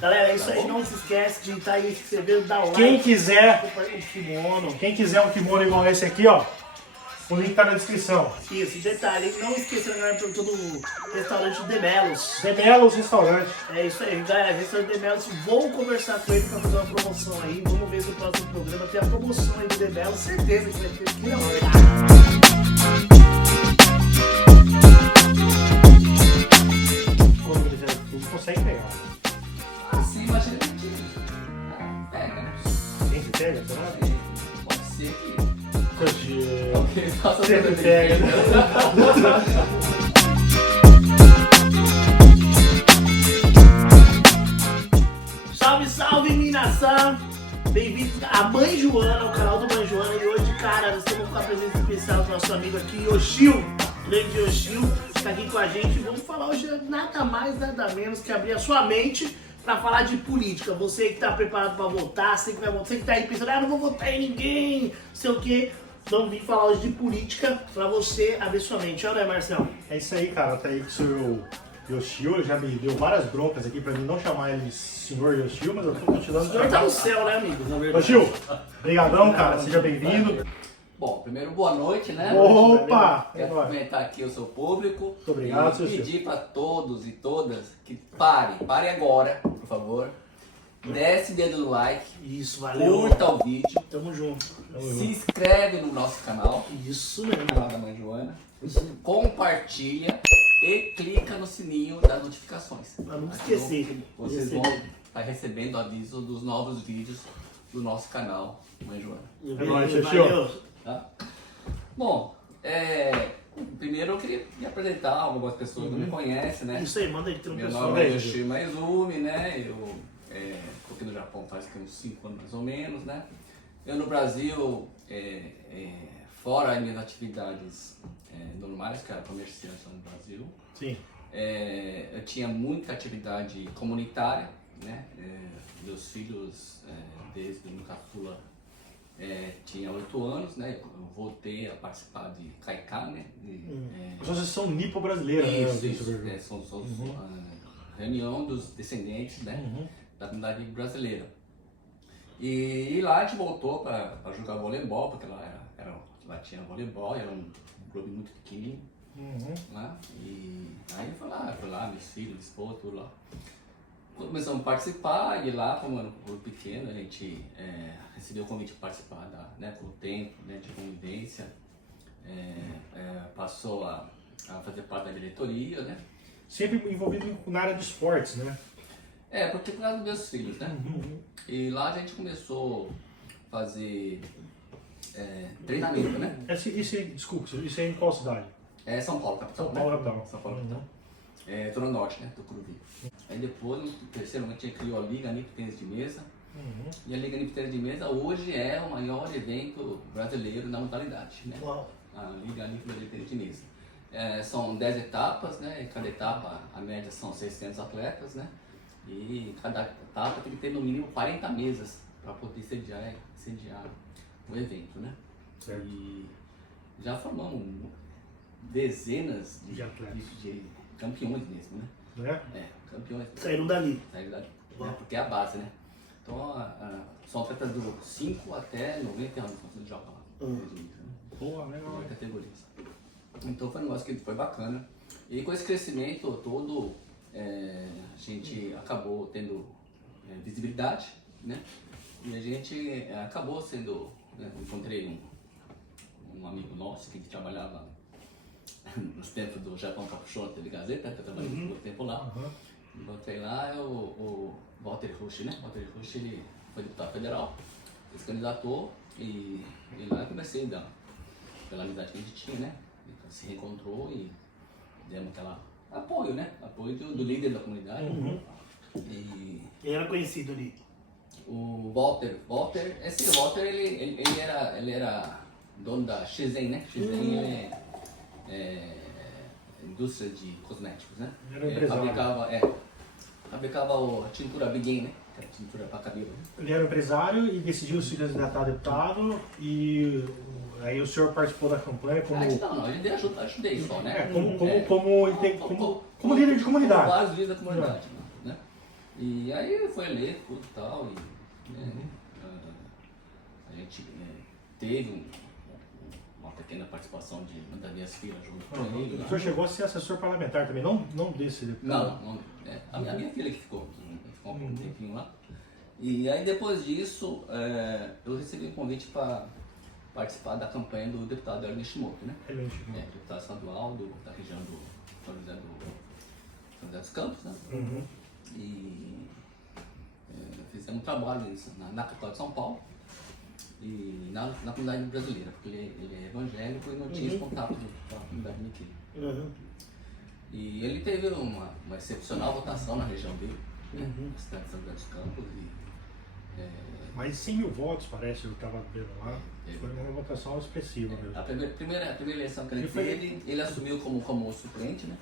Galera, é isso aí. Não se esquece de estar aí se inscrevendo, dar o like. Quem quiser o kimono. igual esse aqui, ó, o link tá na descrição. Isso, detalhe, não esqueça, galera, perguntou do restaurante Demelos. Demelos Restaurante. É isso aí, galera, restaurante Demelos. Vou conversar com ele pra fazer uma promoção aí. Vamos ver se no próximo programa tem a promoção aí do Demelos. Certeza que vai ter aqui na hora. Não consegue pegar. Assim, mas a gente pega, né? Quem que pega, será? Pode ser que... Coxinha. Faça Sempre pega. Salve, salve, Minasan! Bem-vindos à Mãe Joana, ao canal do Mãe Joana. E hoje, cara, nós estamos com a presença especial do nosso amigo aqui, Yoshio. Grande Yoshio, está aqui com a gente. Vamos falar hoje nada mais, nada menos que abrir a sua mente para falar de política. Você que está preparado para votar, você que vai votar, você que está aí pensando, não vou votar em ninguém, não sei o quê. Vamos vir falar hoje de política para você abrir sua mente. Olha aí, Marcelo. É isso aí, cara. Tá aí com o seu Yoshio. Ele já me deu várias broncas aqui pra mim não chamar ele de senhor Yoshio, mas eu tô continuando. O senhor tá no céu, né, amigo? Na verdade. Yoshio, brigadão, cara. Seja bem-vindo. Bom, primeiro boa noite, né? Opa! Quero cumprimentar aqui o seu público. Muito obrigado, e pedir para todos e todas que parem agora, por favor. Desce o dedo no like, Isso, valeu. curta o vídeo, Tamo junto. se inscreve no nosso canal, Isso mesmo. canal da Mãe Joana, compartilha e clica no sininho das notificações. Pra nunca esquecer. Vocês vão estar recebendo aviso dos novos vídeos do nosso canal Mãe Joana. nóis, Yoshio. Valeu. Tá? Bom, primeiro eu queria me apresentar, algumas pessoas não me conhecem, né? Isso aí, manda aí, tem um Meu pessoal nome é aí. Yoshio Maezumi, né? Eu tô aqui no Japão faz uns 5 anos mais ou menos, né? Eu no Brasil, fora as minhas atividades normais, que era comerciante lá no Brasil, Sim. eu tinha muita atividade comunitária, né? Meus filhos, desde o caçula, tinha 8 anos, né? Eu voltei a participar de Kaiká, né? Associação Nipo-Brasileira, né? São reunião dos descendentes, né? Da comunidade brasileira. E lá a gente voltou para jogar voleibol, porque lá tinha voleibol, era um clube muito pequenininho. Né? E aí foi lá, meus filhos, minha esposa, tudo lá. Começamos a participar e lá, como era um clube pequeno, a gente recebeu o convite para participar com o tempo, né, de convivência. Passou a fazer parte da diretoria, né? Sempre envolvido na área de esportes, né? Porque por causa dos meus filhos, né? E lá a gente começou a fazer treinamento, né? Desculpa, isso é em qual cidade? É São Paulo, capital. São Paulo, capital. São Paulo, capital. Tô no norte, né? Tô Curuvi. Aí depois, no terceiro ano, a gente criou a Liga Nipo Tênis de Mesa. E a Liga Nipo Tênis de Mesa hoje é o maior evento brasileiro na modalidade, né? Uau. A Liga Nipo Tênis de Mesa. São 10 etapas, né? E cada etapa, a média são 600 atletas, né? E cada etapa tem que ter no mínimo 40 mesas para poder sediar o evento, né? Certo. E já formamos dezenas De atletas. de campeões mesmo, né? Né? Campeões. Saíram dali. Saíram dali, né? Porque é a base, né? Então, são atletas do 5 até 90 anos que jogam lá. Boa, legal. Categorias. Então foi um negócio que foi bacana. E com esse crescimento todo, a gente acabou tendo visibilidade, né? E a gente acabou sendo, né? Encontrei um amigo nosso que trabalhava nos tempos do Japão Capuchon, teve Gazeta, que eu trabalhei muito tempo lá. Encontrei lá o Walter Rusch, né? Walter Rusch, ele foi deputado federal, ele se candidatou e lá eu comecei pela amizade que a gente tinha, né? Então, se reencontrou e demos aquela apoio, né? Apoio do líder da comunidade. E Ele era conhecido ali. o Walter, ele era dono da Shizen, né? Shizen é indústria de cosméticos, né? Era um empresário. Fabricava a tintura Big, né? Que era a tintura para cabelo. Ele era empresário e decidiu se candidatar a deputado e aí o senhor participou da campanha como... Não, a gente ajudei só, né? Como líder de comunidade. Como vários líderes da comunidade, né? E aí foi eleito tudo e tal, e a gente teve uma pequena participação de uma das minhas filhas junto com ele. O senhor chegou a ser assessor parlamentar também, não desse deputado? Não, a minha filha que ficou um tempinho lá. E aí depois disso, eu recebi um convite para participar da campanha do deputado Hélio Nishimoto, né? Deputado estadual da região do São José dos Campos, né? E fizemos um trabalho na capital de São Paulo e na comunidade brasileira, porque ele é evangélico e não tinha esse contato com a comunidade mineira. E ele teve uma excepcional votação na região dele, na cidade de São José dos Campos. Mais de 100 mil votos, parece, eu estava vendo lá. Foi uma votação expressiva mesmo. A primeira eleição que ele teve, ele assumiu como suplente, né?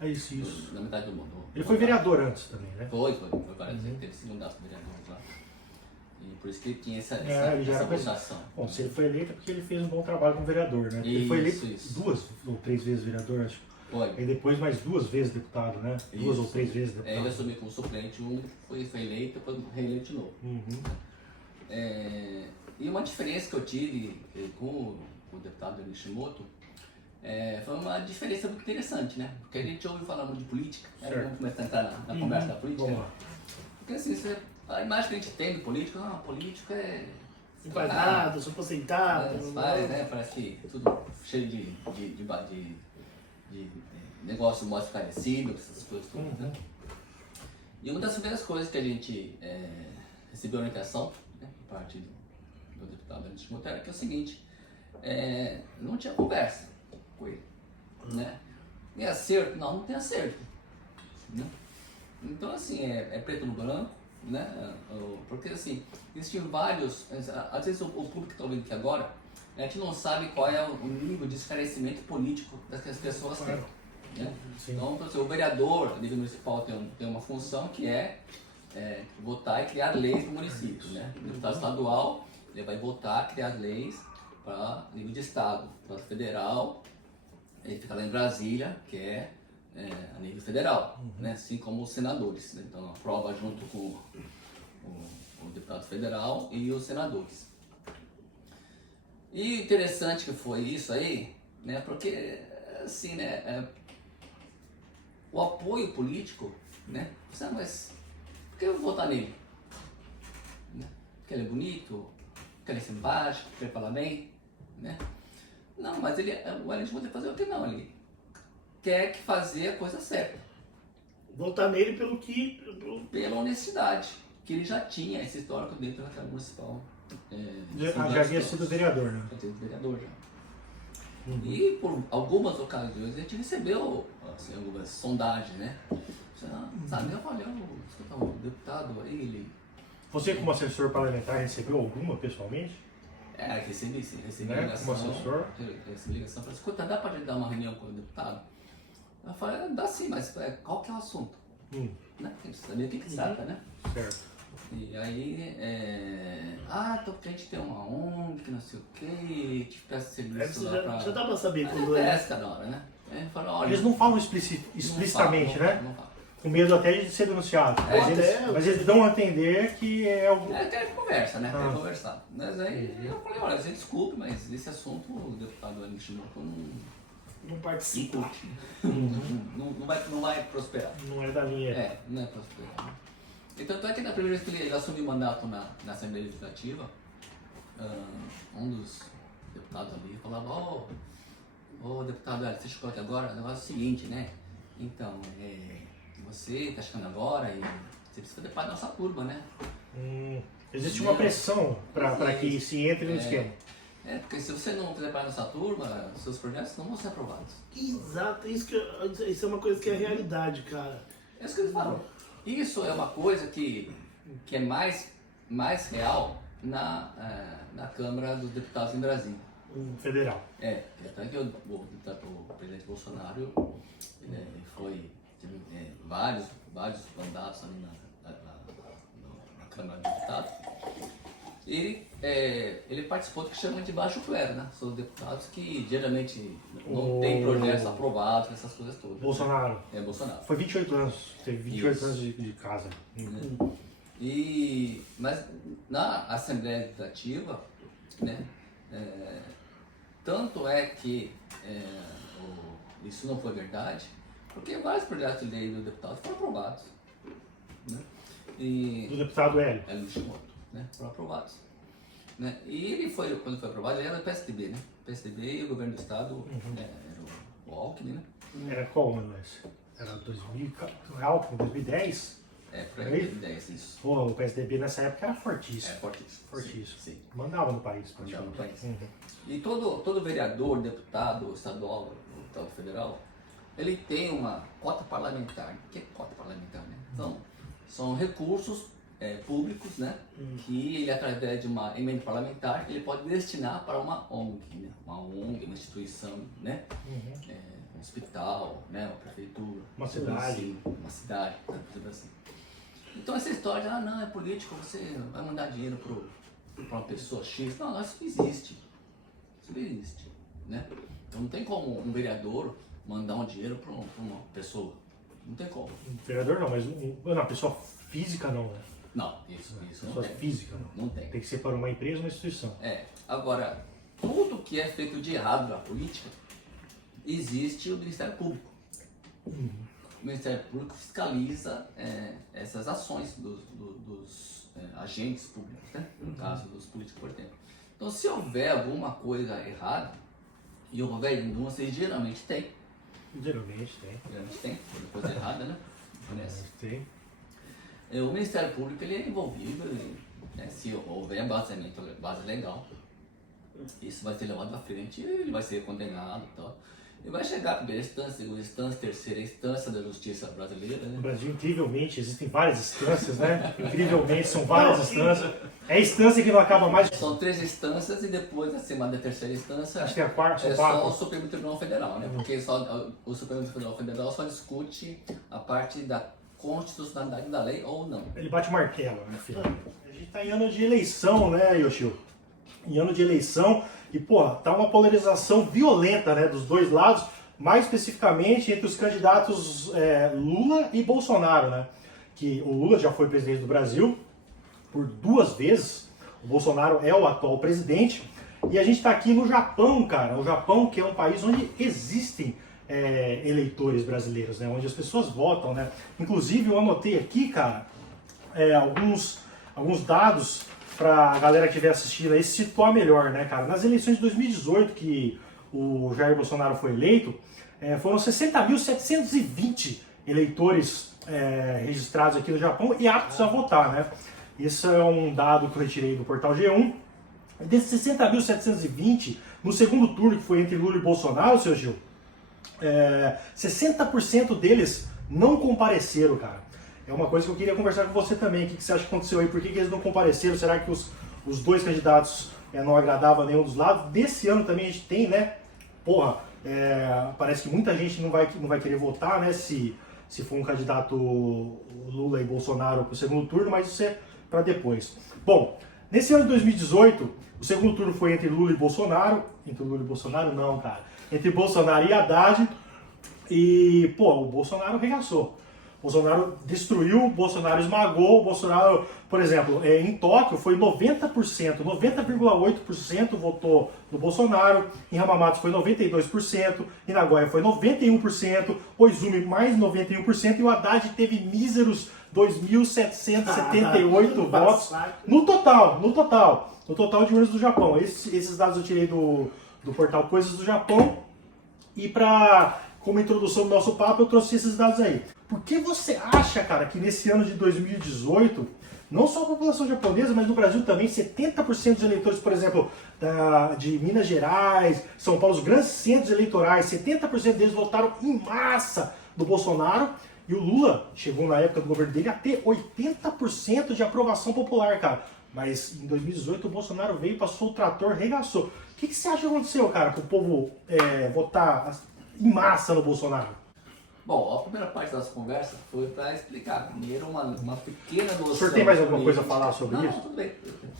É isso. Na metade do mundo. Ele foi vereador antes também, né? Foi várias vezes, teve segundaço vereadores lá. E por isso que ele tinha essa votação. Bom, se ele foi eleito é porque ele fez um bom trabalho como vereador, né? Ele foi eleito 2 ou 3 vezes vereador, acho. Foi. E depois mais 2 vezes deputado, né? 2 ou 3 vezes deputado. Ele assumiu como suplente, foi eleito e depois reeleito de novo. E uma diferença que eu tive com o deputado Nishimoto foi uma diferença muito interessante, né? Porque a gente ouve falar muito de política, vamos começar a entrar na conversa da política. Vamos lá. Porque assim, a imagem que a gente tem do político, político não faz nada, sou aposentado. Parece que tudo cheio de negócio mais esclarecido, essas coisas todas, né? E uma das primeiras coisas que a gente recebeu orientação, né, por parte do deputado Nishimoto, era que é o seguinte, não tinha conversa com ele, né? E acerto? Não tem acerto, né? Então assim, é preto no branco, né? Porque assim, existem vários, às vezes o público que está ouvindo aqui agora, a gente não sabe qual é o nível de esclarecimento político que as pessoas têm. Né? Então, o vereador a nível municipal tem uma função que é votar e criar leis no município. Né? O deputado estadual ele vai votar, criar leis para nível de estado, para federal, ele fica lá em Brasília, que a nível federal, né? Assim como os senadores. Né? Então, aprova junto com o deputado federal e os senadores. E interessante que foi isso aí, né? Porque assim, né? O apoio político, né? Mas por que eu vou votar nele? Né? Porque ele é bonito, porque ele é simpático, porque ele fala bem, né? Não, mas o Hélio vai fazer o que não ali? Quer que fazer a coisa certa. Votar nele pela honestidade, que ele já tinha esse histórico dentro da Câmara Municipal. Já havia sido vereador, né? Já sido vereador já. E por algumas ocasiões a gente recebeu assim, algumas sondagens, né? Sabe, eu falei, escuta, o deputado aí, ele... Você como assessor parlamentar recebeu alguma pessoalmente? Recebi sim, recebi né? ligação. Como assessor? Recebi ligação, falei, escuta, dá pra gente dar uma reunião com o deputado? Eu falei, dá sim, mas qual que é o assunto? Né? A gente sabia o que se trata, né? Certo. E aí, porque a gente tem uma ONG, que não sei o que, te presta serviço lá pra... Já dá pra saber quando pesca na hora, né? Fala, olha, eles não falam explicitamente, né? Não falam. Com medo até de ser denunciado. Mas eles dão a entender que é algo... Até conversa, né? Até conversar. Mas aí eu falei, olha, você desculpe, mas esse assunto o deputado Hélio Nishimoto não participa. Não vai prosperar. Não é da linha. Não é prosperar. E tanto é que na primeira vez que ele assumiu o mandato na Assembleia Legislativa, um dos deputados ali falava, deputado Hélio, você chegou aqui agora, o negócio é o seguinte, né? Então, você está chegando agora e você precisa fazer parte da nossa turma, né? Existe uma pressão para que se entre no esquema. Porque se você não fizer parte da nossa turma, seus projetos não vão ser aprovados. Exato, isso é uma coisa que é realidade, cara. É isso que eles falam. Isso é uma coisa que é mais real na Câmara dos Deputados em Brasília. Federal. Até que o presidente Bolsonaro teve vários mandatos ali na Câmara dos Deputados. Ele participou do que chama de baixo clero, né? São os deputados que geralmente não têm projetos aprovados, essas coisas todas. Bolsonaro. Bolsonaro. Foi 28 anos, teve 28 anos de casa. Mas na Assembleia Legislativa, né, tanto é que isso não foi verdade, porque vários projetos de lei do deputado foram aprovados. Né? Do deputado Hélio. Hélio Schmoto, né? Foram aprovados. Né? E ele foi, quando foi aprovado, ele era do PSDB, né? PSDB e o governo do estado era o Alckmin, né? Era qual ano esse? Era 2000, Alckmin, 2010? Por aí, 2010, isso. Pô, o PSDB nessa época era fortíssimo. Fortíssimo. Fortíssimo. Sim. Mandava no país, Mandava no país. Uhum. E todo vereador, deputado estadual, deputado federal, ele tem uma cota parlamentar. O que é cota parlamentar, né? Então, são recursos públicos, né? Que ele, através de uma emenda parlamentar, ele pode destinar para uma ONG, né? Uma ONG, uma instituição, né? Um hospital, né? Uma prefeitura. Uma cidade. Assim, uma cidade, né? Por exemplo assim. Então essa história de, não, é político, você vai mandar dinheiro para uma pessoa X. Não, isso não existe. Isso não existe, né? Então não tem como um vereador mandar um dinheiro para uma pessoa. Não tem como. Vereador não, mas uma pessoa física não, né? Não, isso não Pessoa tem. física não. Não tem. Tem que ser para uma empresa ou uma instituição. Agora, tudo que é feito de errado na política, existe o Ministério Público. O Ministério Público fiscaliza essas ações dos agentes públicos, né? No caso dos políticos, por exemplo. Então, se houver alguma coisa errada, e houver denúncia, geralmente tem. Geralmente tem. Geralmente tem, coisa errada, né? Parece. Tem. O Ministério Público ele é envolvido, se houver base legal, isso vai ser levado à frente, ele vai ser condenado e tal. E vai chegar à primeira instância, segunda instância, terceira instância da justiça brasileira. Né? No Brasil, incrivelmente, existem várias instâncias, né? Incrivelmente, são várias instâncias. É a instância que não acaba mais. São 3 instâncias e depois, acima da terceira instância, Acho que é a quarta, é só o Supremo Tribunal Federal, né? Porque o Supremo Tribunal Federal só discute a parte da constitucionalidade da lei ou não. Ele bate o martelo, né, filho? A gente tá em ano de eleição, né, Yoshio? Em ano de eleição, e, porra, tá uma polarização violenta, né, dos dois lados, mais especificamente entre os candidatos Lula e Bolsonaro, né? Que o Lula já foi presidente do Brasil por 2 vezes, o Bolsonaro é o atual presidente, e a gente tá aqui no Japão, cara. O Japão, que é um país onde existem eleitores brasileiros, né? Onde as pessoas votam, né? Inclusive, eu anotei aqui, cara, alguns dados para a galera que estiver assistindo aí se situar melhor, né, cara? Nas eleições de 2018, que o Jair Bolsonaro foi eleito, foram 60.720 eleitores registrados aqui no Japão e aptos a votar, né? Esse é um dado que eu retirei do portal G1. Desses 60.720, no segundo turno, que foi entre Lula e Bolsonaro, seu Gil, 60% deles não compareceram, cara. É uma coisa que eu queria conversar com você também. O que você acha que aconteceu aí? Por que eles não compareceram? Será que os dois candidatos não agradavam a nenhum dos lados? Desse ano também a gente tem, né? Porra, parece que muita gente não vai querer votar, né? Se for um candidato Lula e Bolsonaro para o segundo turno, mas isso é para depois. Bom, nesse ano de 2018, o segundo turno foi entre Lula e Bolsonaro. Entre Lula e Bolsonaro, não, cara. Entre Bolsonaro e Haddad. E, pô, o Bolsonaro arregaçou. O Bolsonaro destruiu, o Bolsonaro esmagou, o Bolsonaro, por exemplo, em Tóquio foi 90%, 90,8% votou no Bolsonaro, em Hamamatsu foi 92%, em Nagoya foi 91%, Oizumi mais 91% e o Haddad teve míseros 2.778 votos no total de urnas do Japão. Esses dados eu tirei do portal Coisas do Japão e como introdução do nosso papo eu trouxe esses dados aí. Por que você acha, cara, que nesse ano de 2018, não só a população japonesa, mas no Brasil também, 70% dos eleitores, por exemplo, de Minas Gerais, São Paulo, os grandes centros eleitorais, 70% deles votaram em massa no Bolsonaro, e o Lula chegou na época do governo dele a ter 80% de aprovação popular, cara. Mas em 2018 o Bolsonaro veio, passou o trator, regaçou. O que você acha que aconteceu, cara, para o povo votar em massa no Bolsonaro? Bom, a primeira parte da nossa conversa foi para explicar primeiro uma pequena noção. O senhor tem mais alguma coisa a falar sobre isso? Não, tudo bem.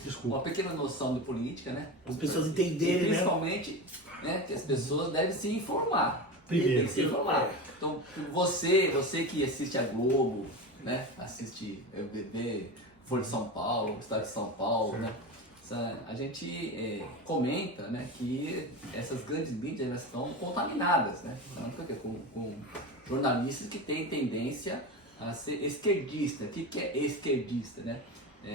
Desculpa. uma pequena noção de política, né? As pessoas E entenderem, né? principalmente, né, que as pessoas devem se informar. Primeiro. Tem que se informar. Então, você que assiste a Globo, né? Assiste vê Folha de São Paulo, Estado de São Paulo, né? A gente comenta, né, que essas grandes mídias elas estão contaminadas, né? Com jornalistas que têm tendência a ser esquerdista. O que é esquerdista, né?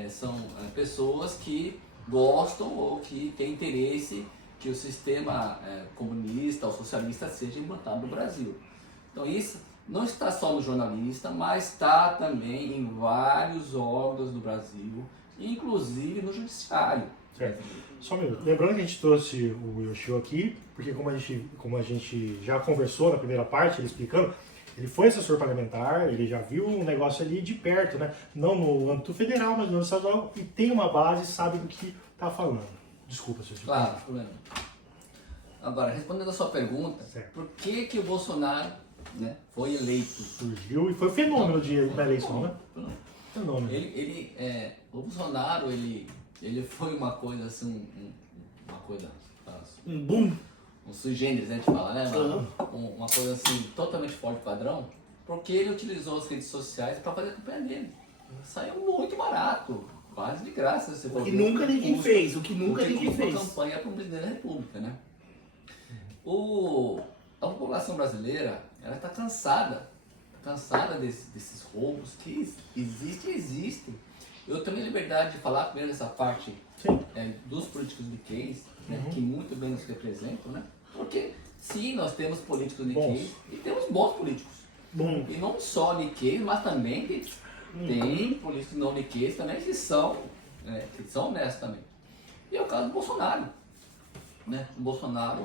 São pessoas que gostam ou que têm interesse que o sistema comunista ou socialista seja implantado no Brasil. Então isso não está só no jornalista, mas está também em vários órgãos do Brasil, inclusive no judiciário. Certo. Só um minuto. Lembrando que a gente trouxe o Yoshio aqui, porque como a gente já conversou na primeira parte, ele explicando, ele foi assessor parlamentar, ele já viu um negócio ali de perto, né? Não no âmbito federal, mas no âmbito estadual, e tem uma base e sabe do que está falando. Desculpa, senhor. Claro, problema. Agora, respondendo a sua pergunta, Certo. por que o Bolsonaro, né, foi eleito? Surgiu e foi fenômeno da eleição, né? Fenômeno. O Bolsonaro, ele foi uma coisa assim, uma coisa, Um boom. um sui generis, né, a gente fala, né? Uma coisa assim, totalmente fora de padrão, porque ele utilizou as redes sociais para fazer a campanha dele. Saiu muito barato, quase de graça. Você O que nunca ninguém fez, o que nunca ninguém fez. Uma campanha para o presidente da República, né? A população brasileira, ela está cansada desses roubos que existem. Eu tenho liberdade de falar primeiro dessa parte dos políticos niqueis, né, que muito bem nos representam, né? Porque sim, nós temos políticos niqueis e temos bons políticos. Bom. E não só niqueis, mas também tem políticos não niqueis também que são honestos também. E é o caso do Bolsonaro. Né? O Bolsonaro,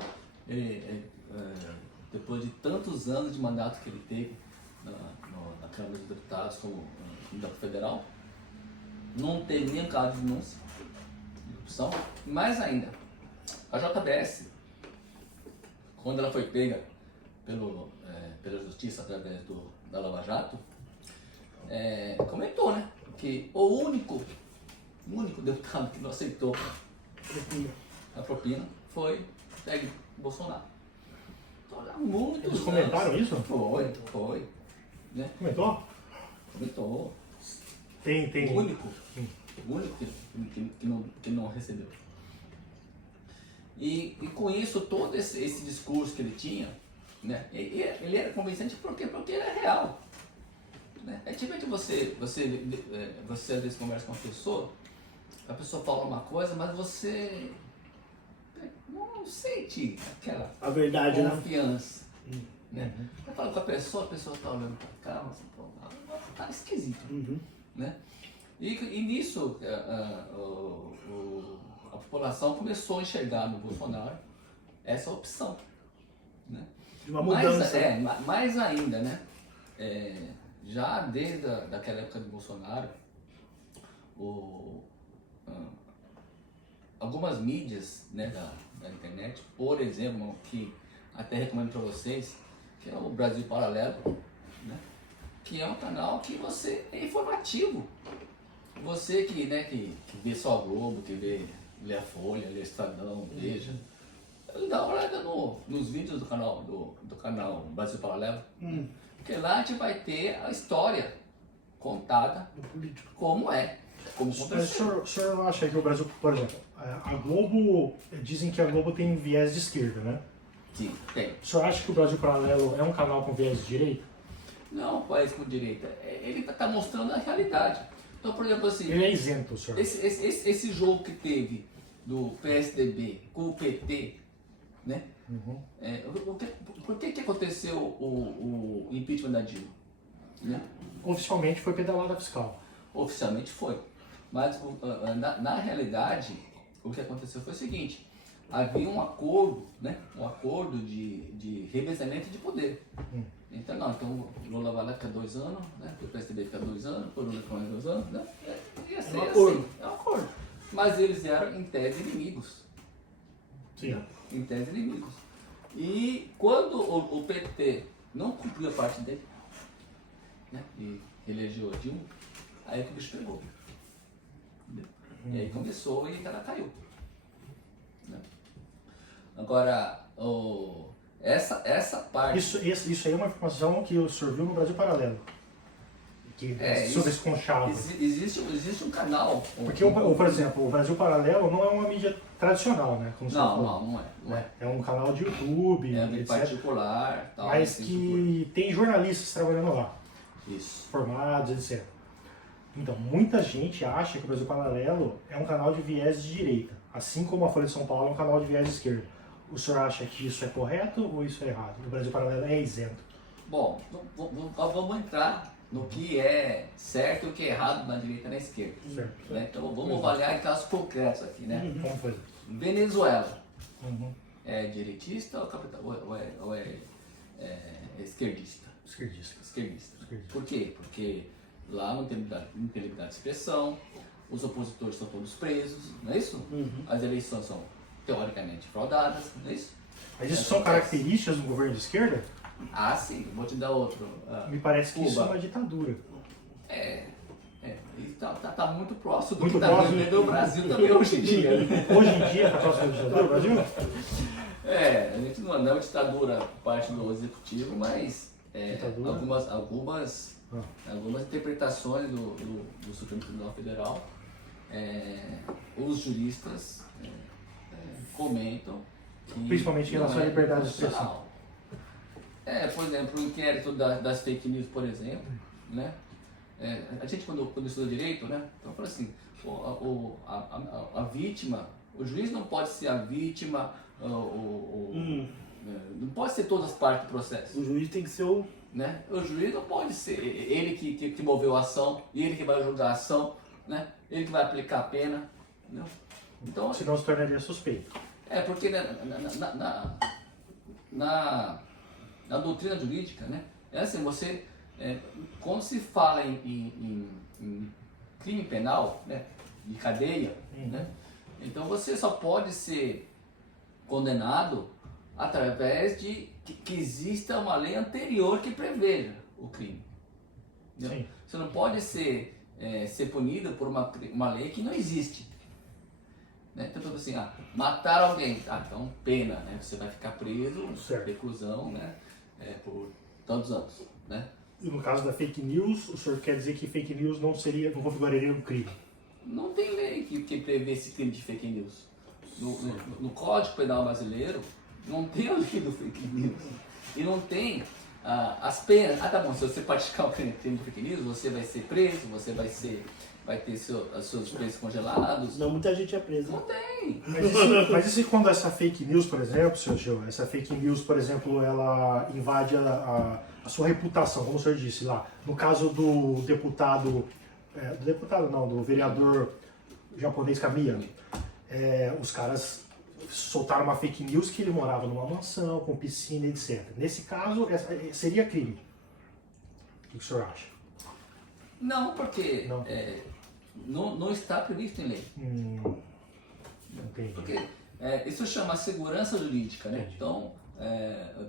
depois de tantos anos de mandato que ele teve na Câmara dos Deputados como deputado federal, não teve nenhum caso de denúncia, de corrupção. Mais ainda, a JBS, quando ela foi pega pela justiça através da Lava Jato, comentou, né, que o único deputado que não aceitou a propina foi Bolsonaro. Então, há muitos Eles comentaram anos, isso? Foi. Né? Comentou? Comentou. Tem. O único que não recebeu. E com isso, todo esse discurso que ele tinha, né, ele era convincente porque ele era real. Né? É tipo que você às vezes conversa com uma pessoa, a pessoa fala uma coisa, mas você não sente aquela A verdade, confiança. Né? Eu falo com a pessoa está olhando para cá, mas tá esquisito. Né? E nisso a população começou a enxergar no Bolsonaro essa opção. Né? De uma mudança. Mais ainda, né? Já desde daquela época do Bolsonaro, algumas mídias, né, da internet, por exemplo, que até recomendo para vocês, que é o Brasil Paralelo, né, que é um canal que é informativo. Você que vê só a Globo, que lê a Folha, lê Estadão, Veja, dá uma olhada nos vídeos do canal Brasil Paralelo, porque lá a gente vai ter a história contada como aconteceu. O senhor não acha que o Brasil, por exemplo, a Globo, dizem que a Globo tem viés de esquerda, né? Sim, tem. O senhor acha que o Brasil Paralelo é um canal com viés de direita? Não, país com direita. Ele está mostrando a realidade. Então, por exemplo, assim, Ele é isento, senhor. esse jogo que teve do PSDB com o PT, né? Por que aconteceu o impeachment da Dilma? Né? Oficialmente foi pedalada fiscal. Oficialmente foi. Mas na realidade, o que aconteceu foi o seguinte: havia um acordo, né? Um acordo de revezamento de poder. Então Lula vai lá ficar 2 anos, né? O PSDB fica 2 anos, o Lula fica mais 2 anos, né? Ia ser assim, é um acordo. Mas eles eram, em tese, inimigos. Sim. Né? Em tese, inimigos. E quando o PT não cumpriu a parte dele, né? E elegeu a Dilma, aí que o bicho pegou. Entendeu? E aí começou e ela caiu. Né? Agora, essa parte... Isso aí é uma informação que o senhor viu no Brasil Paralelo. Sobre esse conchavo. Existe um canal. Porque, por exemplo, o Brasil Paralelo não é uma mídia tradicional, né? Como Não é. É um canal de YouTube, É bem etc. particular. Tal, Mas que tem jornalistas trabalhando lá. Isso. Formados, etc. Então, muita gente acha que o Brasil Paralelo é um canal de viés de direita, assim como a Folha de São Paulo é um canal de viés de esquerda. O senhor acha que isso é correto ou isso é errado? O Brasil Paralelo é isento? Bom, vamos entrar no que é certo e o que é errado na direita e na esquerda. Certo. Né? Então vamos avaliar em casos concretos aqui, né? Como foi? Venezuela Uhum. é direitista ou é esquerdista? Esquerdista. Esquerdista. Esquerdista. Por quê? Porque lá não tem liberdade de expressão, os opositores estão todos presos, não é isso? As eleições são teoricamente fraudadas, não é isso? Mas isso são características do governo de esquerda? Ah, sim, vou te dar outro. Me parece que isso é Cuba. uma ditadura. Tá muito próximo do Muito que tá próximo. vivendo o Brasil também hoje em dia. Né? Hoje em dia, está próximo da ditadura do Brasil? A gente não é uma ditadura por parte do executivo, mas Ditadura? algumas interpretações do Supremo Tribunal Federal, os juristas comentam que Principalmente em relação à liberdade de constitucional. Por exemplo, o inquérito das fake news, por exemplo, né? A gente quando estuda direito, né? Então fala assim, a vítima, o juiz não pode ser a vítima, não pode ser todas as partes do processo. O juiz tem que ser o... Né? O juiz não pode ser ele que moveu a ação, e ele que vai julgar a ação, né? Ele que vai aplicar a pena. Né? Então, Senão se tornaria suspeito. porque na doutrina jurídica, né? É assim, quando se fala em crime penal, né? De cadeia, né? Então você só pode ser condenado através de que exista uma lei anterior que preveja o crime. Sim. Você não pode ser punido por uma lei que não existe. Né? Então, assim, matar alguém, então pena, né? Você vai ficar preso, Certo. reclusão, né? Por tantos anos, né? E no caso da fake news, o senhor quer dizer que fake news não configuraria um crime? Não tem lei que prevê esse crime de fake news. No Código Penal Brasileiro, não tem a lei do fake news. E não tem as penas. Tá bom, se você praticar o crime de fake news, você vai ser preso, você vai ter os seus preços congelados. Não, muita gente é presa. Não tem. Mas e se quando essa fake news, por exemplo, senhor Gil, essa fake news, por exemplo, ela invade a sua reputação, como o senhor disse lá, no caso do do vereador japonês Kamiya, os caras soltaram uma fake news que ele morava numa mansão, com piscina, etc. Nesse caso, seria crime. O que o senhor acha? Não, porque Não. não está previsto em lei. Entendi. Porque isso chama segurança jurídica, né? Entendi. Então,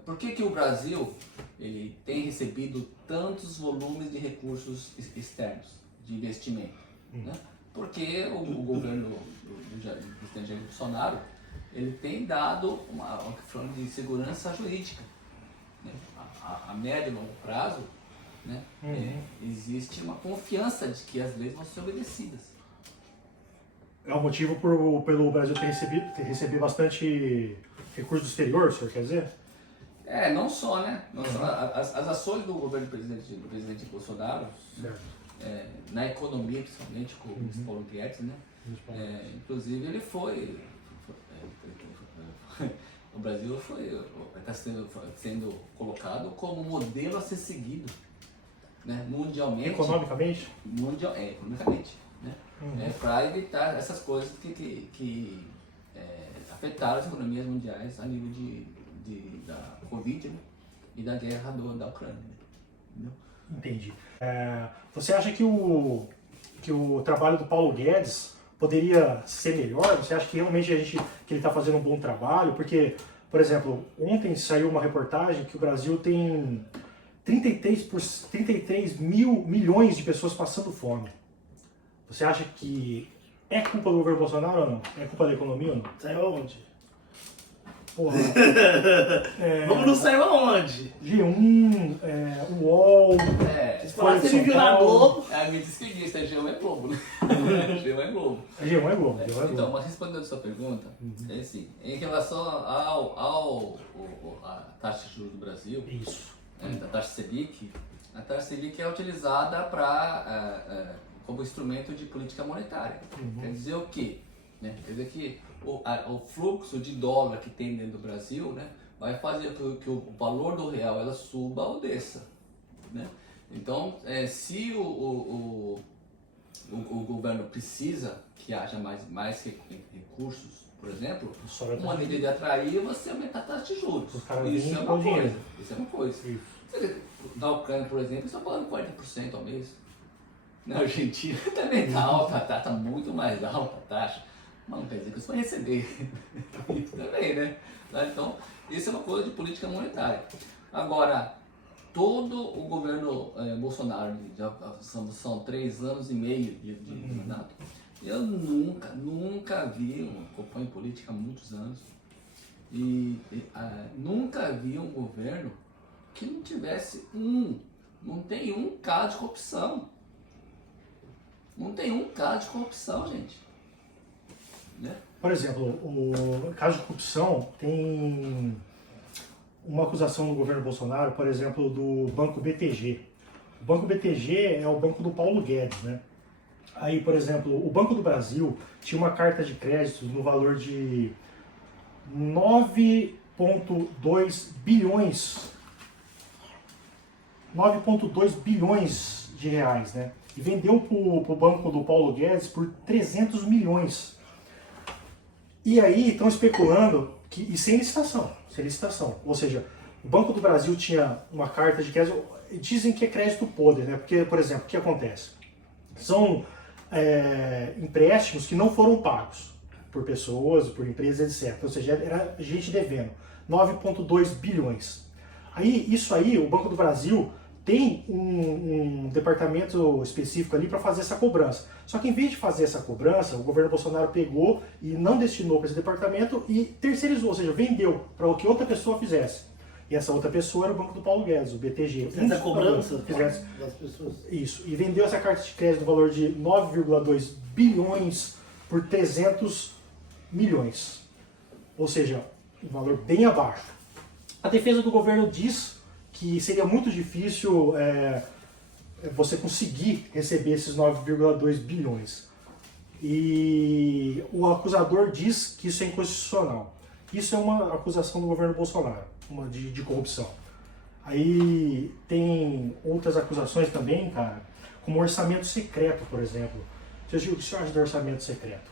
por que o Brasil ele tem recebido tantos volumes de recursos externos, de investimento? Né? Porque o governo do presidente Jair Bolsonaro ele tem dado uma forma de segurança jurídica. Né? A médio e longo prazo, né? Existe uma confiança de que as leis vão ser obedecidas. É o motivo pelo Brasil ter recebido bastante recurso do exterior, o senhor quer dizer? Não só, né? Não só. As ações do governo do presidente Bolsonaro, Certo. na economia, principalmente com o Paulo Guedes, né? Inclusive ele foi. O Brasil está sendo colocado como modelo a ser seguido, né? Mundialmente. Economicamente? Economicamente. Né? Para evitar essas coisas que afetaram as economias mundiais a nível da Covid, né? E da guerra da Ucrânia. Entendeu? Entendi. Você acha que o trabalho do Paulo Guedes poderia ser melhor? Você acha que realmente que ele está fazendo um bom trabalho? Porque, por exemplo, ontem saiu uma reportagem que o Brasil tem 33 milhões de pessoas passando fome. Você acha que É culpa do governo Bolsonaro ou não? É culpa da economia ou não? Saiu aonde? Porra. Vamos não saiu aonde? G1, UOL. É, Falar que Folha de você viu São na Paulo. Globo. me diz que isso, G1 é Globo, né? G1 é Globo. G1 é Globo. G1 é Então, Globo. mas respondendo a sua pergunta, é assim, em relação à taxa de juros do Brasil, Isso. a taxa Selic é utilizada como instrumento de política monetária. Quer dizer o quê? Né? Quer dizer que o fluxo de dólar que tem dentro do Brasil, né, vai fazer que o valor do real ela suba ou desça. Né? Então, se o governo precisa que haja mais recursos, por exemplo, uma maneira de atrair você aumentar a taxa de juros. Os caras Isso vêm é com uma coisa. dinheiro. Isso é uma coisa. Isso. Na Ucrânia, por exemplo, estão pagando 40% ao mês. Na Argentina também está alta, tá muito mais alta a taxa. Mas não quer dizer que você vai receber isso também, né? Então, isso é uma coisa de política monetária. Agora, todo o governo Bolsonaro, já são 3 anos e meio de mandato, eu nunca vi, acompanho política há muitos anos, nunca vi um governo que não tivesse não tem um caso de corrupção. Não tem um caso de corrupção, gente. Né? Por exemplo, o caso de corrupção tem uma acusação no governo Bolsonaro, por exemplo, do Banco BTG. O Banco BTG é o banco do Paulo Guedes, né? Aí, por exemplo, o Banco do Brasil tinha uma carta de crédito no valor de 9,2 bilhões. 9,2 bilhões de reais, né? E vendeu para o banco do Paulo Guedes por 300 milhões. E aí estão especulando e sem licitação. Ou seja, o Banco do Brasil tinha uma carta de crédito, dizem que é crédito podre, né? Porque, por exemplo, o que acontece? São empréstimos que não foram pagos por pessoas, por empresas, etc. Ou seja, era gente devendo 9,2 bilhões. Aí, isso aí, o Banco do Brasil tem um departamento específico ali para fazer essa cobrança. Só que em vez de fazer essa cobrança, o governo Bolsonaro pegou e não destinou para esse departamento e terceirizou, ou seja, vendeu para que outra pessoa fizesse. E essa outra pessoa era o Banco do Paulo Guedes, o BTG. Essa cobrança fizesse das pessoas. isso. E vendeu essa carta de crédito no valor de 9,2 bilhões por 300 milhões. Ou seja, um valor bem abaixo. A defesa do governo diz que seria muito difícil você conseguir receber esses 9,2 bilhões. E o acusador diz que isso é inconstitucional. Isso é uma acusação do governo Bolsonaro, de corrupção. Aí tem outras acusações também, cara, como orçamento secreto, por exemplo. O que você acha do orçamento secreto?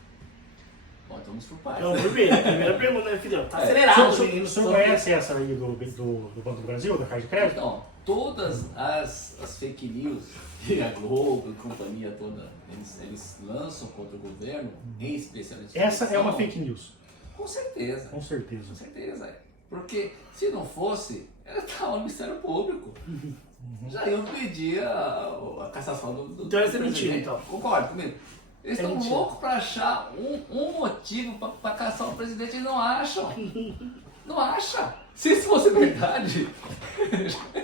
Bom, então vamos por partes. Então, primeira pergunta, né, filhão? Tá acelerado, O senhor conhece essa aí do Banco do Brasil, da carta de crédito? Então, todas as fake news que a Globo e companhia toda, eles lançam contra o governo, em especial nessa Essa é uma eleição, fake news. Com certeza. Com certeza. Com certeza. Porque se não fosse, ela estava no Ministério Público. Já iam pedir a cassação do Então essa é presidente. mentira, então. Concorda comigo? Eles estão mentira. loucos para achar um motivo para caçar o presidente e não acham. Não acha. Se isso fosse verdade,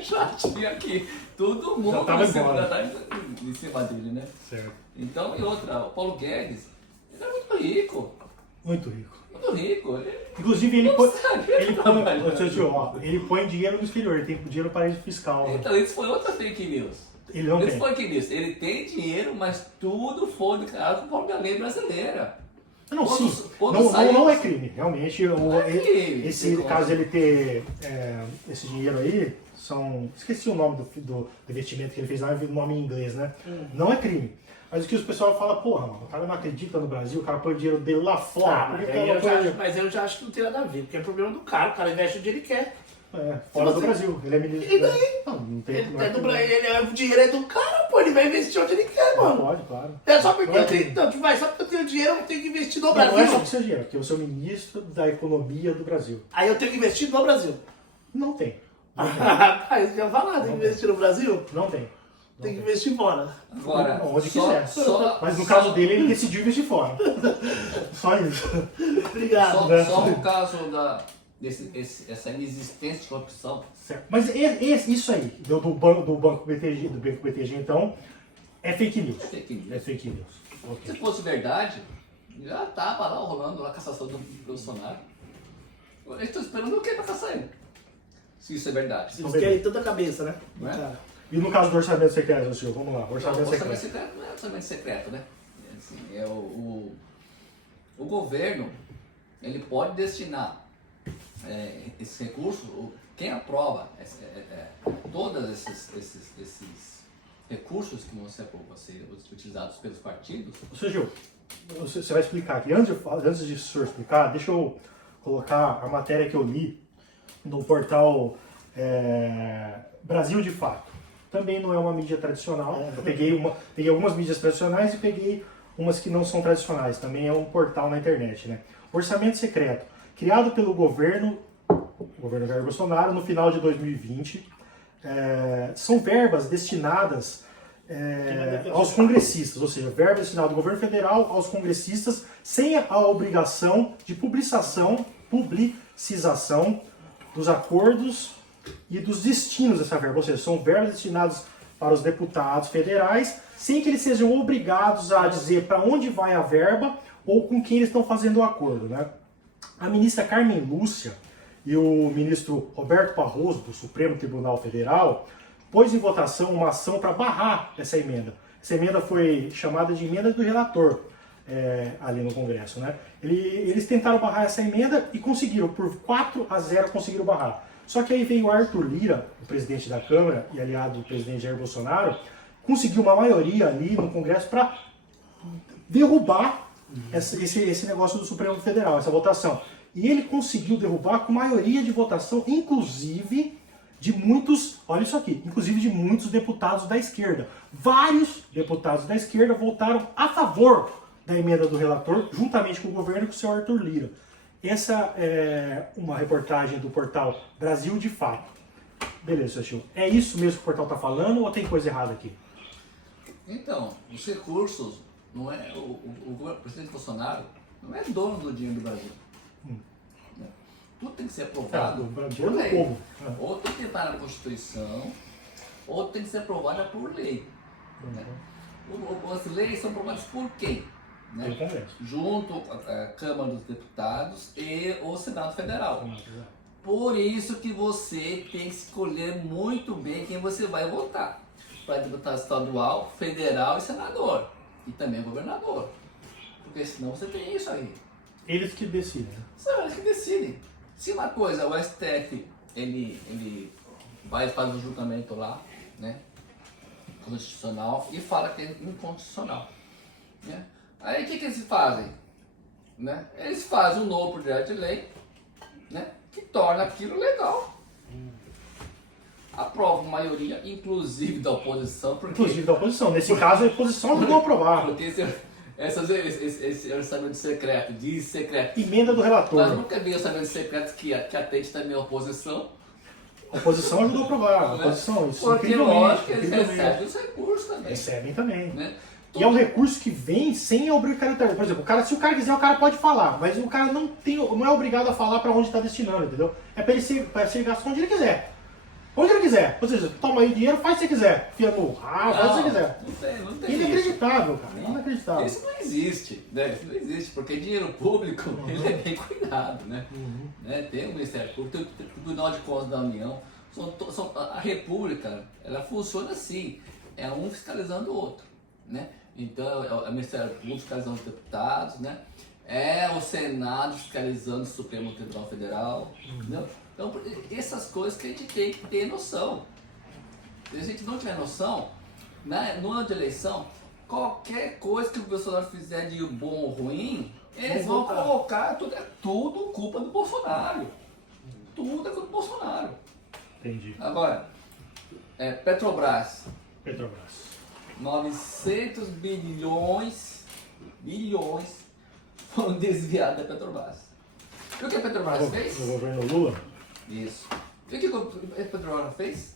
já tinha aqui todo mundo Já tava em cima embora. em cima dele, né? Certo. Então, e outra, o Paulo Guedes, ele é muito rico. Muito rico. Muito rico. Inclusive, ele Não põe, sabe ele, trabalhar. põe, ele põe dinheiro no exterior, ele tem dinheiro no paraíso fiscal. Né? Então, isso foi outra fake news. Ele não Isso tem. foi fake news. Ele tem dinheiro, mas tudo foi declarado conforme a lei brasileira. Não, Quando- sim. quando Não, saiu- não é crime. Realmente, é crime. esse caso ele ter esse dinheiro aí, esqueci o nome do investimento que ele fez lá, o nome em inglês, né? Não é crime. Mas o que os pessoal fala, porra, mano, o cara não acredita no Brasil, o cara põe o dinheiro dele lá fora. Ah, por que mas que aí ela põe- mas eu já acho que não tem nada a ver, porque é problema do cara. O cara investe o dinheiro que ele quer. fora do você- Brasil. Ele é ministro. E daí? Não tem. Ele não é do crime. Brasil, o dinheiro é do cara, pô, ele vai investir onde ele quer, mano. Pode, claro. É só porque Não é eu tenho, crime. não, tipo, só porque eu tenho dinheiro, eu tenho que investir no Não é só Brasil. que seu dinheiro, porque eu sou ministro da economia do Brasil. Aí eu tenho que investir no Brasil. Não tem. Rapaz, já falar, tem que investir no Brasil? Não tem. tem que investir fora. Agora, Onde quiser. Mas no caso dele, ele decidiu investir fora. Só isso. Obrigado. Só o caso essa inexistência de corrupção. Certo. Mas isso aí, do Banco BTG, então, é fake news. Fake news. É fake news. Ok. Se fosse verdade, já tava lá rolando a cassação do Bolsonaro. Eles estão esperando o que pra caçar ele? Se isso é verdade. Eles querem tanta cabeça, né? Não é? Cara, E no caso do orçamento secreto, senhor? Vamos lá, orçamento Orçamento secreto. secreto não é orçamento secreto, né? Assim, o governo, ele pode destinar esse recurso, quem aprova todos esses recursos que vão ser utilizados pelos partidos. Seu Gil, você vai explicar aqui. Antes de o senhor explicar, deixa eu colocar a matéria que eu li no portal Brasil de Fato. Também não é uma mídia tradicional. Eu peguei algumas mídias tradicionais e peguei umas que não são tradicionais. Também é um portal na internet, né? Orçamento secreto, criado pelo governo Jair Bolsonaro no final de 2020. São verbas destinadas aos congressistas, ou seja, verbas destinadas do governo federal aos congressistas sem a obrigação de publicização dos acordos e dos destinos dessa verba, ou seja, são verbas destinadas para os deputados federais, sem que eles sejam obrigados a dizer para onde vai a verba ou com quem eles estão fazendo o acordo, né? A ministra Carmen Lúcia e o ministro Roberto Barroso, do Supremo Tribunal Federal, pôs em votação uma ação para barrar essa emenda. Essa emenda foi chamada de emenda do relator ali no Congresso, né? Eles tentaram barrar essa emenda e conseguiram, por 4-0 conseguiram barrar. Só que aí veio o Arthur Lira, o presidente da Câmara e aliado do presidente Jair Bolsonaro, conseguiu uma maioria ali no Congresso para derrubar esse negócio do Supremo Federal, essa votação. E ele conseguiu derrubar com maioria de votação, inclusive de muitos, olha isso aqui, inclusive de muitos deputados da esquerda. Vários deputados da esquerda votaram a favor da emenda do relator, juntamente com o governo e com o senhor Arthur Lira. Essa é uma reportagem do portal Brasil de Fato. Beleza, seu Chiu. É isso mesmo que o portal está falando ou tem coisa errada aqui? Então, os recursos, não é, o presidente Bolsonaro não é dono do dinheiro do Brasil. Né? Tudo tem que ser aprovado por lei. Povo. Ou tem que estar na Constituição, ou tem que ser aprovada por lei. Né? As leis são aprovadas por quem? Né? Pelo Congresso. Junto à Câmara dos Deputados e o Senado Federal. Por isso que você tem que escolher muito bem quem você vai votar. Para deputado estadual, federal e senador. E também governador. Porque senão você tem isso aí. Eles que decidem. São eles que decidem. Se uma coisa, o STF, ele vai fazer um julgamento lá, né? Constitucional, e fala que é inconstitucional. Né? Aí o que eles fazem? Né? Eles fazem um novo projeto de lei, né? Que torna aquilo legal. Aprova uma maioria, inclusive da oposição. Porque, inclusive da oposição. Nesse caso, a oposição ajudou a aprovar. Porque esse orçamento secreto, diz secreto. Emenda do relator. Mas nunca vi orçamento secreto que atende também a oposição. A oposição ajudou a aprovar. A oposição, isso porque incrivelmente, lógico, eles recebem os recursos também. Recebem também. Né? E é um recurso que vem sem a obrigatoriedade. Por exemplo, se o cara quiser, o cara pode falar, mas o cara não é obrigado a falar para onde está destinando, entendeu? É para ele ser gasto onde ele quiser. Onde ele quiser. Ou seja, toma aí dinheiro, faz o que você quiser. Fia no ralo, faz o que você quiser. Não tem Inacreditável, isso. cara. Inacreditável. Isso não existe, né? Isso não existe, porque dinheiro público, ele é bem cuidado, né? Né? Tem o Ministério Público, tem o Tribunal de Contas da União. A República, ela funciona assim, é um fiscalizando o outro, né? Então, é o Ministério Público fiscalizando os deputados, né? É o Senado fiscalizando o Supremo Tribunal Federal, entendeu? Então, essas coisas que a gente tem que ter noção. Se a gente não tiver noção, né, no ano de eleição, qualquer coisa que o Bolsonaro fizer de bom ou ruim, eles vão colocar, é tudo culpa do Bolsonaro. Tudo é culpa do Bolsonaro. Entendi. Agora, Petrobras. 900 bilhões foram desviados da Petrobras. E o que a Petrobras fez? O governo Lula? Isso. E o que a Petrobras fez?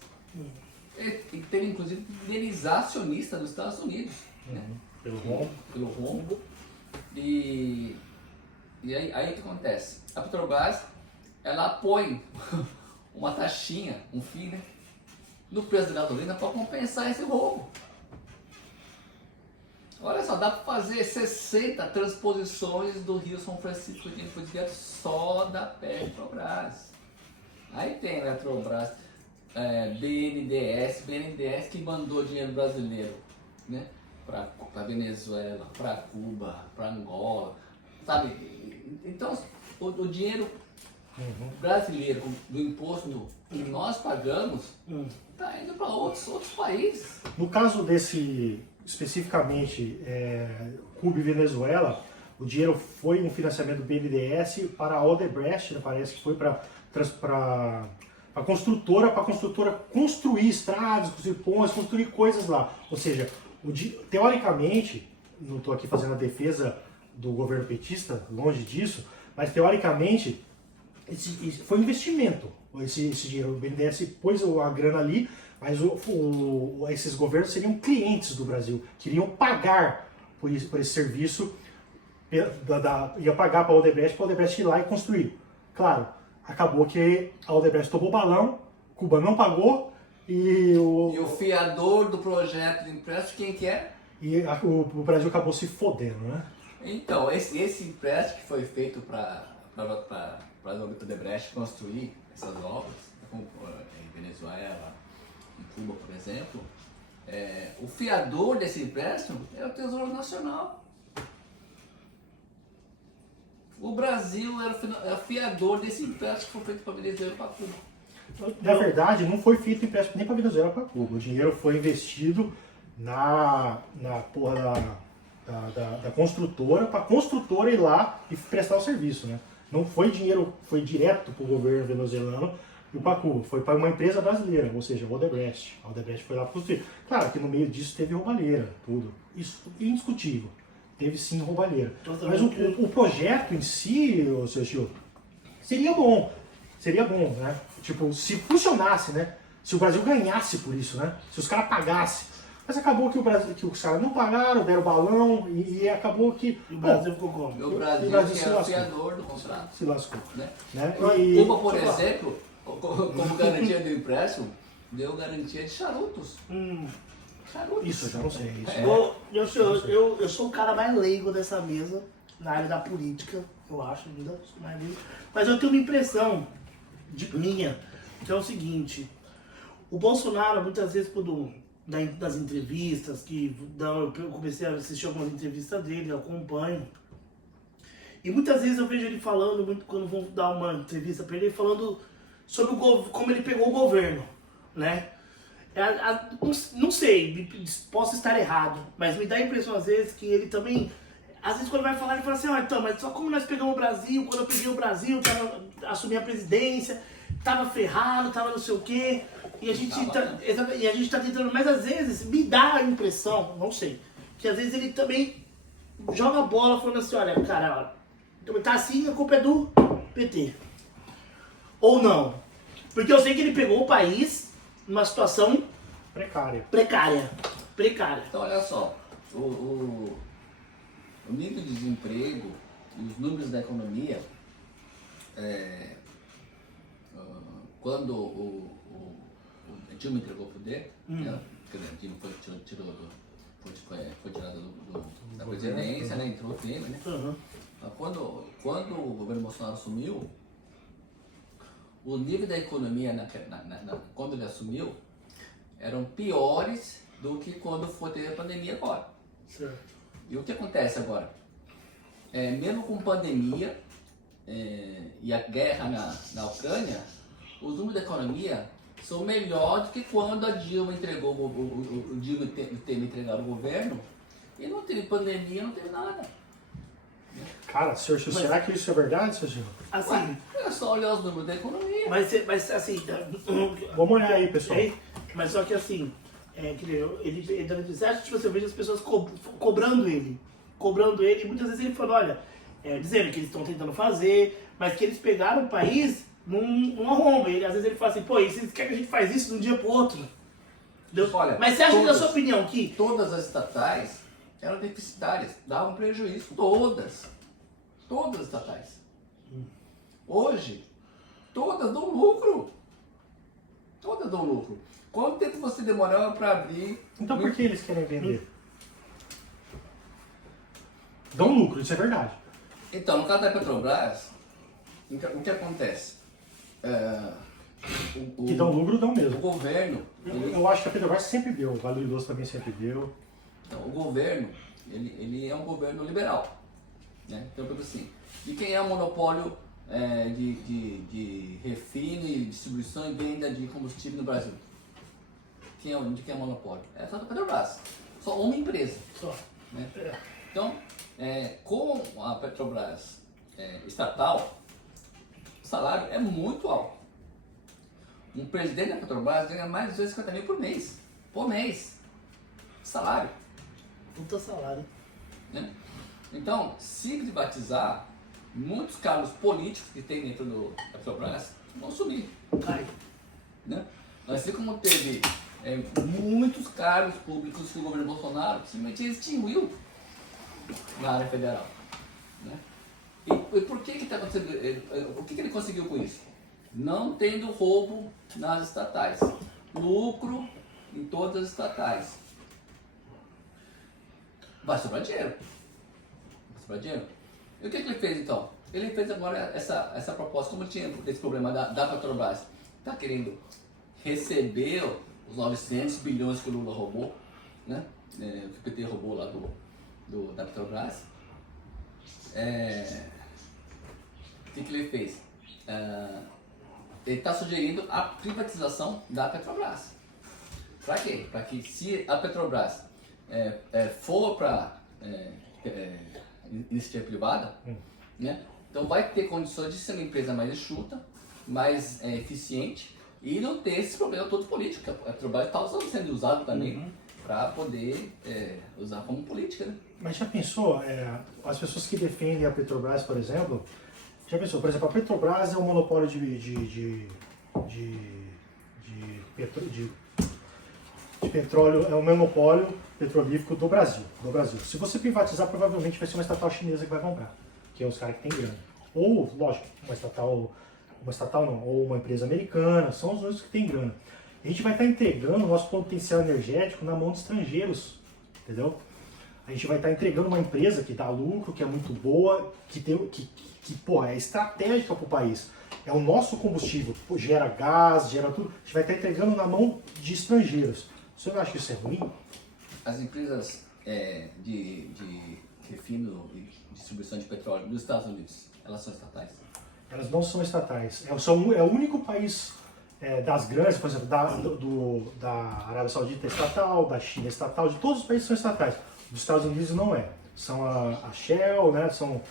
E teve inclusive que indenizar acionista dos Estados Unidos, né? Pelo rombo. Pelo rombo. E aí o que acontece? A Petrobras, ela põe uma taxinha, um FII, né, no preço da gasolina para compensar esse roubo. Olha só, dá para fazer 60 transposições do Rio São Francisco de Direto só da Petrobras. Aí tem a Petrobras, BNDES que mandou dinheiro brasileiro, né, para Venezuela, para Cuba, para Angola, sabe? Então, o dinheiro brasileiro do imposto que nós pagamos está indo para outros países. No caso desse, especificamente, Cuba e Venezuela, o dinheiro foi um financiamento do BNDES para a Odebrecht, né, parece que foi para a construtora construir estradas, construir pontes, construir coisas lá. Ou seja, teoricamente, não estou aqui fazendo a defesa do governo petista, longe disso, mas teoricamente foi um investimento. Esse dinheiro, o BNDES pôs a grana ali, mas esses governos seriam clientes do Brasil, queriam pagar por esse serviço, ia pagar para a Odebrecht ir lá e construir. Claro, acabou que a Odebrecht tomou o balão, Cuba não pagou e o fiador do projeto de empréstimo, quem que é? E o Brasil acabou se fodendo, né? Então, esse empréstimo que foi feito para a Odebrecht construir essas obras, como em Venezuela, em Cuba, por exemplo, o fiador desse empréstimo é o Tesouro Nacional. O Brasil era o fiador desse empréstimo que foi feito para Venezuela e para Cuba. Na verdade, não foi feito empréstimo nem para Venezuela nem para Cuba. O dinheiro foi investido na porra da construtora, para a construtora ir lá e prestar o serviço, né? Não foi dinheiro, foi direto para o governo venezuelano e para Cuba. Foi para uma empresa brasileira, ou seja, a Odebrecht. A Odebrecht foi lá para construir. Claro que no meio disso teve roubalheira, tudo. Isso é indiscutível. Teve sim roubalheira. Mas o projeto em si, seu Gil, seria bom. Seria bom, né? Tipo, se funcionasse, né? Se o Brasil ganhasse por isso, né? Se os caras pagassem. Mas acabou que os caras não pagaram, deram balão e acabou que... E o Brasil ficou como? O Brasil que era o fiador do contrato. Se lascou. Né? E Cuba, por exemplo, como garantia do empréstimo, deu garantia de charutos. Charutos. Isso, eu já não sei. Isso. Eu sou o cara mais leigo dessa mesa, na área da política, eu acho, ainda sou mais leigo. Mas eu tenho uma impressão minha, que é o seguinte: o Bolsonaro, muitas vezes, das entrevistas, eu comecei a assistir algumas entrevistas dele, eu acompanho. E muitas vezes eu vejo ele falando, quando vão dar uma entrevista para ele, falando sobre como ele pegou o governo, né? Não sei, posso estar errado, mas me dá a impressão às vezes que ele também, às vezes quando vai falar, ele fala assim, então, mas só como nós pegamos o Brasil, quando eu peguei o Brasil, assumi a presidência, tava ferrado, tava não sei o quê, e a gente tá tentando, mas às vezes me dá a impressão, não sei, que às vezes ele também joga a bola falando assim, olha, cara, tá assim, a culpa é do PT. Ou não. Porque eu sei que ele pegou o país numa situação precária. Então, olha só, o nível de desemprego e os números da economia, quando o Dilma entregou o poder, né, quer dizer, Dilma foi tirado da presidência, né, entrou o Temer, né? Quando o governo Bolsonaro assumiu, o nível da economia, quando ele assumiu, eram piores do que quando teve a pandemia agora. Certo. E o que acontece agora? Mesmo com pandemia e a guerra na Ucrânia, os números da economia são melhores do que quando a Dilma entregou, o Dilma e o Temer entregaram o governo, e não teve pandemia, não teve nada. Cara, senhor, será que isso é verdade, seu Gil? Assim, É só olhar os números da economia. mas assim, Vamos olhar aí, pessoal. mas só que assim, você acha que tipo, eu vejo as pessoas cobrando ele, e muitas vezes ele falou, olha, dizendo que eles estão tentando fazer, mas que eles pegaram o país num arrombo. Às vezes ele fala assim, pô, e vocês querem que a gente faz isso de um dia pro outro? Entendeu? Olha, Mas você acha que, na todas- sua opinião, que Todas as estatais eram deficitárias, davam prejuízo. Todas. Todas as estatais. Hoje, todas dão lucro. Todas dão lucro. Quanto tempo você demorava para abrir? Então por que eles querem vender? Dão lucro, isso é verdade. Então, no caso da Petrobras, o que acontece? Que dão lucro, dão O mesmo. governo, Eu acho que a Petrobras sempre deu, o Vale do Idoso também sempre deu. então, o governo, ele é um governo liberal. Né? Então, tipo assim, de quem é o monopólio de refino e distribuição e venda de combustível no Brasil? De quem é o monopólio? É só da Petrobras. Só uma empresa. só. Né? Então, com a Petrobras estatal, o salário é muito alto. Um presidente da Petrobras ganha mais de 250 mil por mês. Por mês. Salário. Puta salário. Né? Então, se privatizar, muitos cargos políticos que tem dentro da Petrobras vão sumir. Cai. Né? Assim como teve muitos cargos públicos que o governo Bolsonaro simplesmente extinguiu na área federal. Né? E por que está acontecendo? O que ele conseguiu com isso? Não tendo roubo nas estatais. Lucro em todas as estatais. Vai sobrar dinheiro. Vai sobrar dinheiro. E o que ele fez então? Ele fez agora essa proposta, como tinha esse problema da Petrobras, está querendo receber os 900 bilhões que o Lula roubou, né? Que o PT roubou lá da Petrobras. O que ele fez? Ele está sugerindo a privatização da Petrobras. Para quê? Para que se a Petrobras for para iniciativa privada, né? Então vai ter condições de ser uma empresa mais enxuta, mais eficiente e não ter esse problema todo político. A Petrobras está sendo usado também para poder usar como política. Né? Mas já pensou, as pessoas que defendem a Petrobras, por exemplo, já pensou, por exemplo, a Petrobras é um monopólio de petróleo, é um monopólio petrolífero do Brasil. Se você privatizar, provavelmente vai ser uma estatal chinesa que vai comprar, que é os caras que têm grana. Ou, lógico, uma estatal não, ou uma empresa americana, são os únicos que têm grana. A gente vai estar entregando o nosso potencial energético na mão de estrangeiros, entendeu? A gente vai estar entregando uma empresa que dá lucro, que é muito boa, que é estratégica para o país. É o nosso combustível, gera gás, gera tudo. A gente vai estar entregando na mão de estrangeiros. Você não acha que isso é ruim? As empresas de refino e distribuição de petróleo nos Estados Unidos, elas são estatais? Elas não são estatais. É o único país das grandes, por exemplo, da Arábia Saudita é estatal, da China é estatal, de todos os países são estatais. Dos Estados Unidos não é. São a Shell, né? São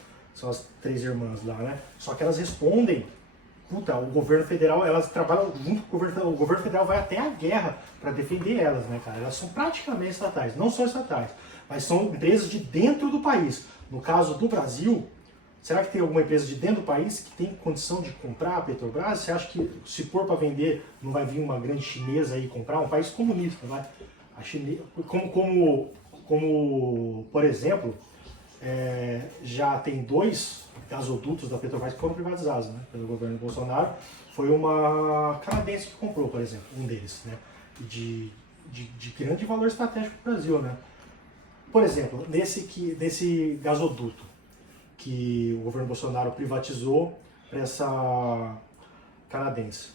as três irmãs lá, né? Só que elas respondem, o governo federal, elas trabalham junto com o governo federal, vai até a guerra para defender elas, né, cara? Elas são praticamente estatais, não são estatais, mas são empresas de dentro do país. No caso do Brasil, será que tem alguma empresa de dentro do país que tem condição de comprar a Petrobras? Você acha que se for para vender, não vai vir uma grande chinesa aí comprar? Um país comunista, vai? A chinesa, como por exemplo, já tem 2 gasodutos da Petrobras que foram privatizados, né, pelo governo Bolsonaro. Foi uma canadense que comprou, por exemplo, um deles, né, de grande valor estratégico para o Brasil, né. Por exemplo, nesse gasoduto que o governo Bolsonaro privatizou para essa canadense,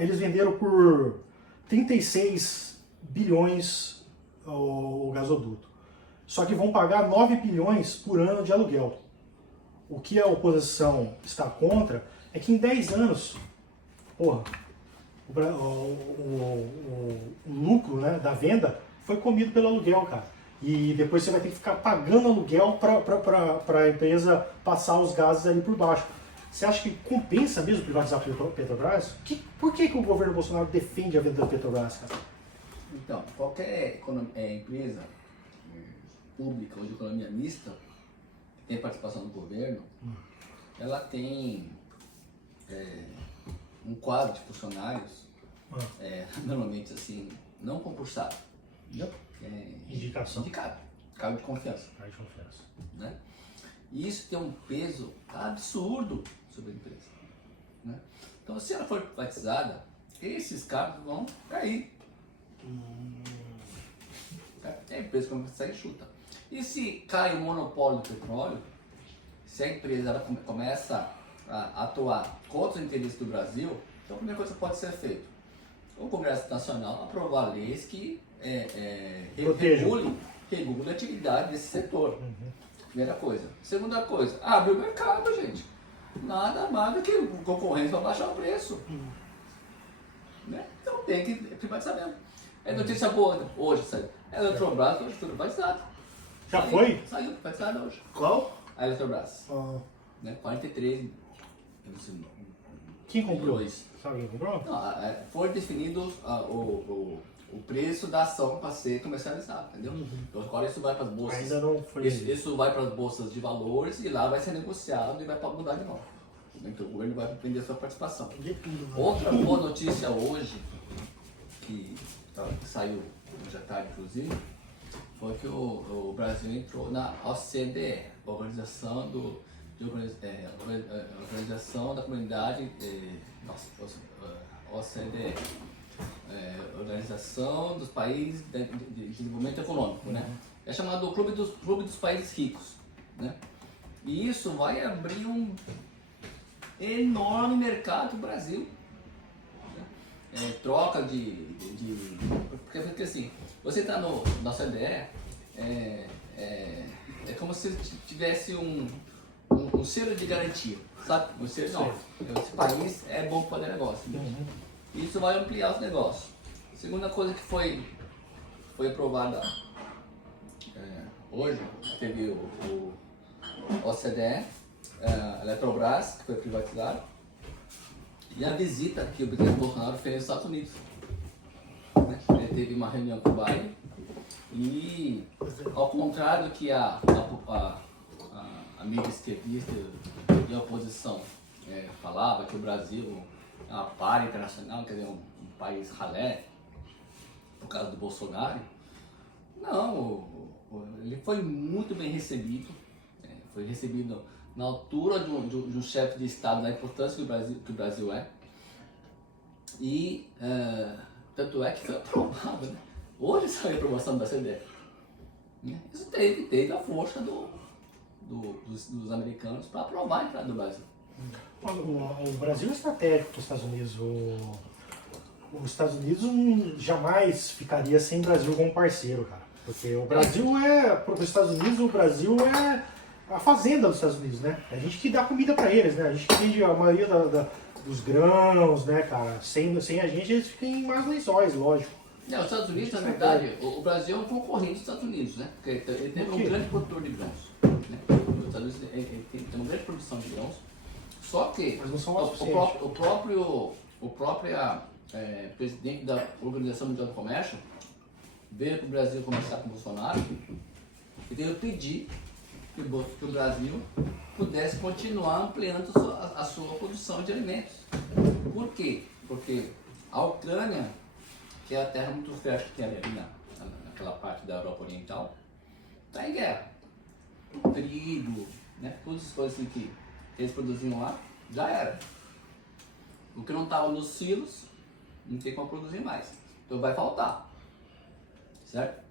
eles venderam por 36 bilhões o gasoduto. Só que vão pagar 9 bilhões por ano de aluguel. O que a oposição está contra é que em 10 anos, o lucro, né, da venda foi comido pelo aluguel, cara. E depois você vai ter que ficar pagando aluguel para a empresa passar os gases ali por baixo. Você acha que compensa mesmo privatizar a Petrobras? Por que o governo Bolsonaro defende a venda da Petrobras, cara? Então, qualquer empresa pública ou de economia mista, que tem participação do governo, ela tem um quadro de funcionários normalmente assim, não concursado. Yep. Indicação. Indicado. Cargo de confiança. Cargo de confiança. Né? E isso tem um peso absurdo sobre a empresa. Né? Então, se ela for privatizada, esses cargos vão cair. A empresa começa a sair chuta. E se cai o monopólio do petróleo, se a empresa ela começa a atuar contra os interesses do Brasil, então a primeira coisa que pode ser feita, o Congresso Nacional aprovar leis que regulem a atividade desse setor. Primeira coisa. Segunda coisa, abre o mercado, gente. Nada mais do que concorrência para baixar o preço. Né? Então tem que privatizar mesmo. É notícia boa hoje, sabe? A Eletrobras hoje foi privatizada. Já foi? Saiu privatizada hoje. Qual? A Eletrobras. Né? 43. Quem comprou? Milhões. Sabe quem comprou? Não, foi definido o preço da ação para ser comercializado, entendeu? Então agora isso vai para as bolsas. Ainda não foi. Isso vai para as bolsas de valores e lá vai ser negociado e vai mudar de novo. Então o governo vai vender sua participação. Outra boa notícia hoje, que saiu hoje à tarde inclusive, foi que o Brasil entrou na OCDE, Organização da Comunidade, OCDE, Organização dos Países de Desenvolvimento Econômico, né? É chamado o Clube dos Países Ricos, né? E isso vai abrir um enorme mercado para o Brasil. Troca porque assim, você está na OCDE, é como se tivesse um selo de garantia, sabe? Você, não, esse país é bom para fazer negócio. Isso vai ampliar os negócios. Segunda coisa que foi aprovada hoje, teve o OCDE, a Eletrobras, que foi privatizada, e a visita que o presidente Bolsonaro fez nos Estados Unidos. Né? Ele teve uma reunião com o Biden e, ao contrário do que a mídia esquerdista e a oposição falava, que o Brasil é uma par internacional, quer dizer, um país ralé, por causa do Bolsonaro, não, ele foi muito bem recebido, foi recebido na altura de um chefe de Estado, da importância que o Brasil é, e tanto é que foi aprovado, né? Hoje saiu a aprovação da CDE. Isso teve a força dos americanos para aprovar a entrada do Brasil. O Brasil é estratégico para os Estados Unidos. Os Estados Unidos jamais ficaria sem o Brasil como parceiro, cara. Porque o Brasil para os Estados Unidos, o Brasil é a fazenda dos Estados Unidos, né? A gente que dá comida para eles, né? A gente que vende a maioria dos grãos, né, cara? Sem a gente, eles ficam em mais lençóis, lógico. Não, os Estados Unidos, na verdade, o Brasil é um concorrente dos Estados Unidos, né? Porque ele tem um grande produtor de grãos. Né? Os Estados Unidos tem uma grande produção de grãos. Só que o próprio presidente da Organização Mundial do Comércio veio para o Brasil conversar com o Bolsonaro e veio pedir que o Brasil pudesse continuar ampliando a sua produção de alimentos. Por quê? Porque a Ucrânia, que é a terra muito fértil que tem ali naquela parte da Europa Oriental, está em guerra. Trigo, né? Todas as coisas assim que eles produziam lá, já era. O que não estava nos silos, não tem como produzir mais. Então vai faltar. Certo?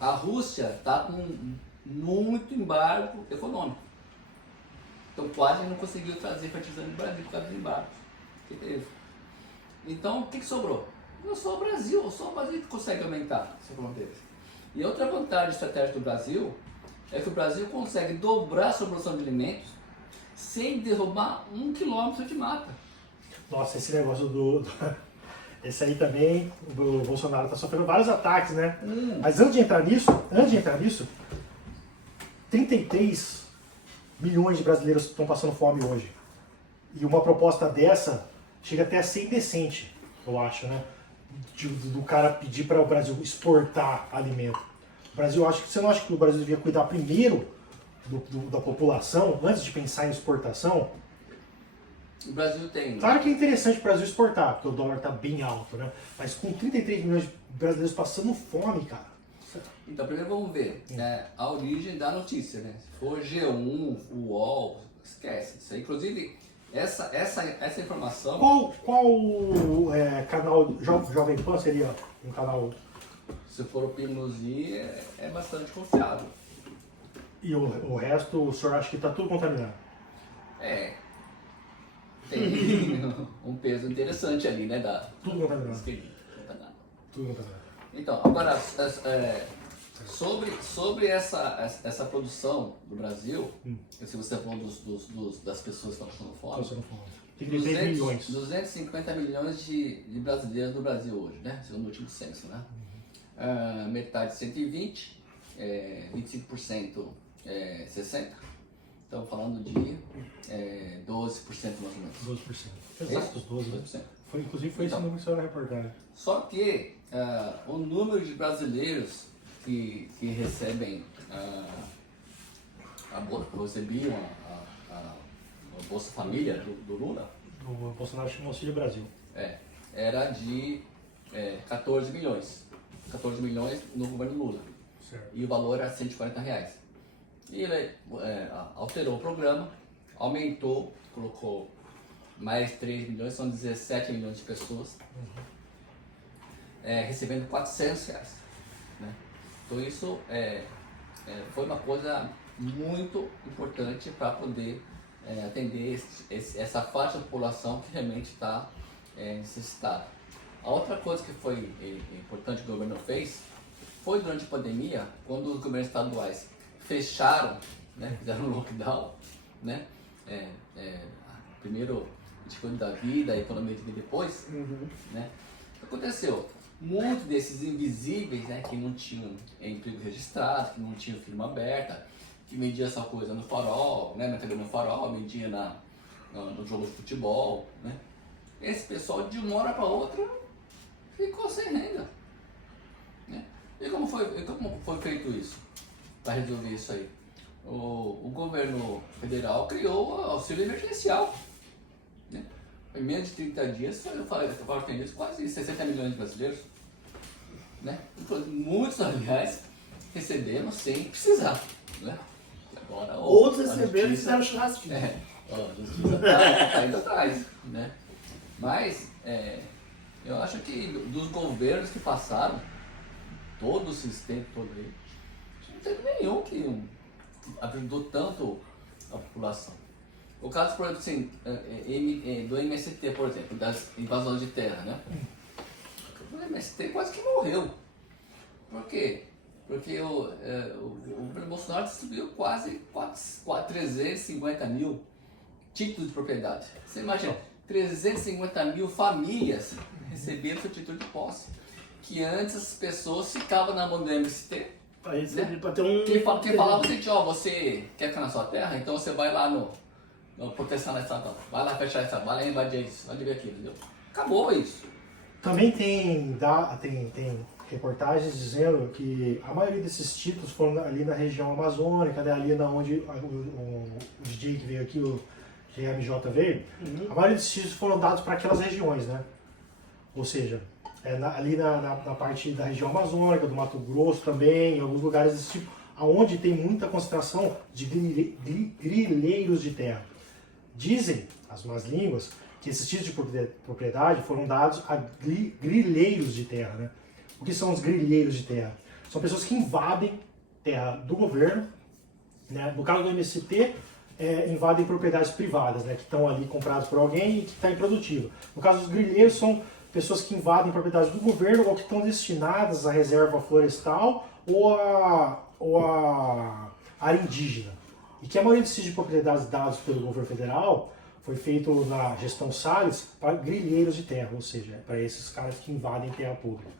A Rússia está com muito embargo econômico. Então quase não conseguiu trazer fertilizante do Brasil por causa dos embargos que teve. Então o que sobrou? Não só o Brasil, só o Brasil que consegue aumentar essa fronteira. E outra vantagem estratégica do Brasil é que o Brasil consegue dobrar a sua produção de alimentos sem derrubar 1 quilômetro de mata. Nossa, esse negócio esse aí também, o Bolsonaro está sofrendo vários ataques, né? Mas antes de entrar nisso, 33 milhões de brasileiros estão passando fome hoje. E uma proposta dessa chega até a ser indecente, eu acho, né? Do cara pedir para o Brasil exportar alimento. O Brasil, você não acha que o Brasil devia cuidar primeiro da população, antes de pensar em exportação? O Brasil tem. Claro que é interessante o Brasil exportar, porque o dólar tá bem alto, né? Mas com 33 milhões de brasileiros passando fome, cara. Então, primeiro vamos ver a origem da notícia, né? Se for G1, UOL, esquece isso aí. Inclusive, essa informação... Qual canal, Jovem Pan seria um canal... Se for o Pimnuzi, é bastante confiável. E o resto, o senhor acha que tá tudo contaminado? Tem um peso interessante ali, né? Tudo contaminado. Tudo contaminado. Então, agora, sobre essa produção do Brasil, se você falou das pessoas que estão passando fome, 33 milhões. 250 milhões de brasileiros no Brasil hoje, né? Segundo o último censo, né? Metade 120, 25% 60%. Estamos falando de 12% mais ou menos. 12%. Exato, 12%. Inclusive foi esse número que saiu na reportagem. Só que o número de brasileiros que recebem recebiam a Bolsa Família do Lula, O Bolsonaro chamou Auxílio Brasil. era de 14 milhões. 14 milhões no governo Lula. Certo. E o valor era R$140. E ele alterou o programa, aumentou, colocou mais 3 milhões, são 17 milhões de pessoas recebendo R$400. Né? Então isso foi uma coisa muito importante para poder atender essa faixa da população que realmente está necessitada. A outra coisa que foi importante que o governo fez foi durante a pandemia, quando os governos estaduais fecharam, né, fizeram um lockdown, né, primeiro a gente cuida da vida, a economia de depois, né, o que aconteceu? Muitos desses invisíveis, né, que não tinham emprego registrado, que não tinham firma aberta, que vendia essa coisa no farol, né, mercadoria no farol, vendia no jogo de futebol, né, esse pessoal de uma hora para outra ficou sem renda. Né? E como foi feito isso? Para resolver isso aí? O governo federal criou o auxílio emergencial. Né? Em menos de 30 dias, eu falei quase 60 milhões de brasileiros. Né? Muitos, aliás, receberam sem precisar. Né? Agora, Outros receberam e fizeram churrasco. A justiça está indo atrás. Né? Mas eu acho que dos governos que passaram, todo o sistema todo aí, não teve nenhum que ajudou tanto a população. O caso, por exemplo, assim, do MST, por exemplo, das invasões de terra, né? O MST quase que morreu. Por quê? Porque o Bolsonaro distribuiu quase 350 mil títulos de propriedade. Você imagina, 350 mil famílias receberam seu título de posse. Que antes as pessoas ficavam na mão do MST. Para receber, para ter um... Quem falava assim, você quer ficar na sua terra? Então você vai lá no proteção estatal. Vai lá fechar essa, vai lá invadir isso, vai ver aquilo, entendeu? Acabou isso. Também tem reportagens dizendo que a maioria desses títulos foram ali na região amazônica, né, ali na onde o DJ que veio aqui, o GMJ veio, a maioria desses títulos foram dados para aquelas regiões, né? Ou seja, ali na parte da região amazônica, do Mato Grosso também, em alguns lugares desse tipo, onde tem muita concentração de grileiros de terra. Dizem as más línguas que esses títulos de propriedade foram dados a grileiros de terra, né? O que são os grileiros de terra? São pessoas que invadem terra do governo, né? No caso do MST, invadem propriedades privadas, né? Que estão ali compradas por alguém e que está improdutiva. No caso dos grileiros, são pessoas que invadem propriedades do governo ou que estão destinadas à reserva florestal ou à área indígena. E que a maioria desses de propriedades dados pelo governo federal foi feito na gestão Salles para grileiros de terra, ou seja, para esses caras que invadem terra pública.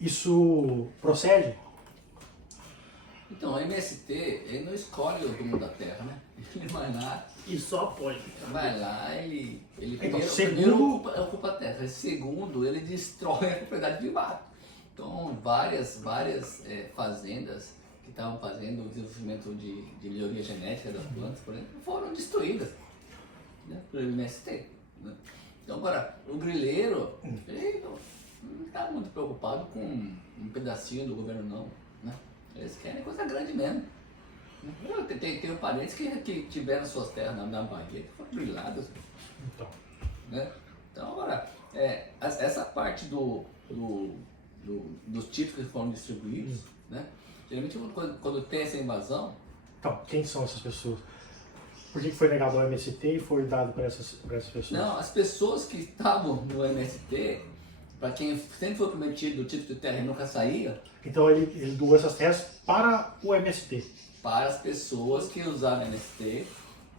Isso procede? Então, o MST, ele não escolhe o dono da terra, né? Ele vai lá... E só pode. Vai lá, ele Então, primeiro ocupa a terra. E segundo, ele destrói a propriedade privada. Então, várias fazendas que estavam fazendo o desenvolvimento de melhoria genética das plantas, por exemplo, foram destruídas. né, pelo MST. Né? Então agora, o grileiro, ele não está muito preocupado com um pedacinho do governo não. Né? Eles querem coisa grande mesmo. Eu tenho parentes que tiveram suas terras na Bahia, que foram griladas. Então. Né? Então agora, essa parte dos títulos que foram distribuídos, né? Geralmente quando tem essa invasão... Então, quem são essas pessoas? Por que foi negado ao MST e foi dado para essas pessoas? Não, as pessoas que estavam no MST, para quem sempre foi prometido o título de terra e nunca saía... Então ele doou essas terras para o MST. Para as pessoas que usaram o MST,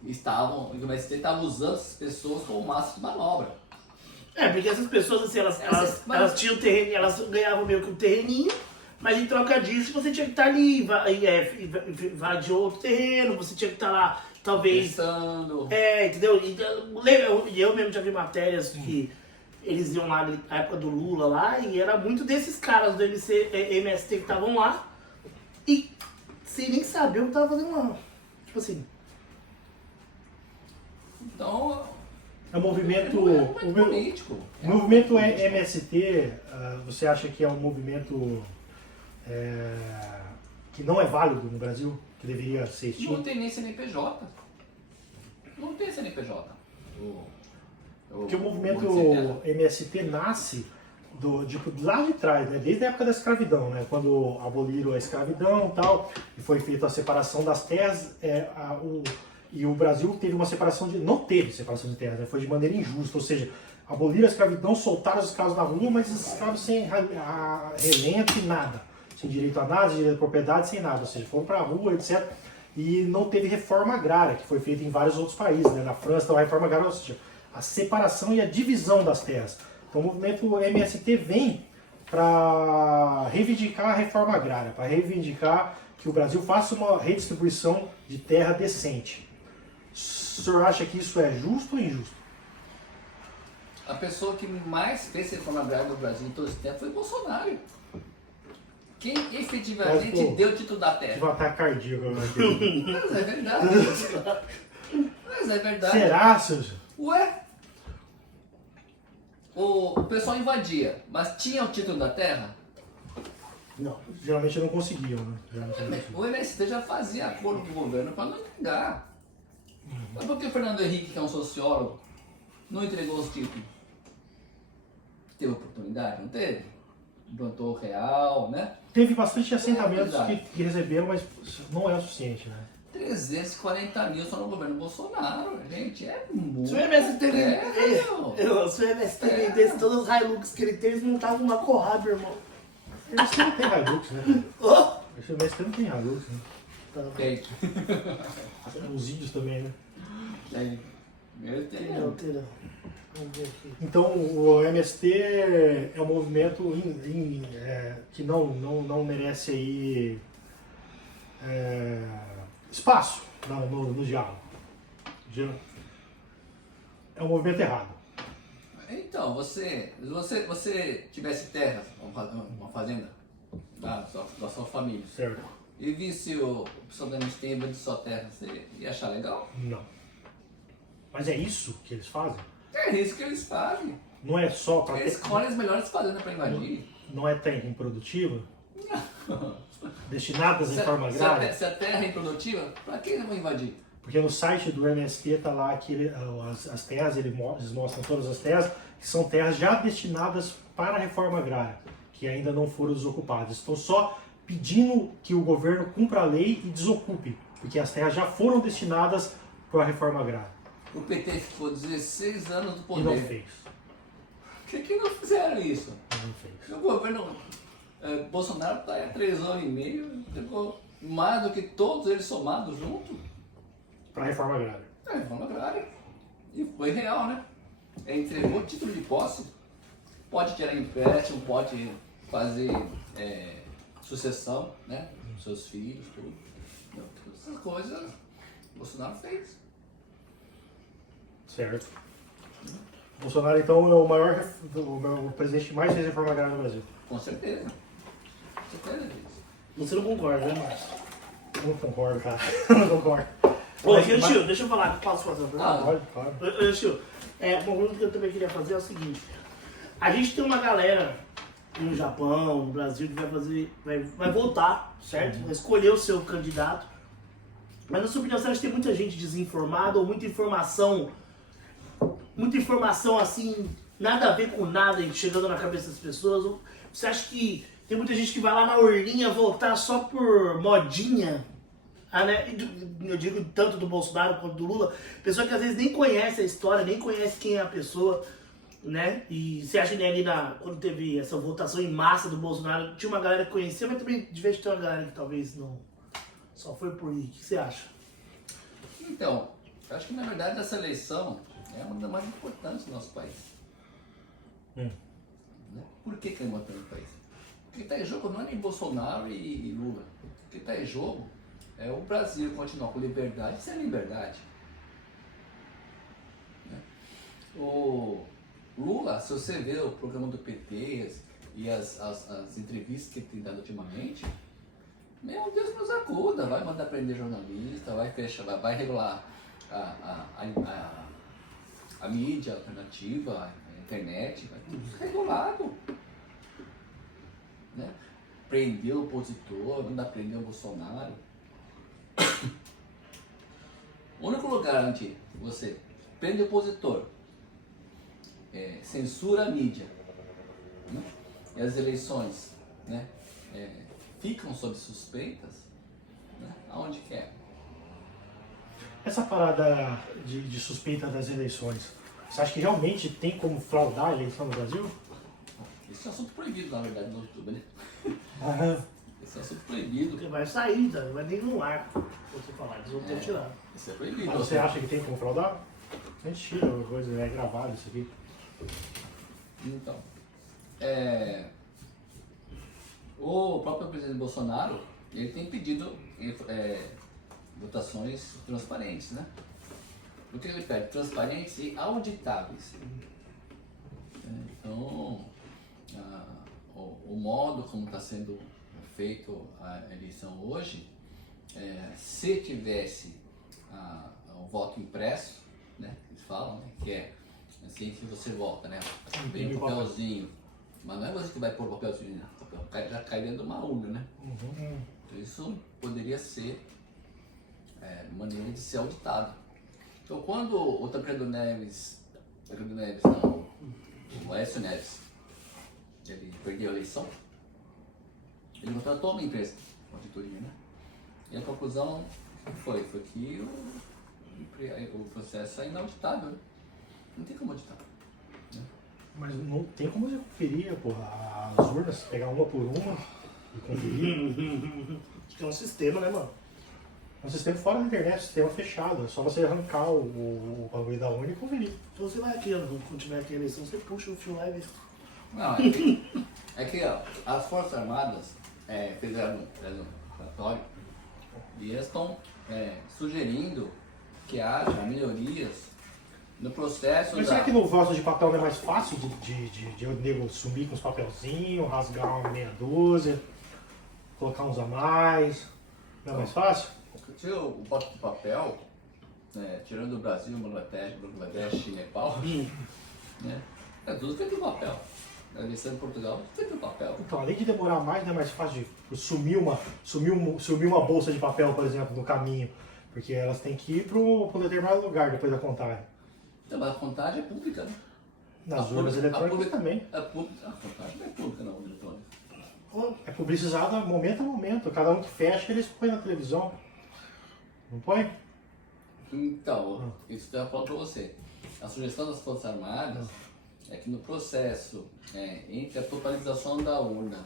o MST estava usando essas pessoas como massa de manobra. Porque essas pessoas, assim, elas tinham terreno, elas ganhavam meio que um terreninho, mas em troca disso você tinha que estar ali, invadir outro terreno, você tinha que estar lá, talvez... Pensando... Entendeu? Eu mesmo já vi matérias que eles iam lá na época do Lula lá, e era muito desses caras do MST que estavam lá, e sem nem saber o que tava fazendo lá. Tipo assim... Então... É um movimento... político. O movimento MST, você acha que é um movimento que não é válido no Brasil? Que deveria ser extinto? Não tem nem CNPJ. Não tem CNPJ. Porque o movimento MST nasce lá de trás, né? Desde a época da escravidão, né? Quando aboliram a escravidão e tal, e foi feita a separação das terras, e o Brasil teve uma separação não teve separação de terras, né? Foi de maneira injusta, ou seja, aboliram a escravidão, soltaram os escravos na rua, mas os escravos sem relento e nada, sem direito a nada, sem direito à propriedade, sem nada, ou seja, foram para a rua, etc. E não teve reforma agrária, que foi feita em vários outros países, né? Na França, então, a reforma agrária, ou seja, a separação e a divisão das terras. Então o movimento MST vem para reivindicar a reforma agrária, para reivindicar que o Brasil faça uma redistribuição de terra decente. O senhor acha que isso é justo ou injusto? A pessoa que mais fez reforma agrária no Brasil em todo esse tempo foi Bolsonaro. Quem efetivamente deu o título da terra? Tive um ataque cardíaco agora aqui. Mas é verdade. Mas é verdade. Será, Sérgio? Ué? O pessoal invadia, mas tinha o título da terra? Não, geralmente não conseguiam, né? Geralmente não conseguiam. O MST já fazia acordo com o governo para não entregar. Mas por que o Fernando Henrique, que é um sociólogo, não entregou os títulos? Teve oportunidade? Não teve? Implantou o real, né? Teve bastante assentamentos que receberam, mas não é o suficiente, né? 340 mil só no governo Bolsonaro, gente, é muito. Se o MST vendesse todas as Hilux que ele tem, eles montavam uma Corrado, irmão. O MST não tem Hilux, né? O MST não tem Hilux, né? Tem. Os índios também, né? Tem. Eu tenho. Vamos ver aqui. Então o MST é um movimento que não merece aí espaço no diálogo. É um movimento errado. Então, se você tivesse terras, uma fazenda da sua família, Certo? e visse o pessoal da MST de sua terra, você ia achar legal? Não. Mas é isso que eles fazem? É isso que eles fazem. Não é só para Eles escolhem as melhores fazendas para invadir. Não é terra improdutiva? Destinadas em forma agrária? Se a terra é improdutiva, para que eles vão invadir? Porque no site do MST está lá que as terras, eles mostram todas as terras, que são terras já destinadas para a reforma agrária, que ainda não foram desocupadas. Estão só pedindo que o governo cumpra a lei e desocupe, porque as terras já foram destinadas para a reforma agrária. O PT ficou 16 anos no E poder. não fez. Por que não fizeram isso? Não fez. O governo Bolsonaro está há 3 anos e meio, ficou mais do que todos eles somados juntos. Para a reforma agrária. É, reforma agrária. E foi real, né? Ele entregou o título de posse, pode tirar empréstimo, pode fazer sucessão, né? Seus filhos, tudo. Todas essas coisas o Bolsonaro fez. Certo. Bolsonaro, então, é o presidente que mais fez reforma agrária no Brasil. Com certeza. Com certeza disso. Você não concorda, né, Márcio? Eu não concordo, cara. Eu não concordo. Ô, Chiu, deixa eu falar, posso fazer uma pergunta? Pode, claro. Ô, Chiu, uma pergunta que eu também queria fazer é o seguinte. A gente tem uma galera no Japão, no Brasil, que vai fazer, vai votar, certo? Vai escolher o seu candidato. Mas na sua opinião, você acha que tem muita gente desinformada ou muita informação assim, nada a ver com nada e chegando na cabeça das pessoas? Ou você acha que tem muita gente que vai lá na urninha votar só por modinha? Ah, né? Eu digo tanto do Bolsonaro quanto do Lula, pessoa que às vezes nem conhece a história, nem conhece quem é a pessoa, né? E você acha que ali quando teve essa votação em massa do Bolsonaro, tinha uma galera que conhecia, mas também de vez ter uma galera que talvez não só foi por aí. O que você acha? Então, eu acho que na verdade essa eleição é uma das mais importantes do nosso país. Né? Por que é importante no país? O que está em jogo não é nem Bolsonaro e Lula. O que está em jogo é o Brasil continuar com liberdade sem liberdade. Né? O Lula, se você vê o programa do PT e as entrevistas que ele tem dado ultimamente, meu Deus nos acuda, vai mandar prender jornalista, vai fechar, vai regular a mídia alternativa, a internet, vai tudo regulado. Né? Prender o opositor, mandar prender o Bolsonaro. O único lugar onde você prende o opositor, censura a mídia, né? E as eleições, né? Ficam sob suspeitas, né? Aonde que é? Essa parada de suspeita das eleições, você acha que realmente tem como fraudar a eleição no Brasil? Esse é um assunto proibido, na verdade, no YouTube, né? Aham. Esse é um assunto proibido. Porque vai sair, não vai nem no ar, você falar, eles vão ter tirado. Isso é proibido. Mas você acha que tem como fraudar? A gente tira a coisa, é gravado isso aqui. Então, o próprio presidente Bolsonaro, ele tem pedido votações transparentes, né? O que ele pede? Transparentes e auditáveis. Então, o modo como está sendo feito a eleição hoje, se tivesse o voto impresso, né? Eles falam, né? Que é assim que você vota, né? Vem um papelzinho, mas não é você que vai pôr o papelzinho, né? O papel já cai dentro de uma urna, né? Uhum. Então isso poderia ser maneira de ser auditado. Então quando o Tancredo Neves não, o Aécio Neves, ele perdeu a eleição, ele contratou uma empresa, uma auditoria, né? E a conclusão foi que o processo é inauditável, né? Não tem como auditar. Né? Mas não tem como você conferir, porra, as urnas, pegar uma por uma e conferir. Acho que é um sistema, né, mano? É um sistema fora da internet, um sistema fechado. É só você arrancar o bagulho da urna e conferir. Então você vai aqui, quando tiver aqui a eleição, você puxa o fio lá e vê. Não, é que ó, as Forças Armadas fizeram um relatório e eles estão sugerindo que haja melhorias no processo. Mas será que no voto de papel não é mais fácil de o nego sumir com os papelzinhos, rasgar uma meia dúzia, colocar uns a mais? Não é mais fácil? Se o voto de papel, tirando o Brasil, Bangladesh e Nepal, né, é tudo feito em papel. A eleição de Portugal, feito em papel. Então, além de demorar mais, não é mais fácil de sumir uma bolsa de papel, por exemplo, no caminho. Porque elas têm que ir para um determinado lugar depois da contagem. Então, mas a contagem é pública, né? Nas urnas eletrônicas também. A contagem não é pública na urna eletrônica. É publicizada momento a momento. Cada um que fecha, eles põem na televisão. Não põe? Então, isso que eu ia falar para você. A sugestão das Forças Armadas é que no processo entre a totalização da urna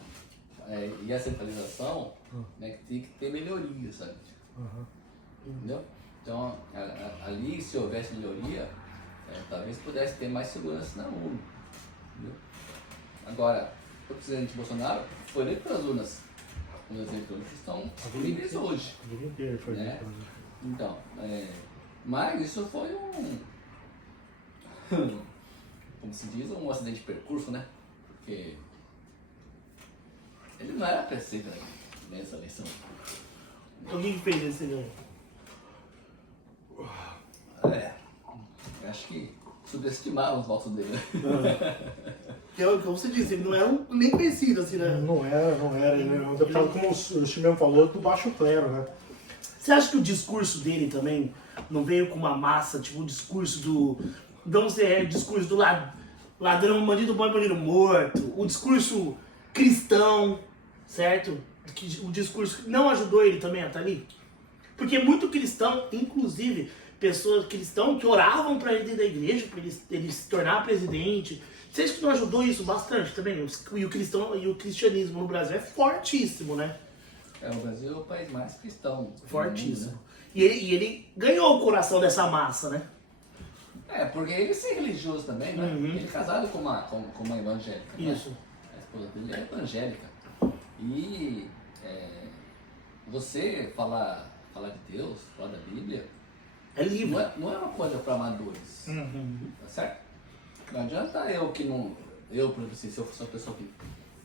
e a centralização, né, que tem que ter melhoria, sabe? Entendeu? Então, ali, se houvesse melhoria, talvez pudesse ter mais segurança na urna. Entendeu? Agora, o presidente Bolsonaro foi eleito pelas urnas. Os eleitores que estão livres hoje. O dia inteiro foi Né? feito. Então, mas isso foi como se diz, um acidente de percurso, né? Porque ele não era prefeito nessa eleição. Então quem que fez esse ganho? acho que subestimaram os votos dele. Como você disse, ele não era nem conhecido, assim, né? Não era. Ele era um deputado, como o Chico mesmo falou, do baixo clero, né? Você acha que o discurso dele também não veio com uma massa, tipo o discurso do... Vamos dizer, o discurso do ladrão, bandido bom e bandido morto, o discurso cristão, certo? O discurso não ajudou ele também a estar ali? Porque muito cristão, inclusive pessoas cristãos que oravam para ele dentro da igreja, para ele se tornar presidente. Você acha que não ajudou isso bastante também? E o cristianismo no Brasil é fortíssimo, né? O Brasil é o país mais cristão. Fortíssimo. Né? E ele ganhou o coração dessa massa, né? Porque ele é religioso também, né? Ele é casado com uma evangélica. Isso. Né? A esposa dele é evangélica. E você falar de Deus, falar da Bíblia, É livre. não é uma coisa para amadores. Tá certo? Não adianta eu, por exemplo, se eu fosse uma pessoa que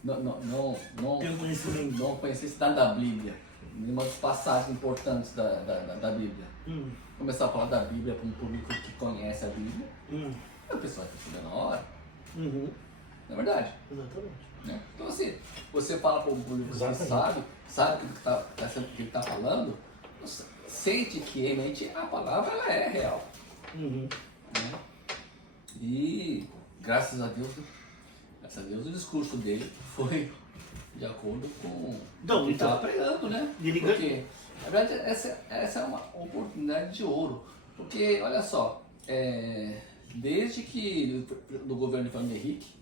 não Tem conhecimento. não conhecesse nada da Bíblia, nenhuma das passagens importantes da Bíblia, começar a falar da Bíblia para um público que conhece a Bíblia, a pessoa vai perceber na hora. Não é verdade? Exatamente. Né? Então, assim, você fala para um público que Exatamente. sabe o que ele está falando, sente que realmente a palavra ela é real. Né? E graças a Deus o discurso dele foi de acordo com o que ele estava pregando, né? Porque, na verdade, essa é uma oportunidade de ouro. Porque, olha só, desde que do governo de Fernando Henrique,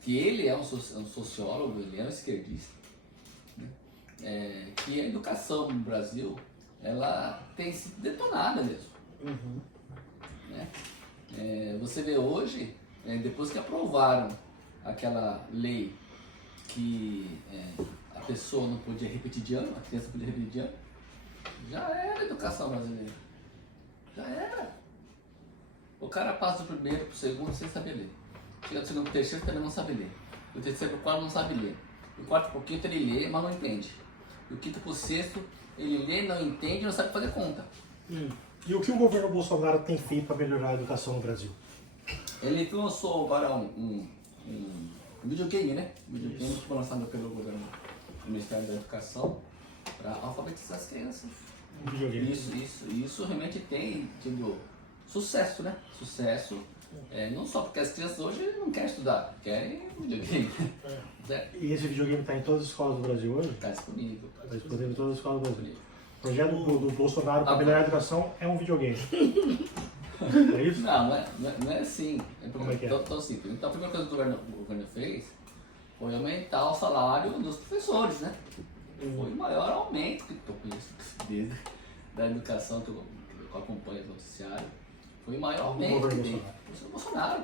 que ele é um sociólogo, ele é um esquerdista, né? Que a educação no Brasil, ela tem sido detonada mesmo. Né? Você vê hoje, depois que aprovaram aquela lei que a pessoa não podia repetir de ano, a criança podia repetir de ano, já era a educação brasileira. Já era. O cara passa do primeiro pro segundo sem saber ler. Chega do segundo pro terceiro também não sabe ler. Do terceiro pro quarto não sabe ler. Do quarto pro quinto ele lê, mas não entende. Do quinto pro sexto ele lê, não entende e não sabe fazer conta. E o que o governo Bolsonaro tem feito para melhorar a educação no Brasil? Ele lançou agora um videogame, né? Um videogame que foi lançado pelo governo do Ministério da Educação para alfabetizar as crianças. Um videogame. Isso realmente tem tido sucesso, né? Sucesso, não só porque as crianças hoje não querem estudar, querem videogame. E esse videogame está em todas as escolas do Brasil hoje? Está disponível. Está disponível em todas as escolas do Brasil. O projeto do Bolsonaro para melhorar a educação é um videogame. É isso? Não é assim. Como é que é? Tão simples. Então a primeira coisa que o governo fez foi aumentar o salário dos professores, né? Foi o maior aumento que eu conheço desde da educação que eu acompanho o noticiário. Foi o maior aumento que teve. O Bolsonaro.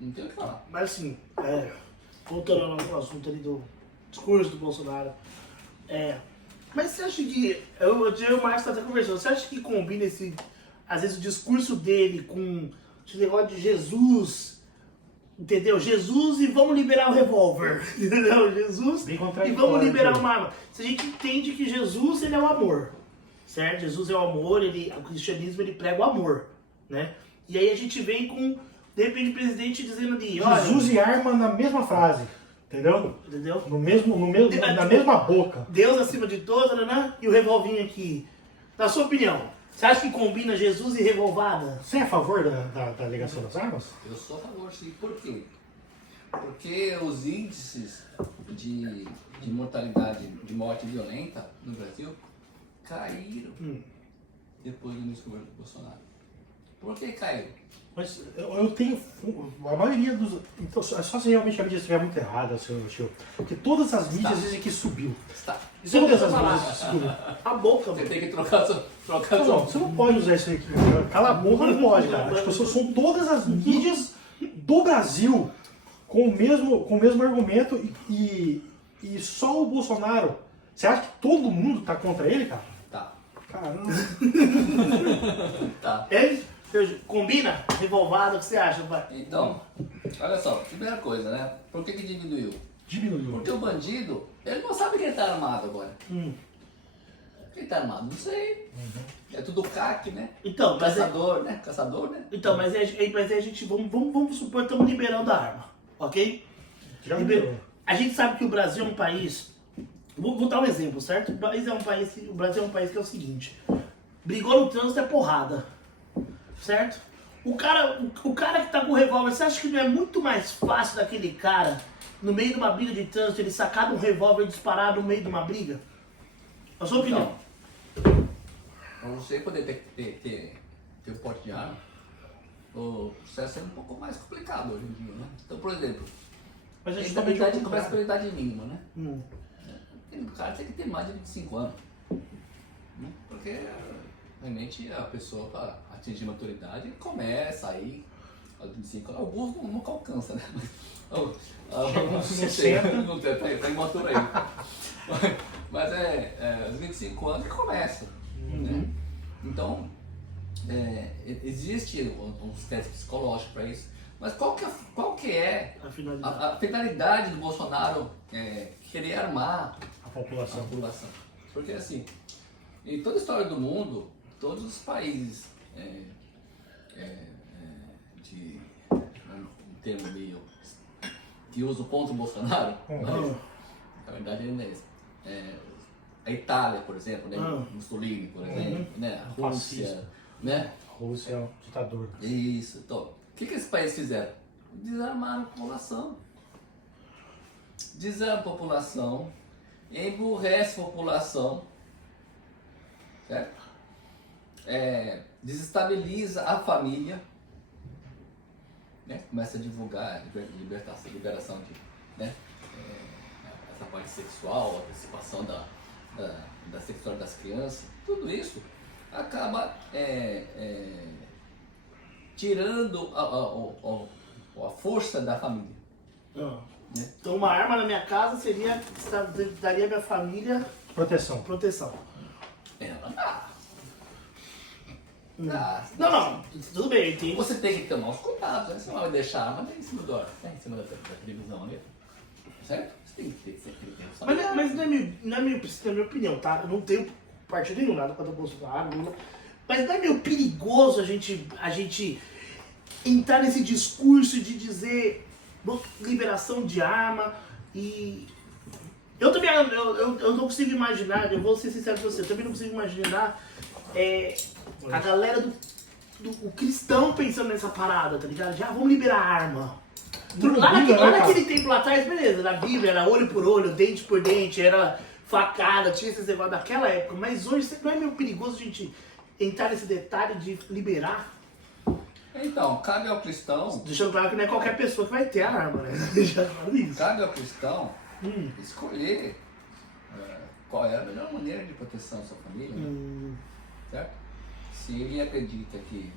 Não tem o que falar. Mas assim, voltando ao assunto ali do discurso do Bolsonaro, mas você acha que, eu e o Marcos tá até conversando, você acha que combina às vezes o discurso dele com esse negócio de Jesus, entendeu? Jesus e vamos liberar o revólver, entendeu? Jesus e vamos liberar uma arma. Se a gente entende que Jesus, ele é o amor, certo? Jesus é o amor, o cristianismo, ele prega o amor, né? E aí a gente vem com, de repente, o presidente dizendo de... Jesus e arma na mesma frase, entendeu? Entendeu? Na mesma boca. Deus acima de todos, né? E o revolvinho aqui. Na sua opinião, você acha que combina Jesus e revolvada? Você é a favor da ligação das armas? Eu sou a favor, sim. Por quê? Porque os índices de mortalidade, de morte violenta no Brasil caíram depois do início do governo do Bolsonaro. Por que caiu? Mas eu tenho. A maioria dos. Então, é só se realmente a mídia estiver muito errada, seu tio. Porque todas as mídias dizem que subiu. Todas as mídias subiu. A boca, Você mano. tem que trocar Não, você não pode usar isso aí. Cala a boca, não pode, cara. Tipo, são todas as mídias do Brasil com o mesmo argumento e só o Bolsonaro. Você acha que todo mundo tá contra ele, cara? Tá. Caramba. Tá. Combina? Revolvado, o que você acha, pai? Então, olha só, primeira coisa, né? Por que diminuiu? Diminuiu. Porque o bandido, ele não sabe quem tá armado agora. Quem tá armado? Não sei. tudo CAC, né? Então, mas Caçador, né? Caçador, né? Então, mas a gente, vamos supor que estamos liberando a arma, ok? Já liberou. A gente sabe que o Brasil é um país, vou dar um exemplo, certo? O Brasil é um país que é o seguinte, brigou no trânsito é porrada, certo? O cara que tá com o revólver, você acha que não é muito mais fácil daquele cara, no meio de uma briga de trânsito, ele sacar um revólver e disparar no meio de uma briga? A sua opinião? Para você poder ter um porte de arma, o processo é um pouco mais complicado hoje em dia, né? Então, por exemplo, Mas é tem justamente o contrário. responsabilidade mínima, né? O cara tem que ter mais de 25 anos, né? Porque realmente a pessoa, para atingir maturidade, começa aí aos 25 anos. Alguns nunca alcançam, né? Alguns não sei, não tem, tá imaturo aí. Mas aos 25 anos que começa, né? Então, existe uns testes psicológicos para isso. Mas qual que é a finalidade do Bolsonaro querer armar A população. a população? Porque assim, em toda a história do mundo, todos os países um termo meio que usa o ponto Bolsonaro, mas, na verdade ele não é esse. A Itália, por exemplo, né? Mussolini, por exemplo, né? A Rússia, né? A Rússia é um ditador. Isso. Então, o que esses países fizeram? Desarmaram a população. Desarma a população, emburrece a população, certo? Desestabiliza a família, né? Começa a divulgar liberação de, né? Essa parte sexual, a antecipação da sexualidade das crianças, tudo isso acaba tirando a força da família. Né? Então uma arma na minha casa daria à minha família Proteção. Não, tudo bem, eu entendo. você tem que tomar os cuidados, né? Você não vai deixar a arma em cima da televisão ali, certo? Você tem que ter Mas não é minha opinião, tá? Eu não tenho partido nenhum, nada contra o Bolsonaro, mas não é meio perigoso a gente entrar nesse discurso de dizer liberação de arma e... Eu também eu não consigo imaginar, eu vou ser sincero com você, eu também não consigo imaginar a galera do cristão pensando nessa parada, tá ligado? Já vamos liberar a arma. Lá naquele tempo lá atrás, beleza, na Bíblia era olho por olho, dente por dente, era facada, tinha esses negócios daquela época, mas hoje não é meio perigoso a gente entrar nesse detalhe de liberar? Então, cabe ao cristão... Deixando claro que não é qualquer pessoa que vai ter a arma, né? Já falo isso. Cabe ao cristão escolher qual é a melhor maneira de proteção da sua família, certo? Se ele acredita que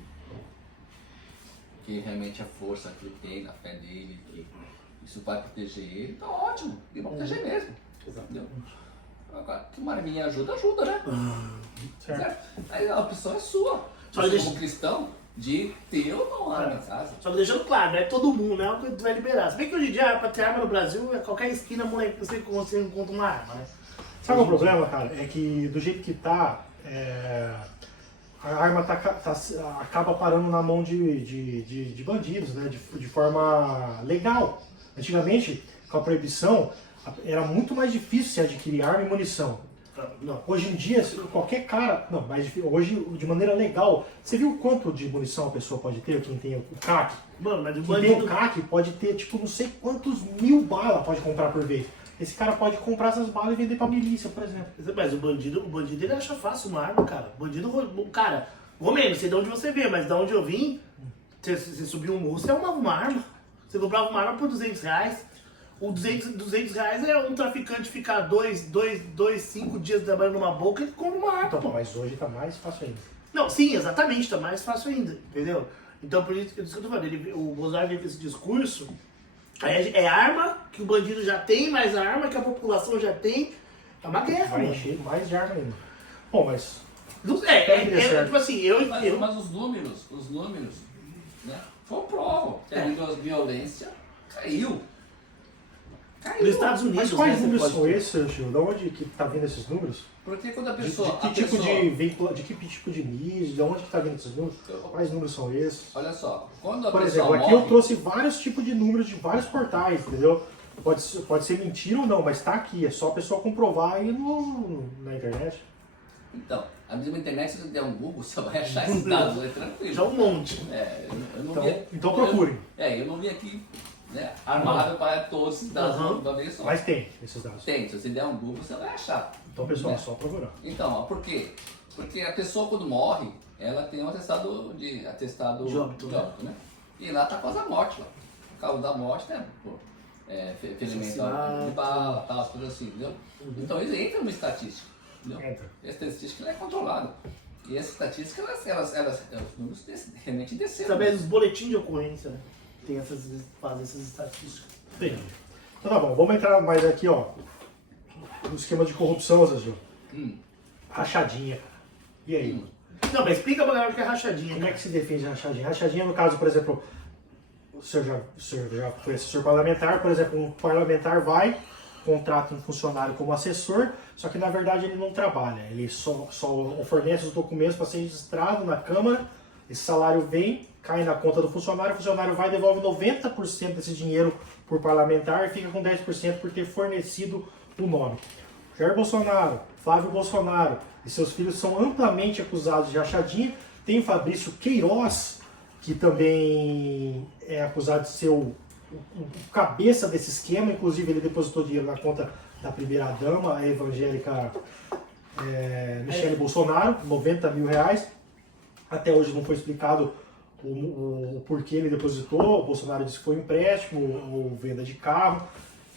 realmente a força que ele tem, na fé dele, que isso vai proteger ele, tá ótimo, ele vai proteger mesmo. Entendeu? Agora, que uma arminha ajuda, né? Certo? Aí a opção é sua. Você como cristão, de ter ou não arma em casa. Só que deixando claro, não é todo mundo, não é o que tu vai liberar. Se bem que hoje em dia, pra ter arma no Brasil, qualquer esquina, moleque, você encontra uma arma, né? Sabe o problema, cara? É que do jeito que tá, a arma acaba parando na mão de bandidos, né? De forma legal. Antigamente, com a proibição, era muito mais difícil se adquirir arma e munição. Não. Hoje em dia, qualquer cara... Não, mas hoje, de maneira legal... Você viu quanto de munição a pessoa pode ter? Quem tem o CAC? Mano, mas quem tem o CAC pode ter, tipo, não sei quantos 1000 balas pode comprar por vez. Esse cara pode comprar essas balas e vender pra milícia, por exemplo. Mas o bandido ele acha fácil uma arma, cara. Cara, não sei de onde você veio, mas de onde eu vim, você subiu um morro, você arrumava uma arma. Você comprava uma arma por R$200. O R$200 é um traficante ficar 5 dias trabalhando numa boca, ele compra uma arma. Então, mas hoje tá mais fácil ainda. Não, sim, exatamente, tá mais fácil ainda, entendeu? Então, por isso que eu tô falando, o Bolsonaro vem com esse discurso, é arma que o bandido já tem, mais arma que a população já tem, é uma guerra, vai encher mais de arma ainda. Bom, mas... tipo assim, Mas os números, né, comprovam que a violência caiu. Nos Estados Unidos, mas quais números são esses, Gil? De onde que tá vindo esses números? Porque quando a De pessoa... que tipo de veículo, de que tipo de mídia, de onde que está vindo esses números? Quais números são esses? Olha só, quando a Por pessoa exemplo, aqui morre... eu trouxe vários tipos de números de vários portais, entendeu? Pode ser mentira ou não, mas está aqui, é só a pessoa comprovar aí na internet. Então, a mesma internet, se você der um Google, você vai achar esses dados, é tranquilo. Já um monte. Eu não Então procurem. Eu não vim aqui, né, armado para todos esses dados de uma vez só. Mas tem esses dados. Tem, se você der um Google, você vai achar. Então, pessoal, né? só procurar. Então, por quê? Porque a pessoa quando morre, ela tem um atestado de óbito, né? E lá tá quase a morte, lá. O causa da morte, né? Ferimento de bala, tal, as coisas assim, entendeu? Então isso entra numa estatística, entendeu? Essa estatística ela é controlada. E essa estatística, os números realmente desceram. Através dos boletins de ocorrência, né? Fazem essas estatísticas. Tem. Então tá bom, vamos entrar mais aqui, ó. No esquema de corrupção, Zazu. Rachadinha. E aí? Não, mas explica pra galera o que é rachadinha. Como é que se defende a rachadinha? Rachadinha, no caso, por exemplo, o senhor já foi assessor parlamentar, por exemplo, um parlamentar vai, contrata um funcionário como assessor, só que na verdade ele não trabalha, ele só fornece os documentos para ser registrado na Câmara, esse salário vem, cai na conta do funcionário, o funcionário vai e devolve 90% desse dinheiro por parlamentar e fica com 10% por ter fornecido o nome. Jair Bolsonaro, Flávio Bolsonaro e seus filhos são amplamente acusados de rachadinha. Tem o Fabrício Queiroz, que também é acusado de ser o cabeça desse esquema, inclusive ele depositou dinheiro na conta da primeira-dama, a evangélica Michele Bolsonaro, R$90 mil. Até hoje não foi explicado o porquê ele depositou. O Bolsonaro disse que foi empréstimo ou venda de carro.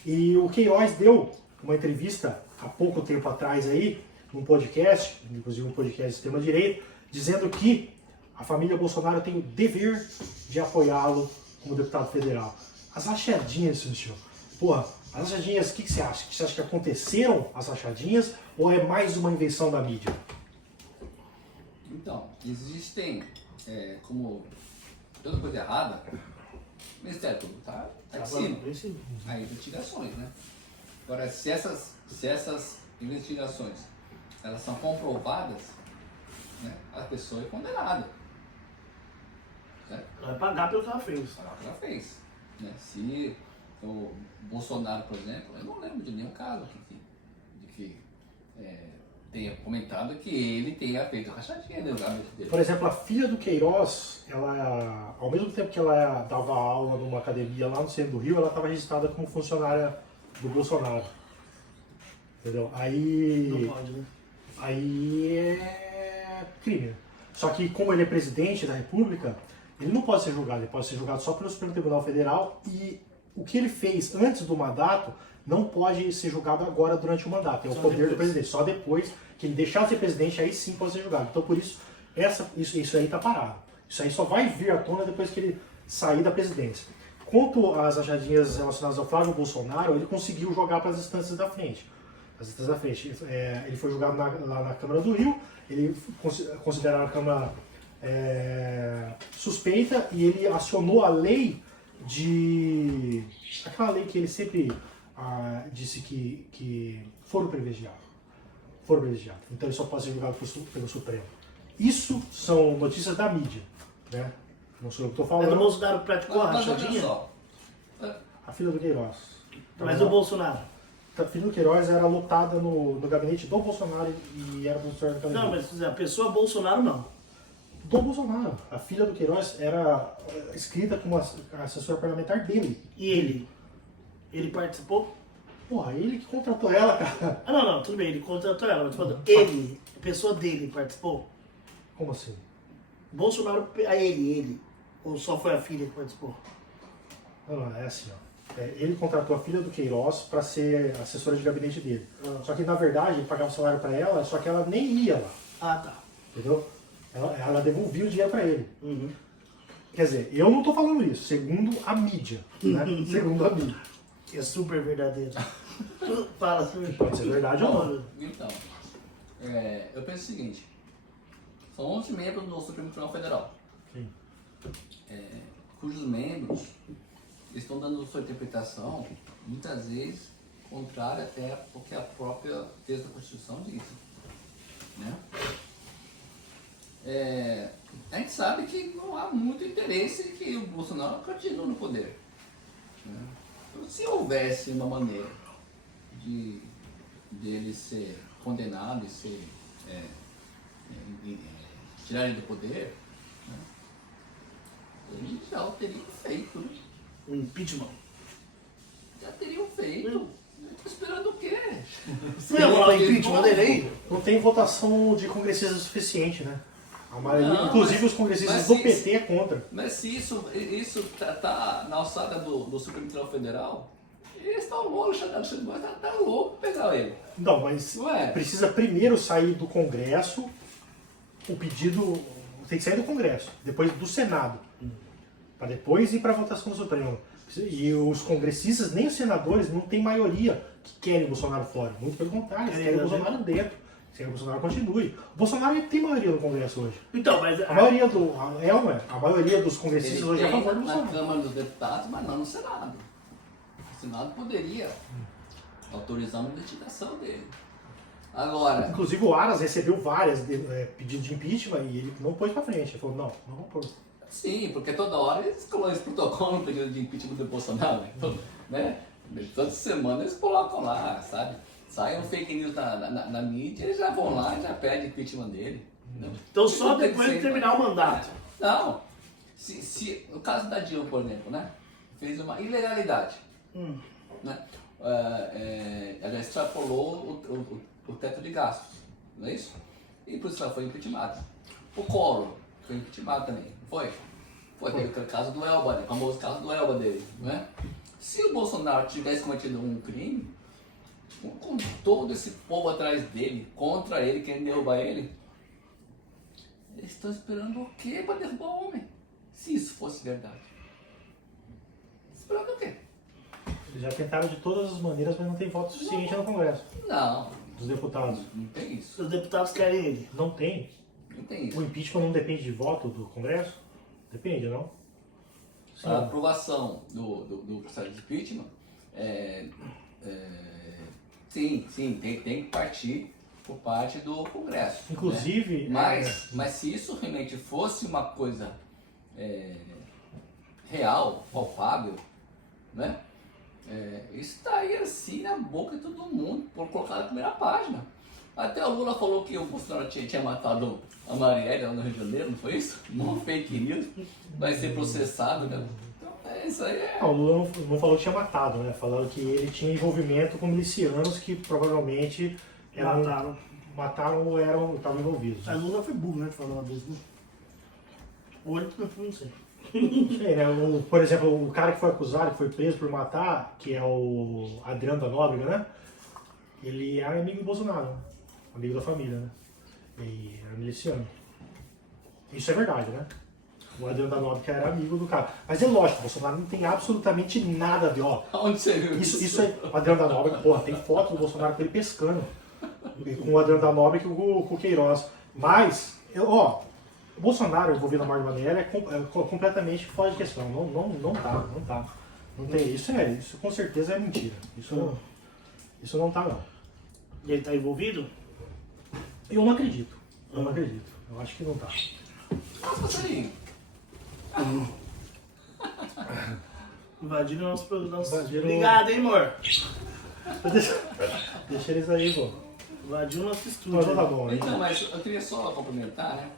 E o Queiroz deu uma entrevista há pouco tempo atrás aí, num podcast, inclusive um podcast de extrema-direita, dizendo que a família Bolsonaro tem o dever de apoiá-lo como deputado federal. As rachadinhas, senhor. Porra, as rachadinhas, o que você acha? Você acha que aconteceram as rachadinhas ou é mais uma invenção da mídia? Então, existem, como toda coisa errada, o Ministério Público está em cima. Há investigações, né? Agora, se essas investigações elas são comprovadas, né, a pessoa é condenada. Certo? Ela vai pagar pelo que ela fez. Pagar o que ela fez. Né? Se o Bolsonaro, por exemplo, eu não lembro de nenhum caso de que tenha comentado que ele tenha feito rachadinha no gabinete dele. Por exemplo, a filha do Queiroz, ela, ao mesmo tempo que ela dava aula numa academia lá no centro do Rio, ela estava registrada como funcionária do Bolsonaro. Entendeu? Aí. Não pode, né? Aí é crime. Né? Só que como ele é presidente da República, ele não pode ser julgado, ele pode ser julgado só pelo Supremo Tribunal Federal e o que ele fez antes do mandato não pode ser julgado agora durante o mandato. É o poder do presidente. Só depois que ele deixar de ser presidente, aí sim pode ser julgado. Então por isso, isso aí está parado. Isso aí só vai vir à tona depois que ele sair da presidência. Quanto às rachadinhas relacionadas ao Flávio Bolsonaro, ele conseguiu jogar para as instâncias da frente. Ele foi julgado lá na Câmara do Rio, ele consideraram a Câmara suspeita e ele acionou a lei aquela lei que ele sempre disse que foro privilegiado. Então ele só pode ser julgado pelo Supremo. Isso são notícias da mídia, né? Não sou eu que estou falando. Mas o Bolsonaro praticou a rachadinha? Só. A filha do Queiroz. Mas o Bolsonaro? A filha do Queiroz era lotada no gabinete do Bolsonaro e era professor da academia. Não, mas a pessoa Bolsonaro não. Do Bolsonaro. A filha do Queiroz era escrita como assessora parlamentar dele. E ele? Ele participou? Porra, ele que contratou ela, cara. Ah, não, tudo bem, ele contratou ela, mas falando, ele, a pessoa dele participou? Como assim? Bolsonaro, ele. Ou só foi a filha que participou? Não, é assim, ó. Ele contratou a filha do Queiroz para ser assessora de gabinete dele. Só que, na verdade, ele pagava um salário para ela, só que ela nem ia lá. Ah, tá. Entendeu? Ela devolvia o dinheiro para ele. Uhum. Quer dizer, eu não estou falando isso, segundo a mídia. Né? Segundo a mídia. Que é super verdadeiro. Fala sobre. Pode ser verdade ou não. Então, eu penso o seguinte: são 11 membros do Supremo Tribunal Federal, Sim. cujos membros estão dando sua interpretação, muitas vezes, contrária até ao que a própria texto da Constituição diz. né? A gente sabe que não há muito interesse que o Bolsonaro continue no poder, né? Então, se houvesse uma maneira de ele ser condenado e ser tirar ele do poder, né? Eles já o teriam feito, né? O impeachment. Já teriam feito. Estou esperando o quê? Você ia rolar o impeachment dele aí? Não tem votação de congressistas suficiente, né? A maioria, Não, inclusive os congressistas mas do se- PT é contra. Mas se isso tá na alçada do Supremo Tribunal Federal, eles estão loucos, tá louco pegar ele. Não, mas Ué. precisa primeiro sair do Congresso, o pedido tem que sair do Congresso, depois do Senado, para depois ir para a votação do Supremo. E os congressistas, nem os senadores, não tem maioria que querem o Bolsonaro fora. Muito pelo contrário, eles querem o Bolsonaro dentro. Eles querem que o Bolsonaro continue. O Bolsonaro tem maioria no Congresso hoje. Então, mas A maioria dos congressistas Ele hoje é a tem favor do na Bolsonaro. Câmara dos Deputados, mas não no Senado. O Senado poderia autorizar uma investigação dele. Agora, Inclusive o Aras recebeu várias pedidos de impeachment e ele não pôs para frente. Ele falou, não vamos pôr. sim, porque toda hora eles colocam esse protocolo no pedido de impeachment do Bolsonaro, né? Toda semana eles colocam lá, sabe? Sai um fake news na mídia, eles já vão lá e já pedem impeachment dele. Entendeu? então só Não tem depois que de ser- terminar o mandato. Não. Se no caso da Dilma, por exemplo, né? Fez uma ilegalidade, né? Ela extrapolou o teto de gastos, não é isso? E por isso ela foi impeachmentada. O Collor foi impeachmentado também, não foi? Foi aquele caso do Elba, né? O famoso caso do Elba dele, não é? Se o Bolsonaro tivesse cometido um crime, com todo esse povo atrás dele, contra ele, querendo derrubar ele, eles estão esperando o quê para derrubar o homem? Se isso fosse verdade. Esperando o quê? Eles já tentaram de todas as maneiras, mas não tem voto suficiente no Congresso Não, dos deputados. não tem isso. Os deputados querem ele. Não tem. Não tem O isso. impeachment não depende de voto do Congresso? Depende, não? Sim. A aprovação do processo de impeachment, sim, tem que partir por parte do Congresso. Inclusive, né? Mas se isso realmente fosse uma coisa real, palpável, né? Isso estaria assim na boca de todo mundo, por colocar na primeira página. Até o Lula falou que o Bolsonaro tinha matado a Marielle lá no Rio de Janeiro, não foi isso? Uma fake news, vai ser processado, né? Então, isso aí o Lula não falou que tinha matado, né? Falaram que ele tinha envolvimento com milicianos que provavelmente mataram ou estavam envolvidos. A Lula foi burro, né? Falou uma vez, né? Ou ele não sei. Sei, né? Por exemplo, o cara que foi acusado, que foi preso por matar, que é o Adriano da Nóbrega, né? Ele era amigo do Bolsonaro, né? Amigo da família, né? E era miliciano. Isso é verdade, né? O Adriano da Nóbrega era amigo do cara. Mas é lógico, o Bolsonaro não tem absolutamente nada a ver, ó. Onde você viu Isso é. O Adriano da Nóbrega, porra, tem foto do Bolsonaro com ele pescando. Com o Adriano da Nóbrega e com o Queiroz. Mas, o Bolsonaro envolvido na morte da Marielle é completamente fora de questão. Não tá. Não tem. Isso com certeza é mentira. Isso não tá, não. E ele tá envolvido? Eu não acredito. Eu acho que não tá. Nossa, passarinho. Invadiram nosso programa. Invadiram- Obrigado, hein, amor? Deixa eles aí, pô. Invadiu nosso estúdio. Então tá bom, hein? Então, mas eu queria só complementar, né?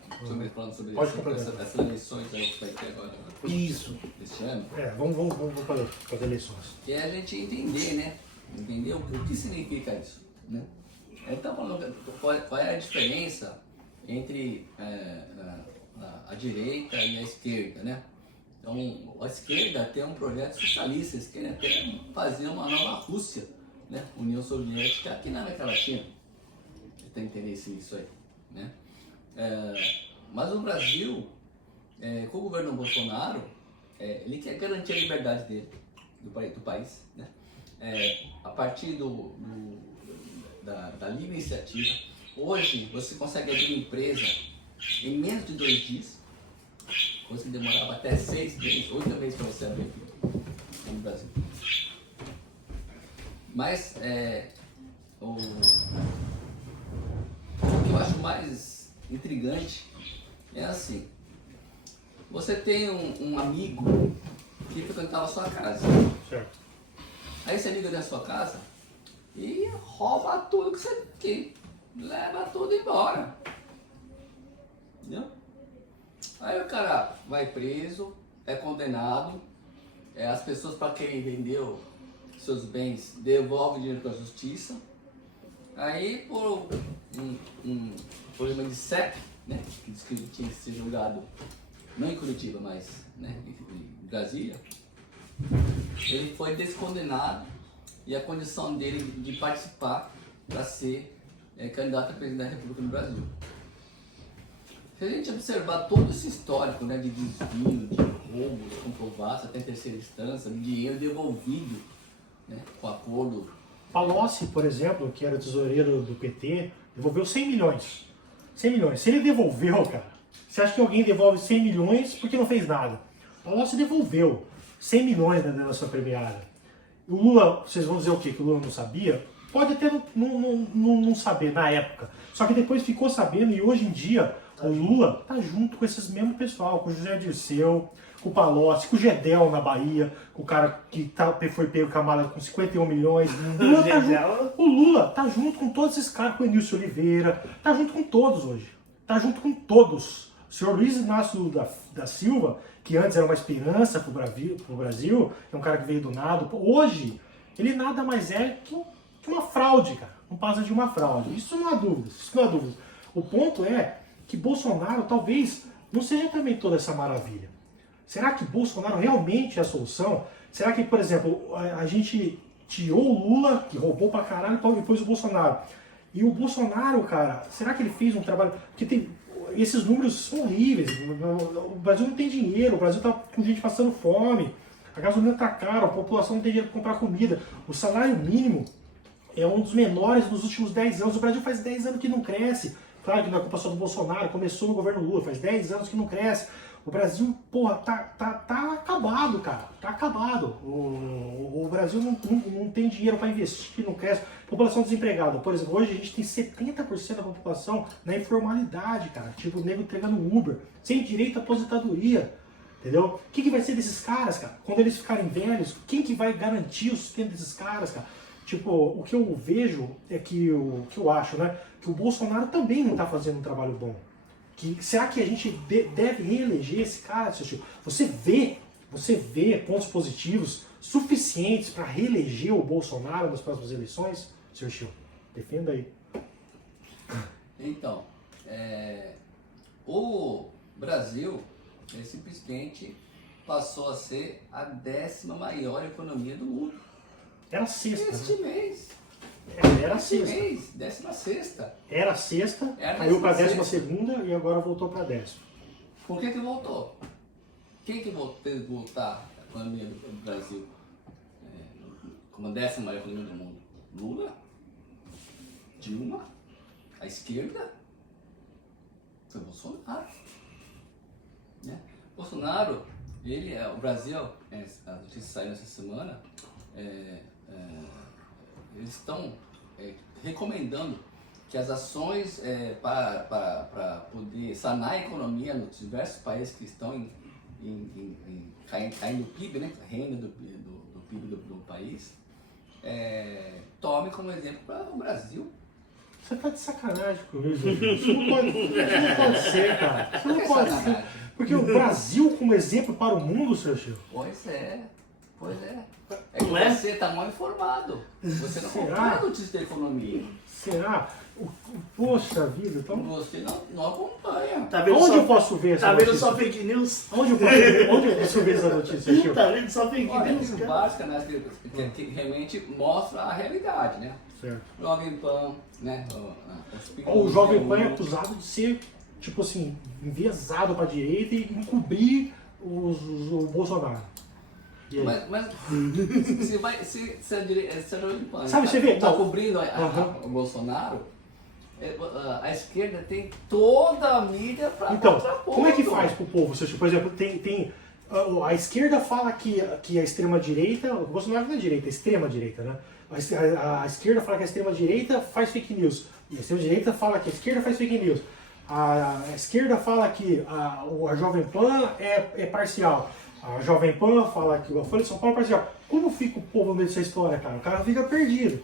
Falando sobre Pode isso, complementar. essas eleições aí que vai ter agora Isso. este ano. Vamos fazer eleições. Que é a gente entender, né? Entender o que significa isso, né? Então, qual é a diferença entre a direita e a esquerda, né? Então, a esquerda tem um projeto socialista, a esquerda quer fazer uma nova Rússia, né? União Soviética aqui na América Latina. Tem interesse nisso aí, né? Mas o Brasil, com o governo Bolsonaro, ele quer garantir a liberdade dele, do país, né? A partir da livre iniciativa. Hoje você consegue abrir empresa em menos de 2 dias, coisa que demorava até 6 meses, 8 meses para você abrir aqui no Brasil. Mas o que eu acho mais intrigante é assim, você tem um amigo que frequentava a sua casa. Certo. Aí esse amigo vem na sua casa e rouba tudo que você tem, leva tudo embora. Entendeu? Aí o cara vai preso, é condenado, as pessoas para quem vendeu seus bens devolvem dinheiro para a justiça. Aí por um problema de CEP, né, que diz que tinha que ser julgado não em Curitiba, mas né, em Brasília, ele foi descondenado e a condição dele de participar para ser candidato a presidente da República do Brasil. Se a gente observar todo esse histórico, né, de desvio, de roubo, de comprovação até em terceira instância, de dinheiro devolvido, né, com acordo. Palocci, por exemplo, que era tesoureiro do PT, devolveu 100 milhões. 100 milhões. Se ele devolveu, cara, você acha que alguém devolve 100 milhões porque não fez nada? Palocci devolveu 100 milhões da delação premiada. O Lula, vocês vão dizer o quê? Que o Lula não sabia? Pode até não saber na época. Só que depois ficou sabendo e hoje em dia o Lula tá junto com esses mesmos pessoal, com o José Dirceu, com o Palocci, com o Gedel na Bahia, com o cara que foi pego com a mala com 51 milhões. O Lula tá junto com todos esses caras, com o Enilson Oliveira, tá junto com todos hoje. Tá junto com todos. O senhor Luiz Inácio da Silva, que antes era uma esperança pro Brasil, é um cara que veio do nada, hoje ele nada mais é que uma fraude, cara. Não passa de uma fraude. Isso não há dúvida. Isso não há dúvida. O ponto é que Bolsonaro talvez não seja também toda essa maravilha. Será que Bolsonaro realmente é a solução? Será que, por exemplo, a gente tirou o Lula, que roubou pra caralho, e depois o Bolsonaro? E o Bolsonaro, cara, será que ele fez um trabalho... Porque tem... Esses números são horríveis. O Brasil não tem dinheiro, o Brasil tá com gente passando fome, a gasolina tá cara, a população não tem dinheiro para comprar comida. O salário mínimo é um dos menores nos últimos 10 anos. O Brasil faz 10 anos que não cresce. Claro que não é culpa só do Bolsonaro, começou no governo Lula, faz 10 anos que não cresce. O Brasil, porra, tá acabado, cara. Tá acabado. O Brasil não tem dinheiro para investir, não cresce. População desempregada. Por exemplo, hoje a gente tem 70% da população na informalidade, cara. Tipo, o nego entregando Uber, sem direito à aposentadoria. Entendeu? O que vai ser desses caras, cara? Quando eles ficarem velhos, quem que vai garantir o sustento desses caras, cara? Tipo, o que eu vejo é que o que eu acho, né? Que o Bolsonaro também não tá fazendo um trabalho bom. Será que a gente deve reeleger esse cara, seu tio? Você vê pontos positivos suficientes para reeleger o Bolsonaro nas próximas eleições, seu tio? Defenda aí. Então, o Brasil simplesmente passou a ser a 10ª maior economia do mundo. Era a sexta. Este mês. Era a sexta. Mês, 16ª. Era a sexta, Era caiu para a 16ª. 12ª e agora voltou para a 10ª. Por que voltou? Quem que fez voltar a economia do Brasil como a 10ª maior economia do mundo? Lula? Dilma? A esquerda? Foi Bolsonaro. Né? Bolsonaro, o Brasil, a notícia saiu nessa semana, eles estão recomendando que as ações para poder sanar a economia nos diversos países que estão caindo o PIB, né, a renda do PIB do país, tome como exemplo para o Brasil. Você tá de sacanagem comigo, gente. Isso não pode ser, cara. Isso não pode ser. Porque o Brasil como exemplo para o mundo, seu Chico. Pois é. É que você está mal informado. Você não acompanha notícias da economia. Será? Poxa vida, então... Você não acompanha. Tá vendo Onde eu posso ver essa notícia? Tá vendo só fake news? Onde eu posso ver essa notícia, Chico? Tá vendo só fake Olha, news, tem cara? vários canais que realmente mostram a realidade, né? Certo. Jovem Pan, né? O Jovem Pan é acusado de ser, tipo assim, enviesado para a direita e encobrir o Bolsonaro. E aí? Mas se a Jovem Pan Sabe, você vê, tá não. cobrindo o Bolsonaro, a esquerda tem toda a mídia para Então, como é que faz pro povo? Por exemplo, a esquerda fala que a extrema-direita, o Bolsonaro não é direita, é extrema-direita, né? A esquerda fala que a extrema-direita faz fake news. E a extrema-direita fala que a esquerda faz fake news. A esquerda fala que a Jovem Pan é parcial. A Jovem Pan fala que a Folha de São Paulo é parcial. Como fica o povo no meio dessa história, cara? O cara fica perdido.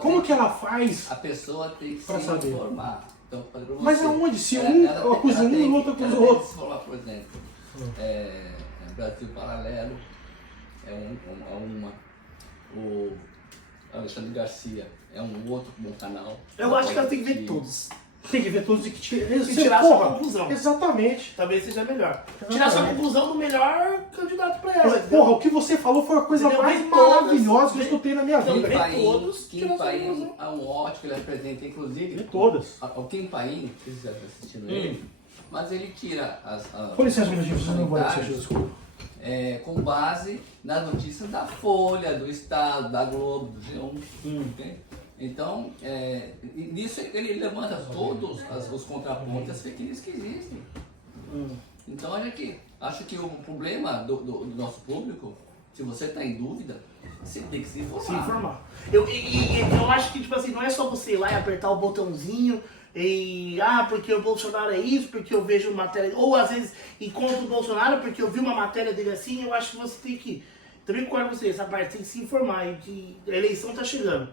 Como que ela faz? A pessoa tem que se saber? Informar. Então, pra você, Mas aonde? Se um acusa um e o outro acusa o outro. Se falar, por exemplo, Brasil Paralelo o Alexandre Garcia é um outro bom canal. Eu acho que ela tem que ver todos. Tem que ver todos e tirar sua conclusão. Exatamente. Talvez seja melhor. Tirar sua conclusão do melhor candidato pra ela. Porra, o que você falou foi a coisa mais maravilhosa que eu escutei na minha vida. Kim Paim é um ótimo, ele apresenta, inclusive. De todas. O Kim Paim, que vocês já estão assistindo ele, mas ele tira Com licença, um minutinho, vocês não vão desculpa. Com base nas notícias da Folha, do Estado, da Globo, do G1. Okay? Então, nisso ele levanta todos os contrapontos, as fake news que existem. Então, olha aqui, acho que o problema do nosso público, se você está em dúvida, você tem que se informar. Se informar. Eu acho que, tipo assim, não é só você ir lá e apertar o botãozinho porque o Bolsonaro é isso, porque eu vejo matéria, ou às vezes encontro o Bolsonaro porque eu vi uma matéria dele assim. Eu acho que você tem que, também concordo com você, essa parte tem que se informar, e que a eleição está chegando.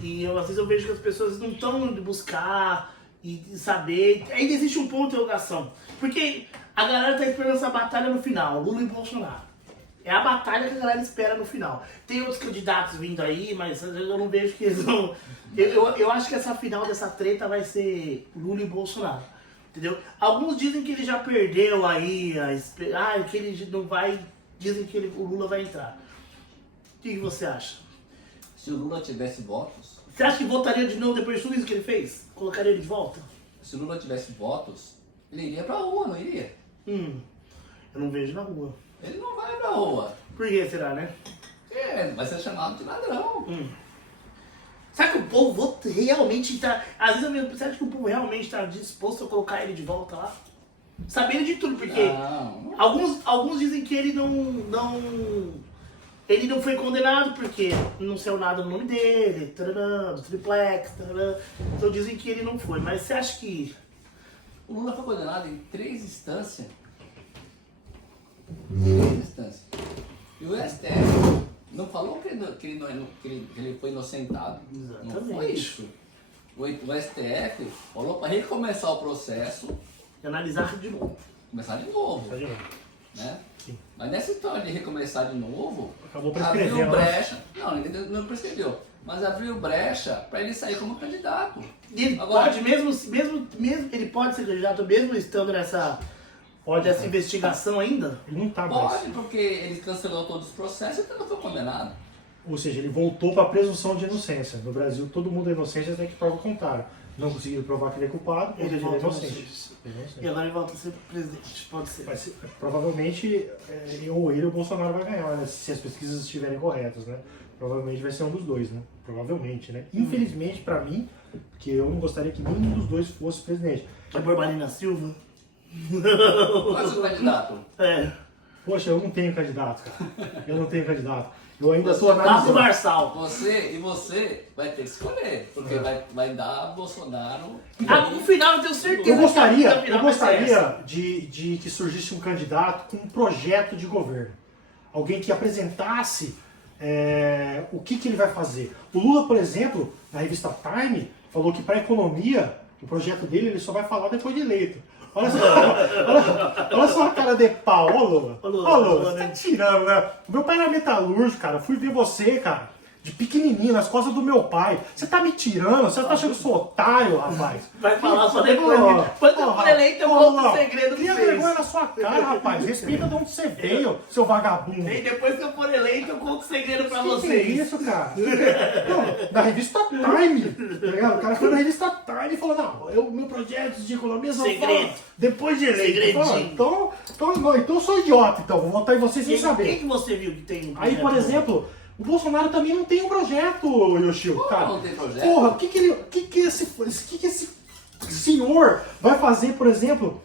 E às vezes eu vejo que as pessoas não estão indo buscar e saber. Ainda existe um ponto de interrogação. Porque a galera está esperando essa batalha no final, Lula e Bolsonaro. É a batalha que a galera espera no final. Tem outros candidatos vindo aí, mas eu não vejo que eles vão... Eu acho que essa final dessa treta vai ser Lula e Bolsonaro. Entendeu? Alguns dizem que ele já perdeu aí, que ele não vai... Dizem que o Lula vai entrar. O que você acha? Se o Lula tivesse votos... Você acha que votaria de novo depois de tudo isso que ele fez? Colocaria ele de volta? Se o Lula tivesse votos, ele iria pra rua, não iria? Eu não vejo na rua. Ele não vai pra rua. Por que será, né? Vai ser chamado de ladrão. Será que o povo realmente está... Às vezes eu me percebo que o povo realmente está disposto a colocar ele de volta lá? Sabendo de tudo, porque alguns dizem que ele ele não foi condenado porque não saiu nada no nome dele, do triplex, então dizem que ele não foi. Mas você acha que... O Lula foi condenado em 3 instâncias. E o STF não falou que ele foi inocentado. Exatamente. Não foi isso. O STF falou para recomeçar o processo. E analisar de novo. Começar de novo. Né? Sim. Mas nessa história de recomeçar de novo, acabou prescrevendo, abriu brecha. Não prescreveu. Mas abriu brecha para ele sair como candidato. E ele pode, mesmo ele pode ser candidato mesmo estando nessa investigação ainda? Ele não tá mais. Pode, porque ele cancelou todos os processos e não foi condenado. Ou seja, ele voltou para a presunção de inocência. No Brasil, todo mundo é inocente até que prova o contrário. Não conseguiram provar que ele é culpado, ele é inocente. E agora ele volta a ser presidente, pode ser. Provavelmente, ou ele ou o Bolsonaro vai ganhar, né? Se as pesquisas estiverem corretas, né? Provavelmente vai ser um dos dois, né? Provavelmente, né? Infelizmente, para mim, porque eu não gostaria que nenhum dos dois fosse presidente. A Borbalina Silva? Qual é o seu candidato? Poxa, eu não tenho candidato, cara. Eu não tenho candidato. Eu ainda estou analisando. Marçal. Você vai ter que escolher, porque vai dar Bolsonaro. No final eu tenho certeza. Eu gostaria de que surgisse um candidato com um projeto de governo. Alguém que apresentasse o que ele vai fazer. O Lula, por exemplo, na revista Time, falou que para a economia, o projeto dele ele só vai falar depois de eleito. Olha só a cara de pau, ô Lula. Você tá tirando, né? Meu pai era metalúrgico, cara. Fui ver você, cara, de pequenininho, nas costas do meu pai. Você tá me tirando? Você tá achando que eu sou otário, rapaz? Vai falar só depois. Quando eu for eleito, eu conto o segredo pra vocês. Cria vergonha na sua cara, rapaz. Respeita de onde você veio, seu vagabundo. E depois que eu for eleito, eu conto o segredo pra vocês. Que isso, cara? Na revista Time, tá ligado? O cara foi na revista Time e falou, não, meu projeto de economia só fala depois de eleito. Então eu sou idiota, então. Vou votar em você sem saber. Quem que você viu que tem? Aí, por exemplo... O Bolsonaro também não tem um projeto, Yoshio. Cara, não tem projeto? Porra, o que esse senhor vai fazer, por exemplo,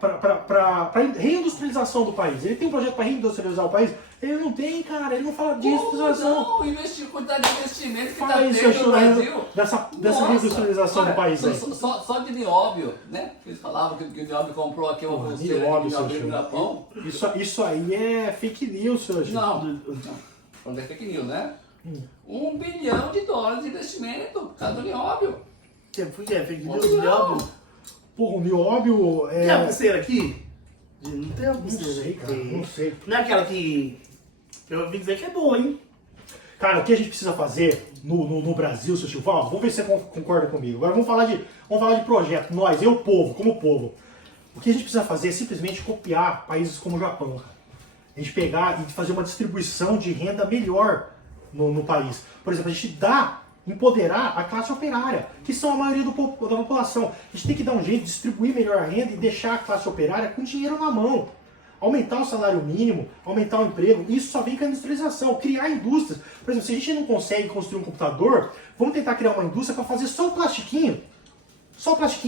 para reindustrialização do país. Ele tem um projeto para reindustrializar o país? Ele não tem, cara. Ele não fala de reindustrialização. Não, quantidade de investimento que Fala está isso, tendo no Brasil. dessa reindustrialização do país aí. Só de nióbio, né? Eles falavam que o nióbio comprou aqui uma pulseira de nióbio no Japão. Isso aí é fake news, seu Gil. Não, é fake news, né? $1 bilhão de investimento por causa do nióbio. Por que é fake news? Nióbio? Porra, o nióbio é... Tem a pulseira aqui? Não tem a pulseira. Não sei, cara, não sei. Não é aquela que... Eu ouvi dizer que é boa, hein? Cara, o que a gente precisa fazer no Brasil, seu Silvão, vamos ver se você concorda comigo. Agora vamos falar de projeto. Nós, eu, povo, como povo. O que a gente precisa fazer é simplesmente copiar países como o Japão, cara. A gente pegar e fazer uma distribuição de renda melhor no país. Por exemplo, a gente empoderar a classe operária, que são a maioria da população. A gente tem que dar um jeito de distribuir melhor a renda e deixar a classe operária com dinheiro na mão. Aumentar o salário mínimo, aumentar o emprego, isso só vem com a industrialização, criar indústrias. Por exemplo, se a gente não consegue construir um computador, vamos tentar criar uma indústria para fazer só o plastiquinho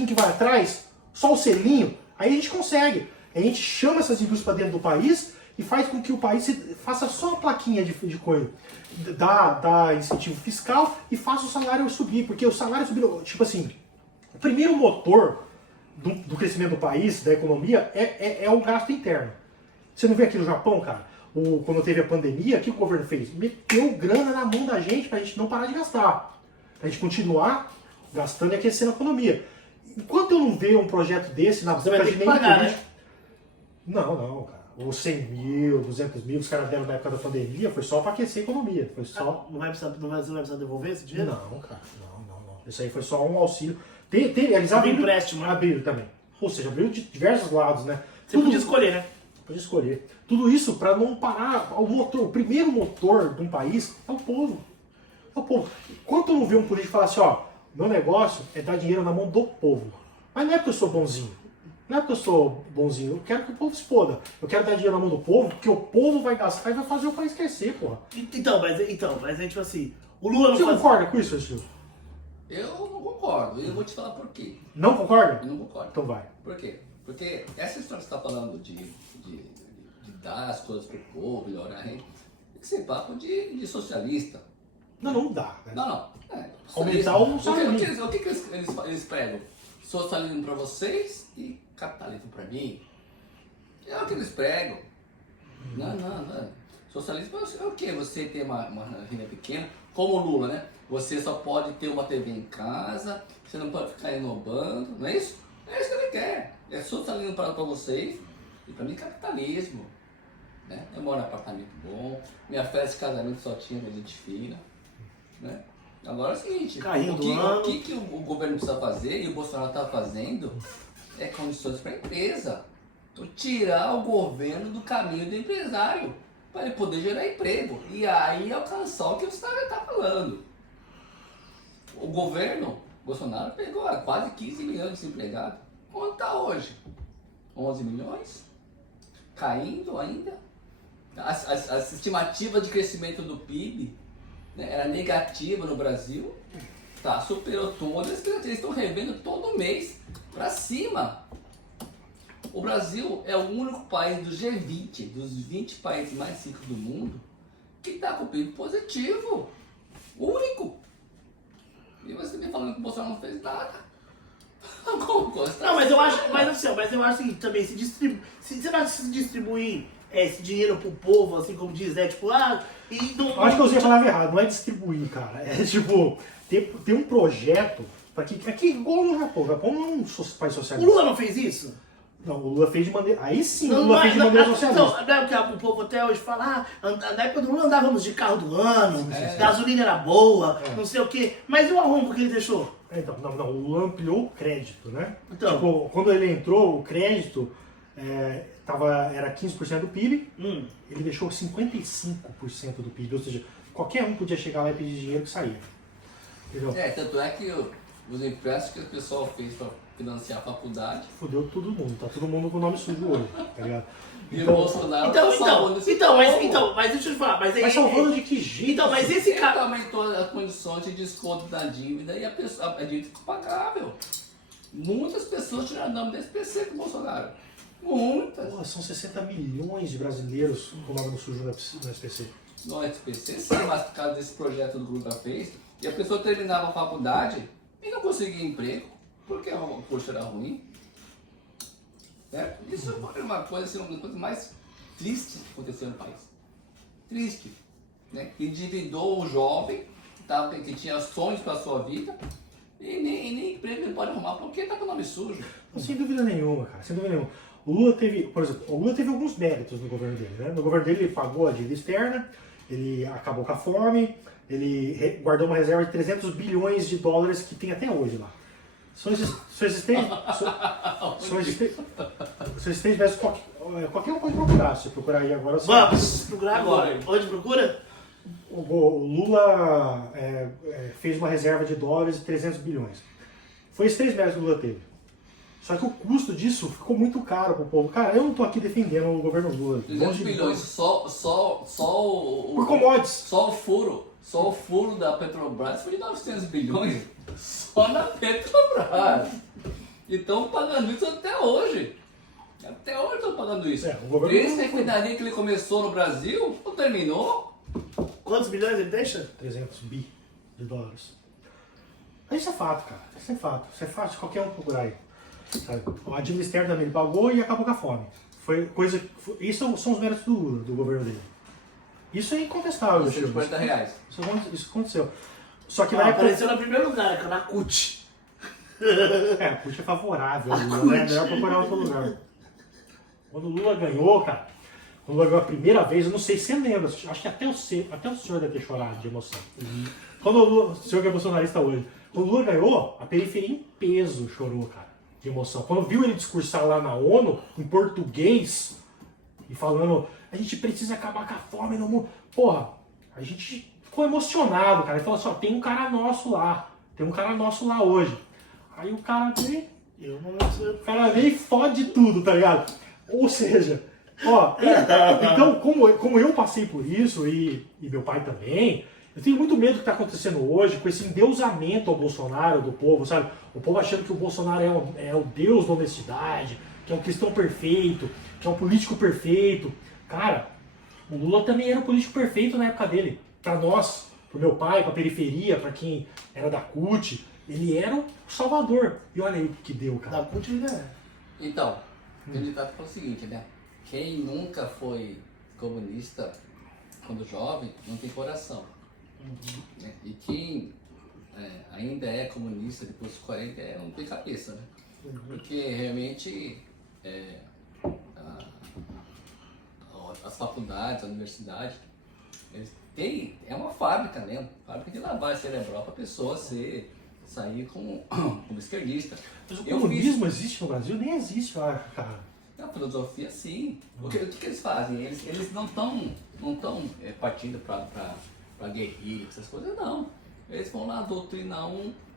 que vai atrás, só o selinho, aí a gente consegue. A gente chama essas indústrias para dentro do país e faz com que o país faça só a plaquinha de coisa. Dá incentivo fiscal e faça o salário subir, porque o salário subir, tipo assim, o primeiro motor do crescimento do país, da economia, é o gasto interno. Você não vê aqui no Japão, cara? Quando teve a pandemia, o que o governo fez? Meteu grana na mão da gente pra gente não parar de gastar. Pra gente continuar gastando e aquecendo a economia. Enquanto eu não ver um projeto desse na boca de nenhum político... Não, cara. Os 100 mil, 200 mil que os caras deram na época da pandemia foi só pra aquecer a economia. Foi só... Não vai precisar devolver esse dinheiro? Não, cara. Não. Isso aí foi só um auxílio. Eles abriram empréstimo, né? Abriram também. Ou seja, abriram de diversos lados, né? Você podia escolher, né? Podia escolher. Tudo isso para não parar. O primeiro motor de um país é o povo. É o povo. Enquanto eu não ver um político falar assim, ó, meu negócio é dar dinheiro na mão do povo. Mas não é porque eu sou bonzinho. Não é porque eu sou bonzinho. Eu quero que o povo se foda. Eu quero dar dinheiro na mão do povo, porque o povo vai gastar e vai fazer o país crescer, porra. Mas é tipo assim, o Lula não Você faz... concorda com isso, Gil? Eu não concordo, e eu vou te falar por quê. Não concorda? Eu não concordo. Então vai. Por quê? Porque essa história que você está falando de dar as coisas pro povo, melhorar a renda, tem que ser papo de socialista. Não dá. Né? Não. Aumentar o salário. O que eles pregam? Socialismo para vocês e capitalismo para mim. É o que eles pregam. Não. Socialismo é o quê? Você tem uma renda pequena, como o Lula, né? Você só pode ter uma TV em casa, você não pode ficar inobando, não é isso? É isso que ele quer. É socialismo para vocês e para mim capitalismo. Né? Eu moro em apartamento bom, minha festa de casamento só tinha gente fina. Né? Agora é o seguinte, o que o governo precisa fazer e o Bolsonaro está fazendo é condições para a empresa. Então, tirar o governo do caminho do empresário para ele poder gerar emprego e aí alcançar o que você está falando. O governo Bolsonaro pegou quase 15 milhões de desempregados. Onde está hoje? 11 milhões? Caindo ainda? As estimativas de crescimento do PIB, né, era negativa no Brasil, superou todas, eles estão revendo todo mês para cima. O Brasil é o único país do G20, dos 20 países mais ricos do mundo, que está com o PIB positivo. O único. E você me falando que o Bolsonaro não fez nada. Não, mas eu acho que também se distribuir esse dinheiro pro povo, assim como diz, né? Tipo, e não. Eu acho que eu usei a palavra errada, não é distribuir, cara. É tipo, ter um projeto para que. Aqui, igual no Japão. O Japão não é um país socialista. O Lula não fez isso? Não, o Lula fez de maneira. Aí sim, o Lula fez de maneira socialista. Não é o que o povo até hoje fala, na época do Lula andávamos de carro do ano, gasolina era boa, não sei o quê. Mas e o arrombo que ele deixou? Então, não, o Lula ampliou o crédito, né? Então. Tipo, quando ele entrou, o crédito era 15% do PIB, ele deixou 55% do PIB, ou seja, qualquer um podia chegar lá e pedir dinheiro que saía. Entendeu? Tanto é que os empréstimos que o pessoal fez para financiar a faculdade. Fudeu todo mundo, tá todo mundo com o nome sujo hoje, tá ligado? E o Bolsonaro mas deixa eu te falar, mas aí. Mas salvando de que jeito? Então, mas esse cara. Aumentou as condições de desconto da dívida e a dívida ficou pagável. Muitas pessoas tiraram nome do SPC com o Bolsonaro. Muitas. Porra, são 60 milhões de brasileiros com o nome no sujo no SPC. No SPC, sim, mas por causa desse projeto do Lula fez, e a pessoa terminava a faculdade e não conseguia emprego, porque o curso era ruim. Certo? Isso foi uma coisa, assim, uma das coisas mais tristes que aconteceu no país. Triste. Né? Endividou o jovem que tinha sonhos para a sua vida e nem emprego ele pode arrumar porque está com o nome sujo. Sem dúvida nenhuma, cara, sem dúvida nenhuma. O Lula teve, por exemplo, o Lula teve alguns méritos no governo dele, né? No governo dele ele pagou a dívida externa, ele acabou com a fome, ele guardou uma reserva de 300 bilhões de dólares que tem até hoje lá. São existentes mas qualquer um pode procurar, se procurar aí agora. Vamos procurar agora. Onde procura? O Lula fez uma reserva de dólares de 300 bilhões. Foi esses 3 méritos que o Lula teve. Só que o custo disso ficou muito caro pro povo. Cara, eu não tô aqui defendendo o governo Lula. 300 bilhões, só por commodities. Só o furo da Petrobras foi de 900 bilhões. Só na Petrobras. E estão pagando isso até hoje. Até hoje estão pagando isso. Esse refinaria que ele começou no Brasil, não terminou. Quantos bilhões ele deixa? 300 bi de dólares. Isso é fato, cara. Isso é fato. Isso é fácil de qualquer um procurar aí. Sabe? A dívida externa também ele pagou e acabou com a fome. Isso são os méritos do Lula, do governo dele. Isso é incontestável. R$40. Isso aconteceu. Só que apareceu no primeiro lugar, que é na CUT. A CUT é favorável, né? É melhor procurar outro lugar. Quando o Lula ganhou, cara, quando o Lula ganhou a primeira vez, eu não sei se você lembra, acho que até o senhor deve ter chorado de emoção. Quando o Lula, o senhor que é bolsonarista hoje, quando o Lula ganhou, a periferia em peso chorou, cara, de emoção. Quando viu ele discursar lá na ONU, em português, e falando, a gente precisa acabar com a fome no mundo. Porra, a gente ficou emocionado, cara. Ele falou assim, ó, tem um cara nosso lá hoje. Aí o cara veio, e fode tudo, tá ligado? Ou seja, ó, então como eu passei por isso, e meu pai também, eu tenho muito medo do que está acontecendo hoje, com esse endeusamento ao Bolsonaro, do povo, sabe? O povo achando que o Bolsonaro é o deus da honestidade, que é um cristão perfeito, que é um político perfeito. Cara, o Lula também era um político perfeito na época dele. Para nós, pro meu pai, pra periferia, para quem era da CUT, ele era o salvador. E olha aí o que deu, cara. Da CUT ele é. Então, o candidato falou o seguinte, né? Quem nunca foi comunista quando jovem, não tem coração. Né? E quem ainda é comunista depois dos 40, não tem cabeça, né? Porque realmente as faculdades, a universidade, é uma fábrica mesmo, fábrica de lavagem cerebral para a pessoa sair como esquerdista. Mas o comunismo existe no Brasil? Nem existe, cara. A filosofia, sim. O que eles fazem? Eles não estão partindo para guerrilha, essas coisas, não. Eles vão lá doutrinar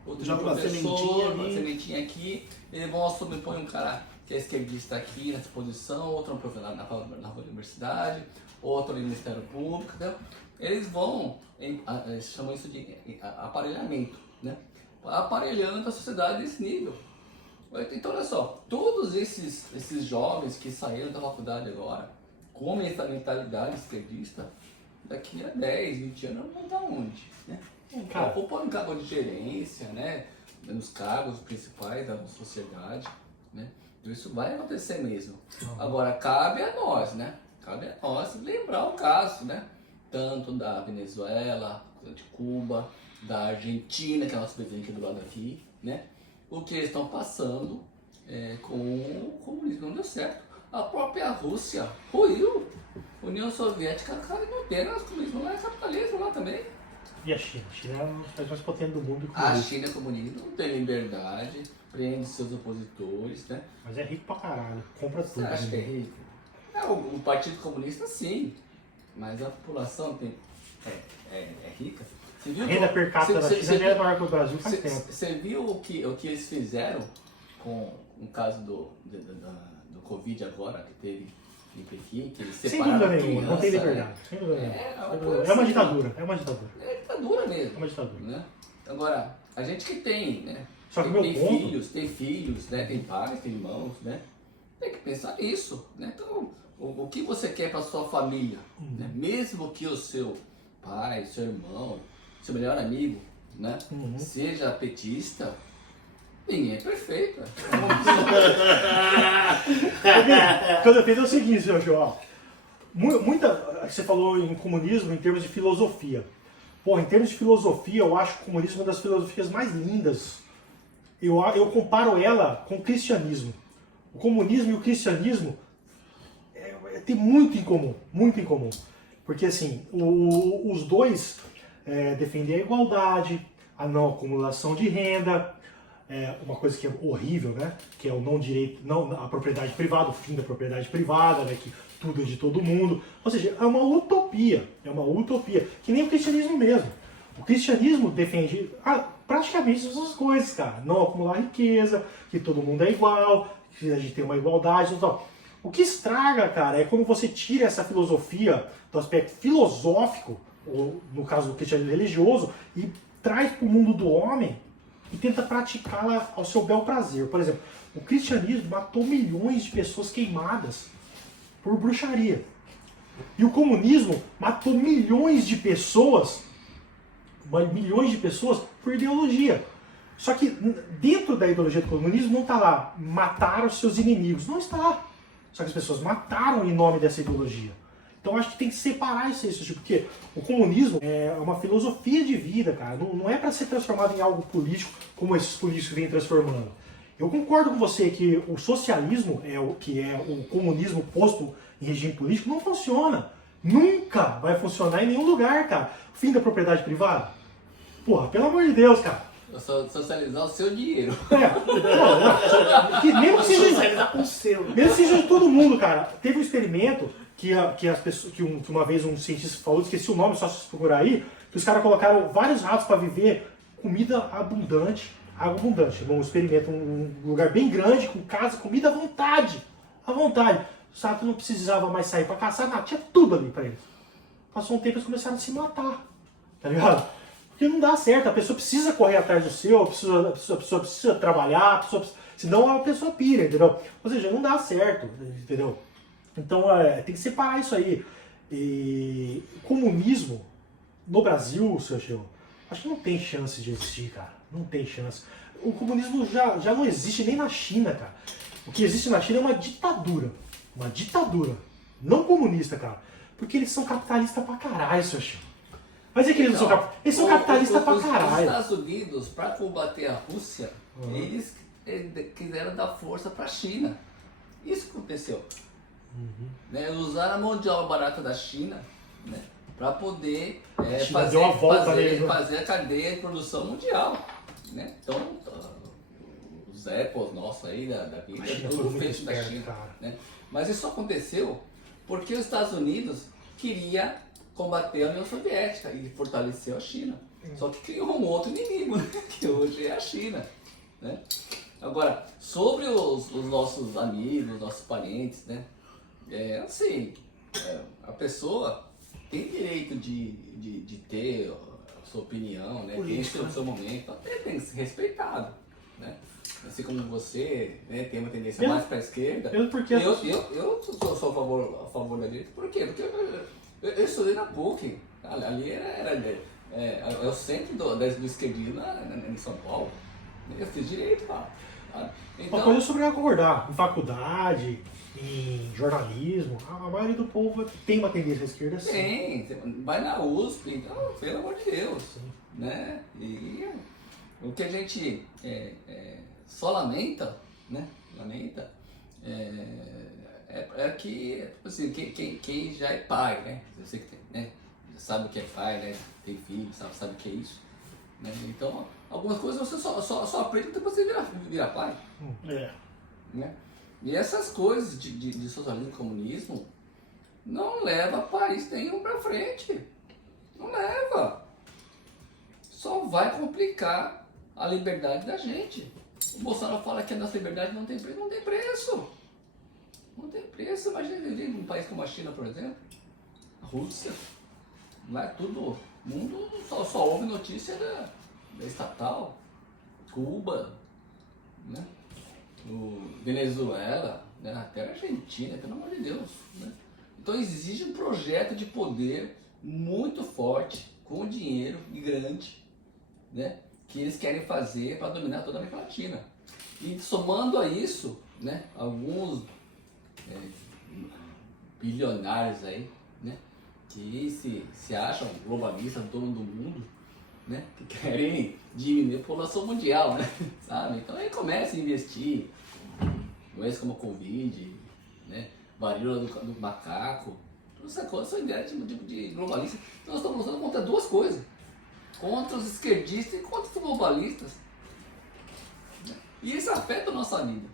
outro professor, uma sementinha aqui, eles vão assumir, põe um cara que é esquerdista aqui nessa posição, outro é um professor na universidade, outro no Ministério Público, entendeu? Eles vão, eles chamam isso de aparelhamento, né? Aparelhando a sociedade desse nível. Então, olha só, todos esses jovens que saíram da faculdade agora, com essa mentalidade esquerdista, daqui a 10, 20 anos vão estar onde? Né? Ou põe um cargo de gerência, né? Nos cargos principais da sociedade, né? Então isso vai acontecer mesmo. Agora, cabe a nós, né? Cabe a nós lembrar o caso, né? Tanto da Venezuela, de Cuba, da Argentina, que é nosso presidente do lado aqui, né? O que eles estão passando com o comunismo não deu certo. A própria Rússia ruiu. União Soviética, cara, não tem, o comunismo lá é capitalismo lá também. E a China? A China é um dos países mais potentes do mundo. A China é comunista, não tem liberdade, prende seus opositores, né? Mas é rico pra caralho, compra tudo. Você acha que é rico? O Partido Comunista, sim, mas a população é rica. A renda per capita da China já é maior que o Brasil faz tempo. Você viu o que eles fizeram com o caso do Covid agora, que teve em Pequim, que eles separaram sem dúvida nenhuma, não tem liberdade. Sem dúvida nenhuma. É uma ditadura. É uma ditadura. É ditadura mesmo. É uma ditadura. Né? Agora, a gente que tem, né, Só que o meu tem ponto... tem filhos, né? Tem pais, tem irmãos, né? Tem que pensar nisso, né? Então, o que você quer para sua família, né? Mesmo que o seu pai, seu irmão, seu melhor amigo, né? Seja petista, ninguém é perfeito. O que eu defendo é o seguinte, seu João. Você falou em comunismo em termos de filosofia. Porra, em termos de filosofia, eu acho o comunismo uma das filosofias mais lindas. Eu comparo ela com o cristianismo. O comunismo e o cristianismo tem muito em comum, muito em comum. Porque assim, os dois defendem a igualdade, a não acumulação de renda, uma coisa que é horrível, né? Que é o não direito, não a propriedade privada, o fim da propriedade privada, né? Que tudo é de todo mundo. Ou seja, é uma utopia, que nem o cristianismo mesmo. O cristianismo defende praticamente essas coisas, cara. Não acumular riqueza, que todo mundo é igual, que a gente tem uma igualdade e tal. O que estraga, cara, é quando você tira essa filosofia do aspecto filosófico, ou no caso do cristianismo religioso, e traz para o mundo do homem e tenta praticá-la ao seu bel prazer. Por exemplo, o cristianismo matou milhões de pessoas queimadas por bruxaria. E o comunismo matou milhões de pessoas por ideologia. Só que dentro da ideologia do comunismo não está lá matar os seus inimigos. Não está. Só que as pessoas mataram em nome dessa ideologia. Então acho que tem que separar isso, porque o comunismo é uma filosofia de vida, cara. Não é para ser transformado em algo político como esses políticos vêm transformando. Eu concordo com você que o socialismo, que é o comunismo posto em regime político, não funciona. Nunca vai funcionar em nenhum lugar, cara. Fim da propriedade privada? Porra, pelo amor de Deus, cara. Socializar o seu dinheiro. Mesmo que seja, Socializar o seu. mesmo que seja de todo mundo, cara. Teve um experimento que uma vez um cientista falou, esqueci o nome, só se procurar aí, que os caras colocaram vários ratos para viver comida abundante, água abundante. Um experimento, um lugar bem grande, com casa, comida à vontade. À vontade. Os ratos não precisavam mais sair para caçar, nada, tinha tudo ali para eles. Passou um tempo e eles começaram a se matar. Tá ligado? Porque não dá certo, a pessoa precisa correr atrás do seu, a pessoa precisa trabalhar, senão a pessoa pira, entendeu? Ou seja, não dá certo, entendeu? Então tem que separar isso aí. E comunismo no Brasil, seu Gil, acho que não tem chance de existir, cara. Não tem chance. O comunismo já não existe nem na China, cara. O que existe na China é uma ditadura. Uma ditadura. Não comunista, cara. Porque eles são capitalistas pra caralho, seu Gil. Mas é que eles são capitalistas pra caralho. Os Estados Unidos, para combater a Rússia, eles quiseram dar força para a China. Isso aconteceu. Né? Usaram a mão de obra barata da China, né? Para poder fazer a cadeia de produção mundial. Né? Então, os Apples nossos aí da vida, é tudo feito da China. Né? Mas isso aconteceu porque os Estados Unidos queria combater a União Soviética e fortaleceu a China. Só que criou um outro inimigo, né? Que hoje é a China. Né? Agora, sobre os nossos amigos, nossos parentes, né? A pessoa tem direito de ter a sua opinião, né? Tem o seu momento, até tem que ser respeitado. Né? Assim como você, né, tem uma tendência mais para a esquerda, eu sou a favor da direita. Por quê? Porque eu estudei na PUC, ali era o centro do esquerdismo em São Paulo. Eu fiz direito lá. Então, uma coisa sobre concordar, em faculdade, em jornalismo, a maioria do povo tem uma tendência à esquerda, sim. Tem, vai na USP, então, pelo amor de Deus. Né? E o que a gente só lamenta, né? Que, assim, quem já é pai, né? Você que tem, né? Sabe o que é pai, né? Tem filho, sabe o que é isso. Né? Então, algumas coisas você só aprende depois você virar pai. Né? E essas coisas de socialismo e comunismo não leva país nenhum pra frente. Não leva. Só vai complicar a liberdade da gente. O Bolsonaro fala que a nossa liberdade não tem preço. Não tem preço. Não tem preço. Imagina viver num país como a China, por exemplo. A Rússia. Lá é tudo. O mundo só ouve notícia da estatal. Cuba, né? O Venezuela, né? Até a Argentina, pelo amor de Deus, né? Então exige um projeto de poder muito forte, com dinheiro e grande, né? Que eles querem fazer para dominar toda a América Latina. E somando a isso, né? Alguns bilionários aí, né? Que se acham globalistas, dono do mundo, né? Que querem diminuir a população mundial, né? Sabe? Então aí começa a investir doenças como a Covid, né? Varíola do macaco, todas essas coisas são ideias de globalista. Então nós estamos lutando contra duas coisas, contra os esquerdistas e contra os globalistas. E isso afeta a nossa vida,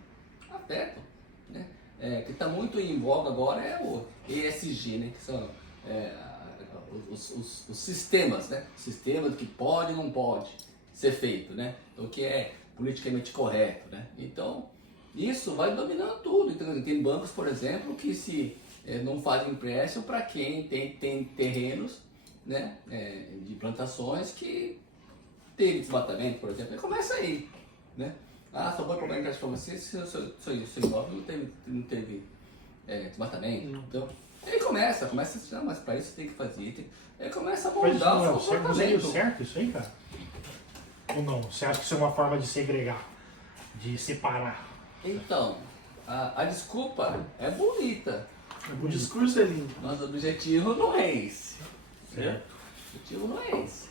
afeta, né? Que está muito em voga agora é o ESG, né? Que são os sistemas, né? Sistemas que pode e não pode ser feito, né? Então, o que é politicamente correto, né? Então, isso vai dominando tudo. Então, tem bancos, por exemplo, que se não fazem empréstimo para quem tem terrenos, né? De plantações que teve desmatamento, por exemplo. E começa aí, né? Ah, só vou cobrar empréstimo para você se o seu imóvel não teve desmatamento. Então, ele começa a dizer, mas para isso tem que fazer. Ele começa a moldar o seu comportamento. Mas é certo isso aí, cara? Ou não? Você acha que isso é uma forma de segregar, de separar? Então, a desculpa é bonita. O discurso é lindo. Mas o objetivo não é esse. Certo. O objetivo não é esse.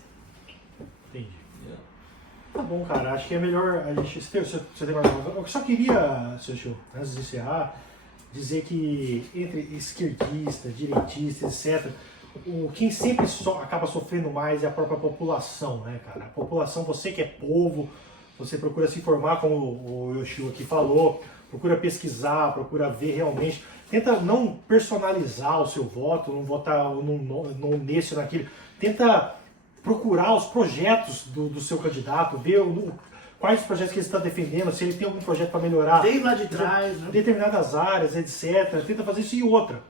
Entendi. Entendeu? Tá bom, cara. Acho que é melhor a gente... Você tem mais uma coisa? Eu só queria, seu show, antes de encerrar, dizer que entre esquerdista, direitista, etc., quem sempre acaba sofrendo mais é a própria população, né, cara? A população, você que é povo, você procura se informar, como o Yoshio aqui falou, procura pesquisar, procura ver realmente, tenta não personalizar o seu voto, não votar nesse ou naquele, tenta procurar os projetos do seu candidato, ver quais os projetos que ele está defendendo, se ele tem algum projeto para melhorar Desde lá de trás, né? determinadas áreas, etc. Tenta fazer isso. E outra,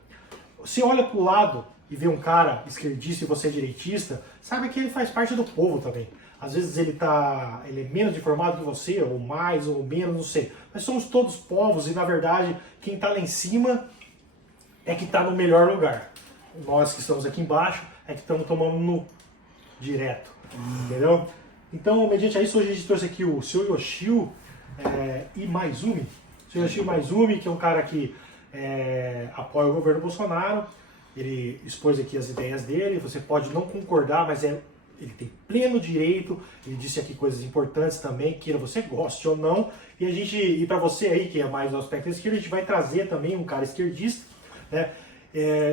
você olha para o lado e vê um cara esquerdista e você é direitista, sabe que ele faz parte do povo também. Às vezes ele é menos informado que você, ou mais, ou menos, não sei. Mas somos todos povos e, na verdade, quem está lá em cima é que está no melhor lugar. Nós que estamos aqui embaixo é que estamos tomando no direto, entendeu? Então, mediante a isso, hoje a gente trouxe aqui o seu Yoshio Imaizumi. O seu Yoshio Imaizumi, que é um cara que apoia o governo Bolsonaro. Ele expôs aqui as ideias dele. Você pode não concordar, mas ele tem pleno direito. Ele disse aqui coisas importantes também, queira você goste ou não. E para você aí, que é mais do aspecto esquerdo, a gente vai trazer também um cara esquerdista, né?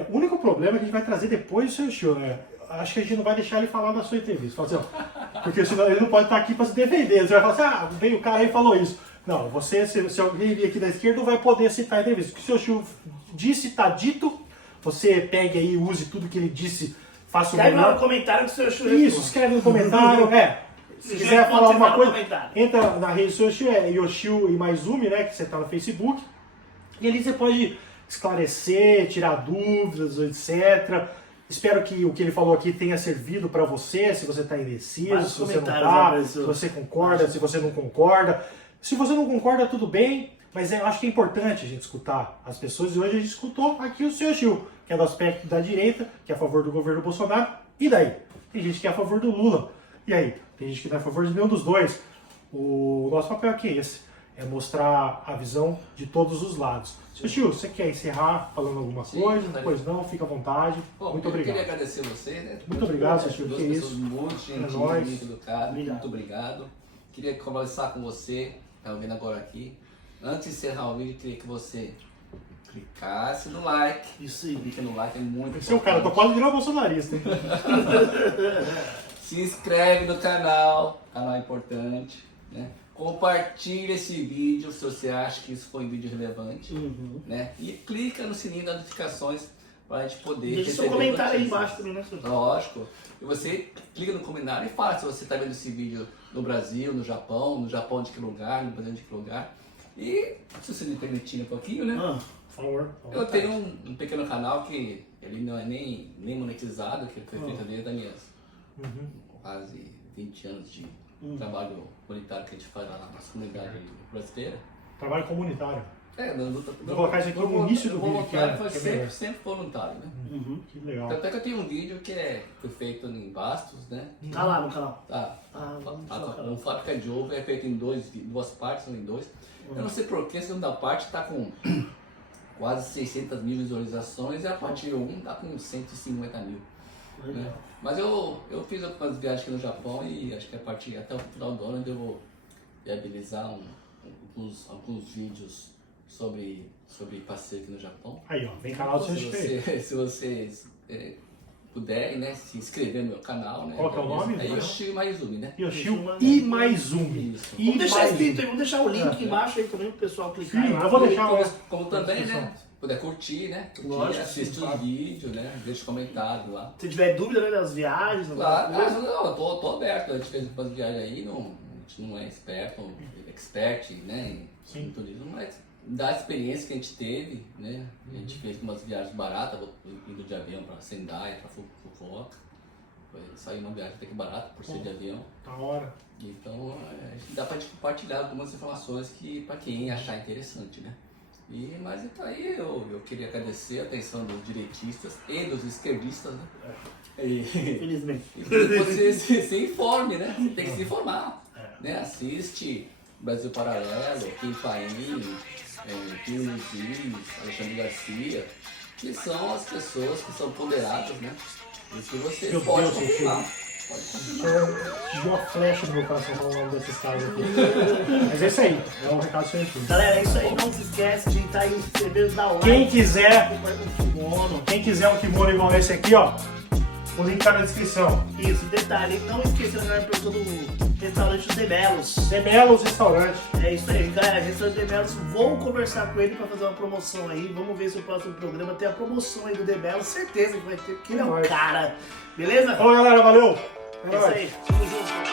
O único problema é que a gente vai trazer depois o seu Yoshio, né? Acho que a gente não vai deixar ele falar da sua entrevista. Fala assim, ó, porque senão ele não pode estar aqui para se defender. Você vai falar assim, veio o cara aí e falou isso. Não, se alguém vir aqui da esquerda, não vai poder citar a entrevista. O que o seu Yoshio disse, está dito. Você pegue aí, use tudo que ele disse, faça o melhor. Escreve lá no comentário que o seu Yoshio Isso, escreve no comentário. Se quiser falar alguma coisa, entra na rede do seu Yoshio, Yoshio Imaizumi, né, que você está no Facebook. E ali você pode esclarecer, tirar dúvidas, etc. Espero que o que ele falou aqui tenha servido para você, se você está indeciso, se você não está, se você concorda, se você não concorda. Se você não concorda, tudo bem, mas eu acho que é importante a gente escutar as pessoas. E hoje a gente escutou aqui o seu Yoshio, que é do aspecto da direita, que é a favor do governo Bolsonaro. E daí? Tem gente que é a favor do Lula. E aí? Tem gente que não é a favor de nenhum dos dois. O nosso papel aqui é esse. É mostrar a visão de todos os lados. Seu Yoshio, você quer encerrar falando alguma coisa? Pois não, fica à vontade. Bom, muito obrigado. Eu queria agadecer você, né? Muito obrigado, seu Yoshio. Duas Que pessoas isso. muito gentis, muito educadas. Muito obrigado. Queria conversar com você, tá vendo agora aqui. Antes de encerrar o vídeo, queria que você clicasse no like. Isso aí. Clica no like, é muito importante. Seu cara, tô quase virando bolsonarista, hein? Se inscreve no canal é importante, né? Compartilha esse vídeo se você acha que isso foi um vídeo relevante, né? E clica no sininho das notificações para a gente poder Deixa seu comentário aí embaixo também, né, senhor? Lógico. E você clica no comentário e fala se você está vendo esse vídeo no Brasil, no Japão de que lugar, no Brasil de que lugar. E, se você me permitir um pouquinho, né? Por favor. Eu tenho um pequeno canal que ele não é nem monetizado, que foi feito desde as minhas quase 20 anos de trabalho comunitário que a gente faz lá na nossa comunidade brasileira. Trabalho comunitário. Vou colocar isso aqui no início do vídeo, que é melhor. sempre voluntário, né? Que legal. Tanto é que eu tenho um vídeo que foi feito em Bastos, né? Tá lá no canal. Tá. Vamos no canal. O Fábrica de Ovo é feito em duas partes, são em dois. Eu não sei porquê, a segunda parte está com quase 600 mil visualizações e a parte 1 está com 150 mil. Né? Mas eu fiz algumas viagens aqui no Japão e acho que até o final do ano eu vou viabilizar alguns vídeos sobre passeio aqui no Japão. Aí, ó, vem canal do seu respeito. Se vocês puderem, né, se inscrever no meu canal, né? Qual que é o nome? É Yoshio Maizumi, né? Yoshio Imaizumi. Isso. Vamos deixar escrito aí, vamos deixar o link embaixo aí também pro pessoal clicar. Sim, aí. eu vou deixar Como também, né? Puder curtir, né? Lógico, assistir sim, o vídeo, né? Deixa comentário lá. Se tiver dúvida, né, das viagens, Claro, coisa. não, eu tô aberto. A gente fez umas viagens aí, a gente não é expert, né? Em turismo, mas da experiência que a gente teve, né? A gente fez umas viagens baratas, indo de avião para Sendai, para Fukuoka. Saiu uma viagem até que barata por ser de avião. Da hora. Então, dá para gente compartilhar algumas informações que para quem achar interessante, né? Mas então aí eu queria agradecer a atenção dos direitistas e dos esquerdistas, né? Infelizmente. E você se informe, né? Você tem que se informar. Né? Assiste Brasil Paralelo, Kim Paim, Kim Luiz, Alexandre Garcia, que são as pessoas que são ponderadas, né? E que você Meu pode Deus, confirmar. Tirou a flecha do meu coração falando o nome desses caras aqui. Mas é isso aí, é um recado sem fim. Galera, é isso aí. Não se esquece de estar aí, inscrever, dar like. Quem quiser kimono. um kimono igual esse aqui, ó, o link tá na descrição. Isso, detalhe, não esqueça, galera, pergunta do restaurante dos Demelos. Demelos Restaurante. É isso aí, galera, restaurante Demelos, vou conversar com ele pra fazer uma promoção aí. Vamos ver se o próximo programa tem a promoção aí do Demelos. Certeza que vai ter, porque ele é um cara. Beleza? Falou, galera, valeu! É isso aí, tamo junto.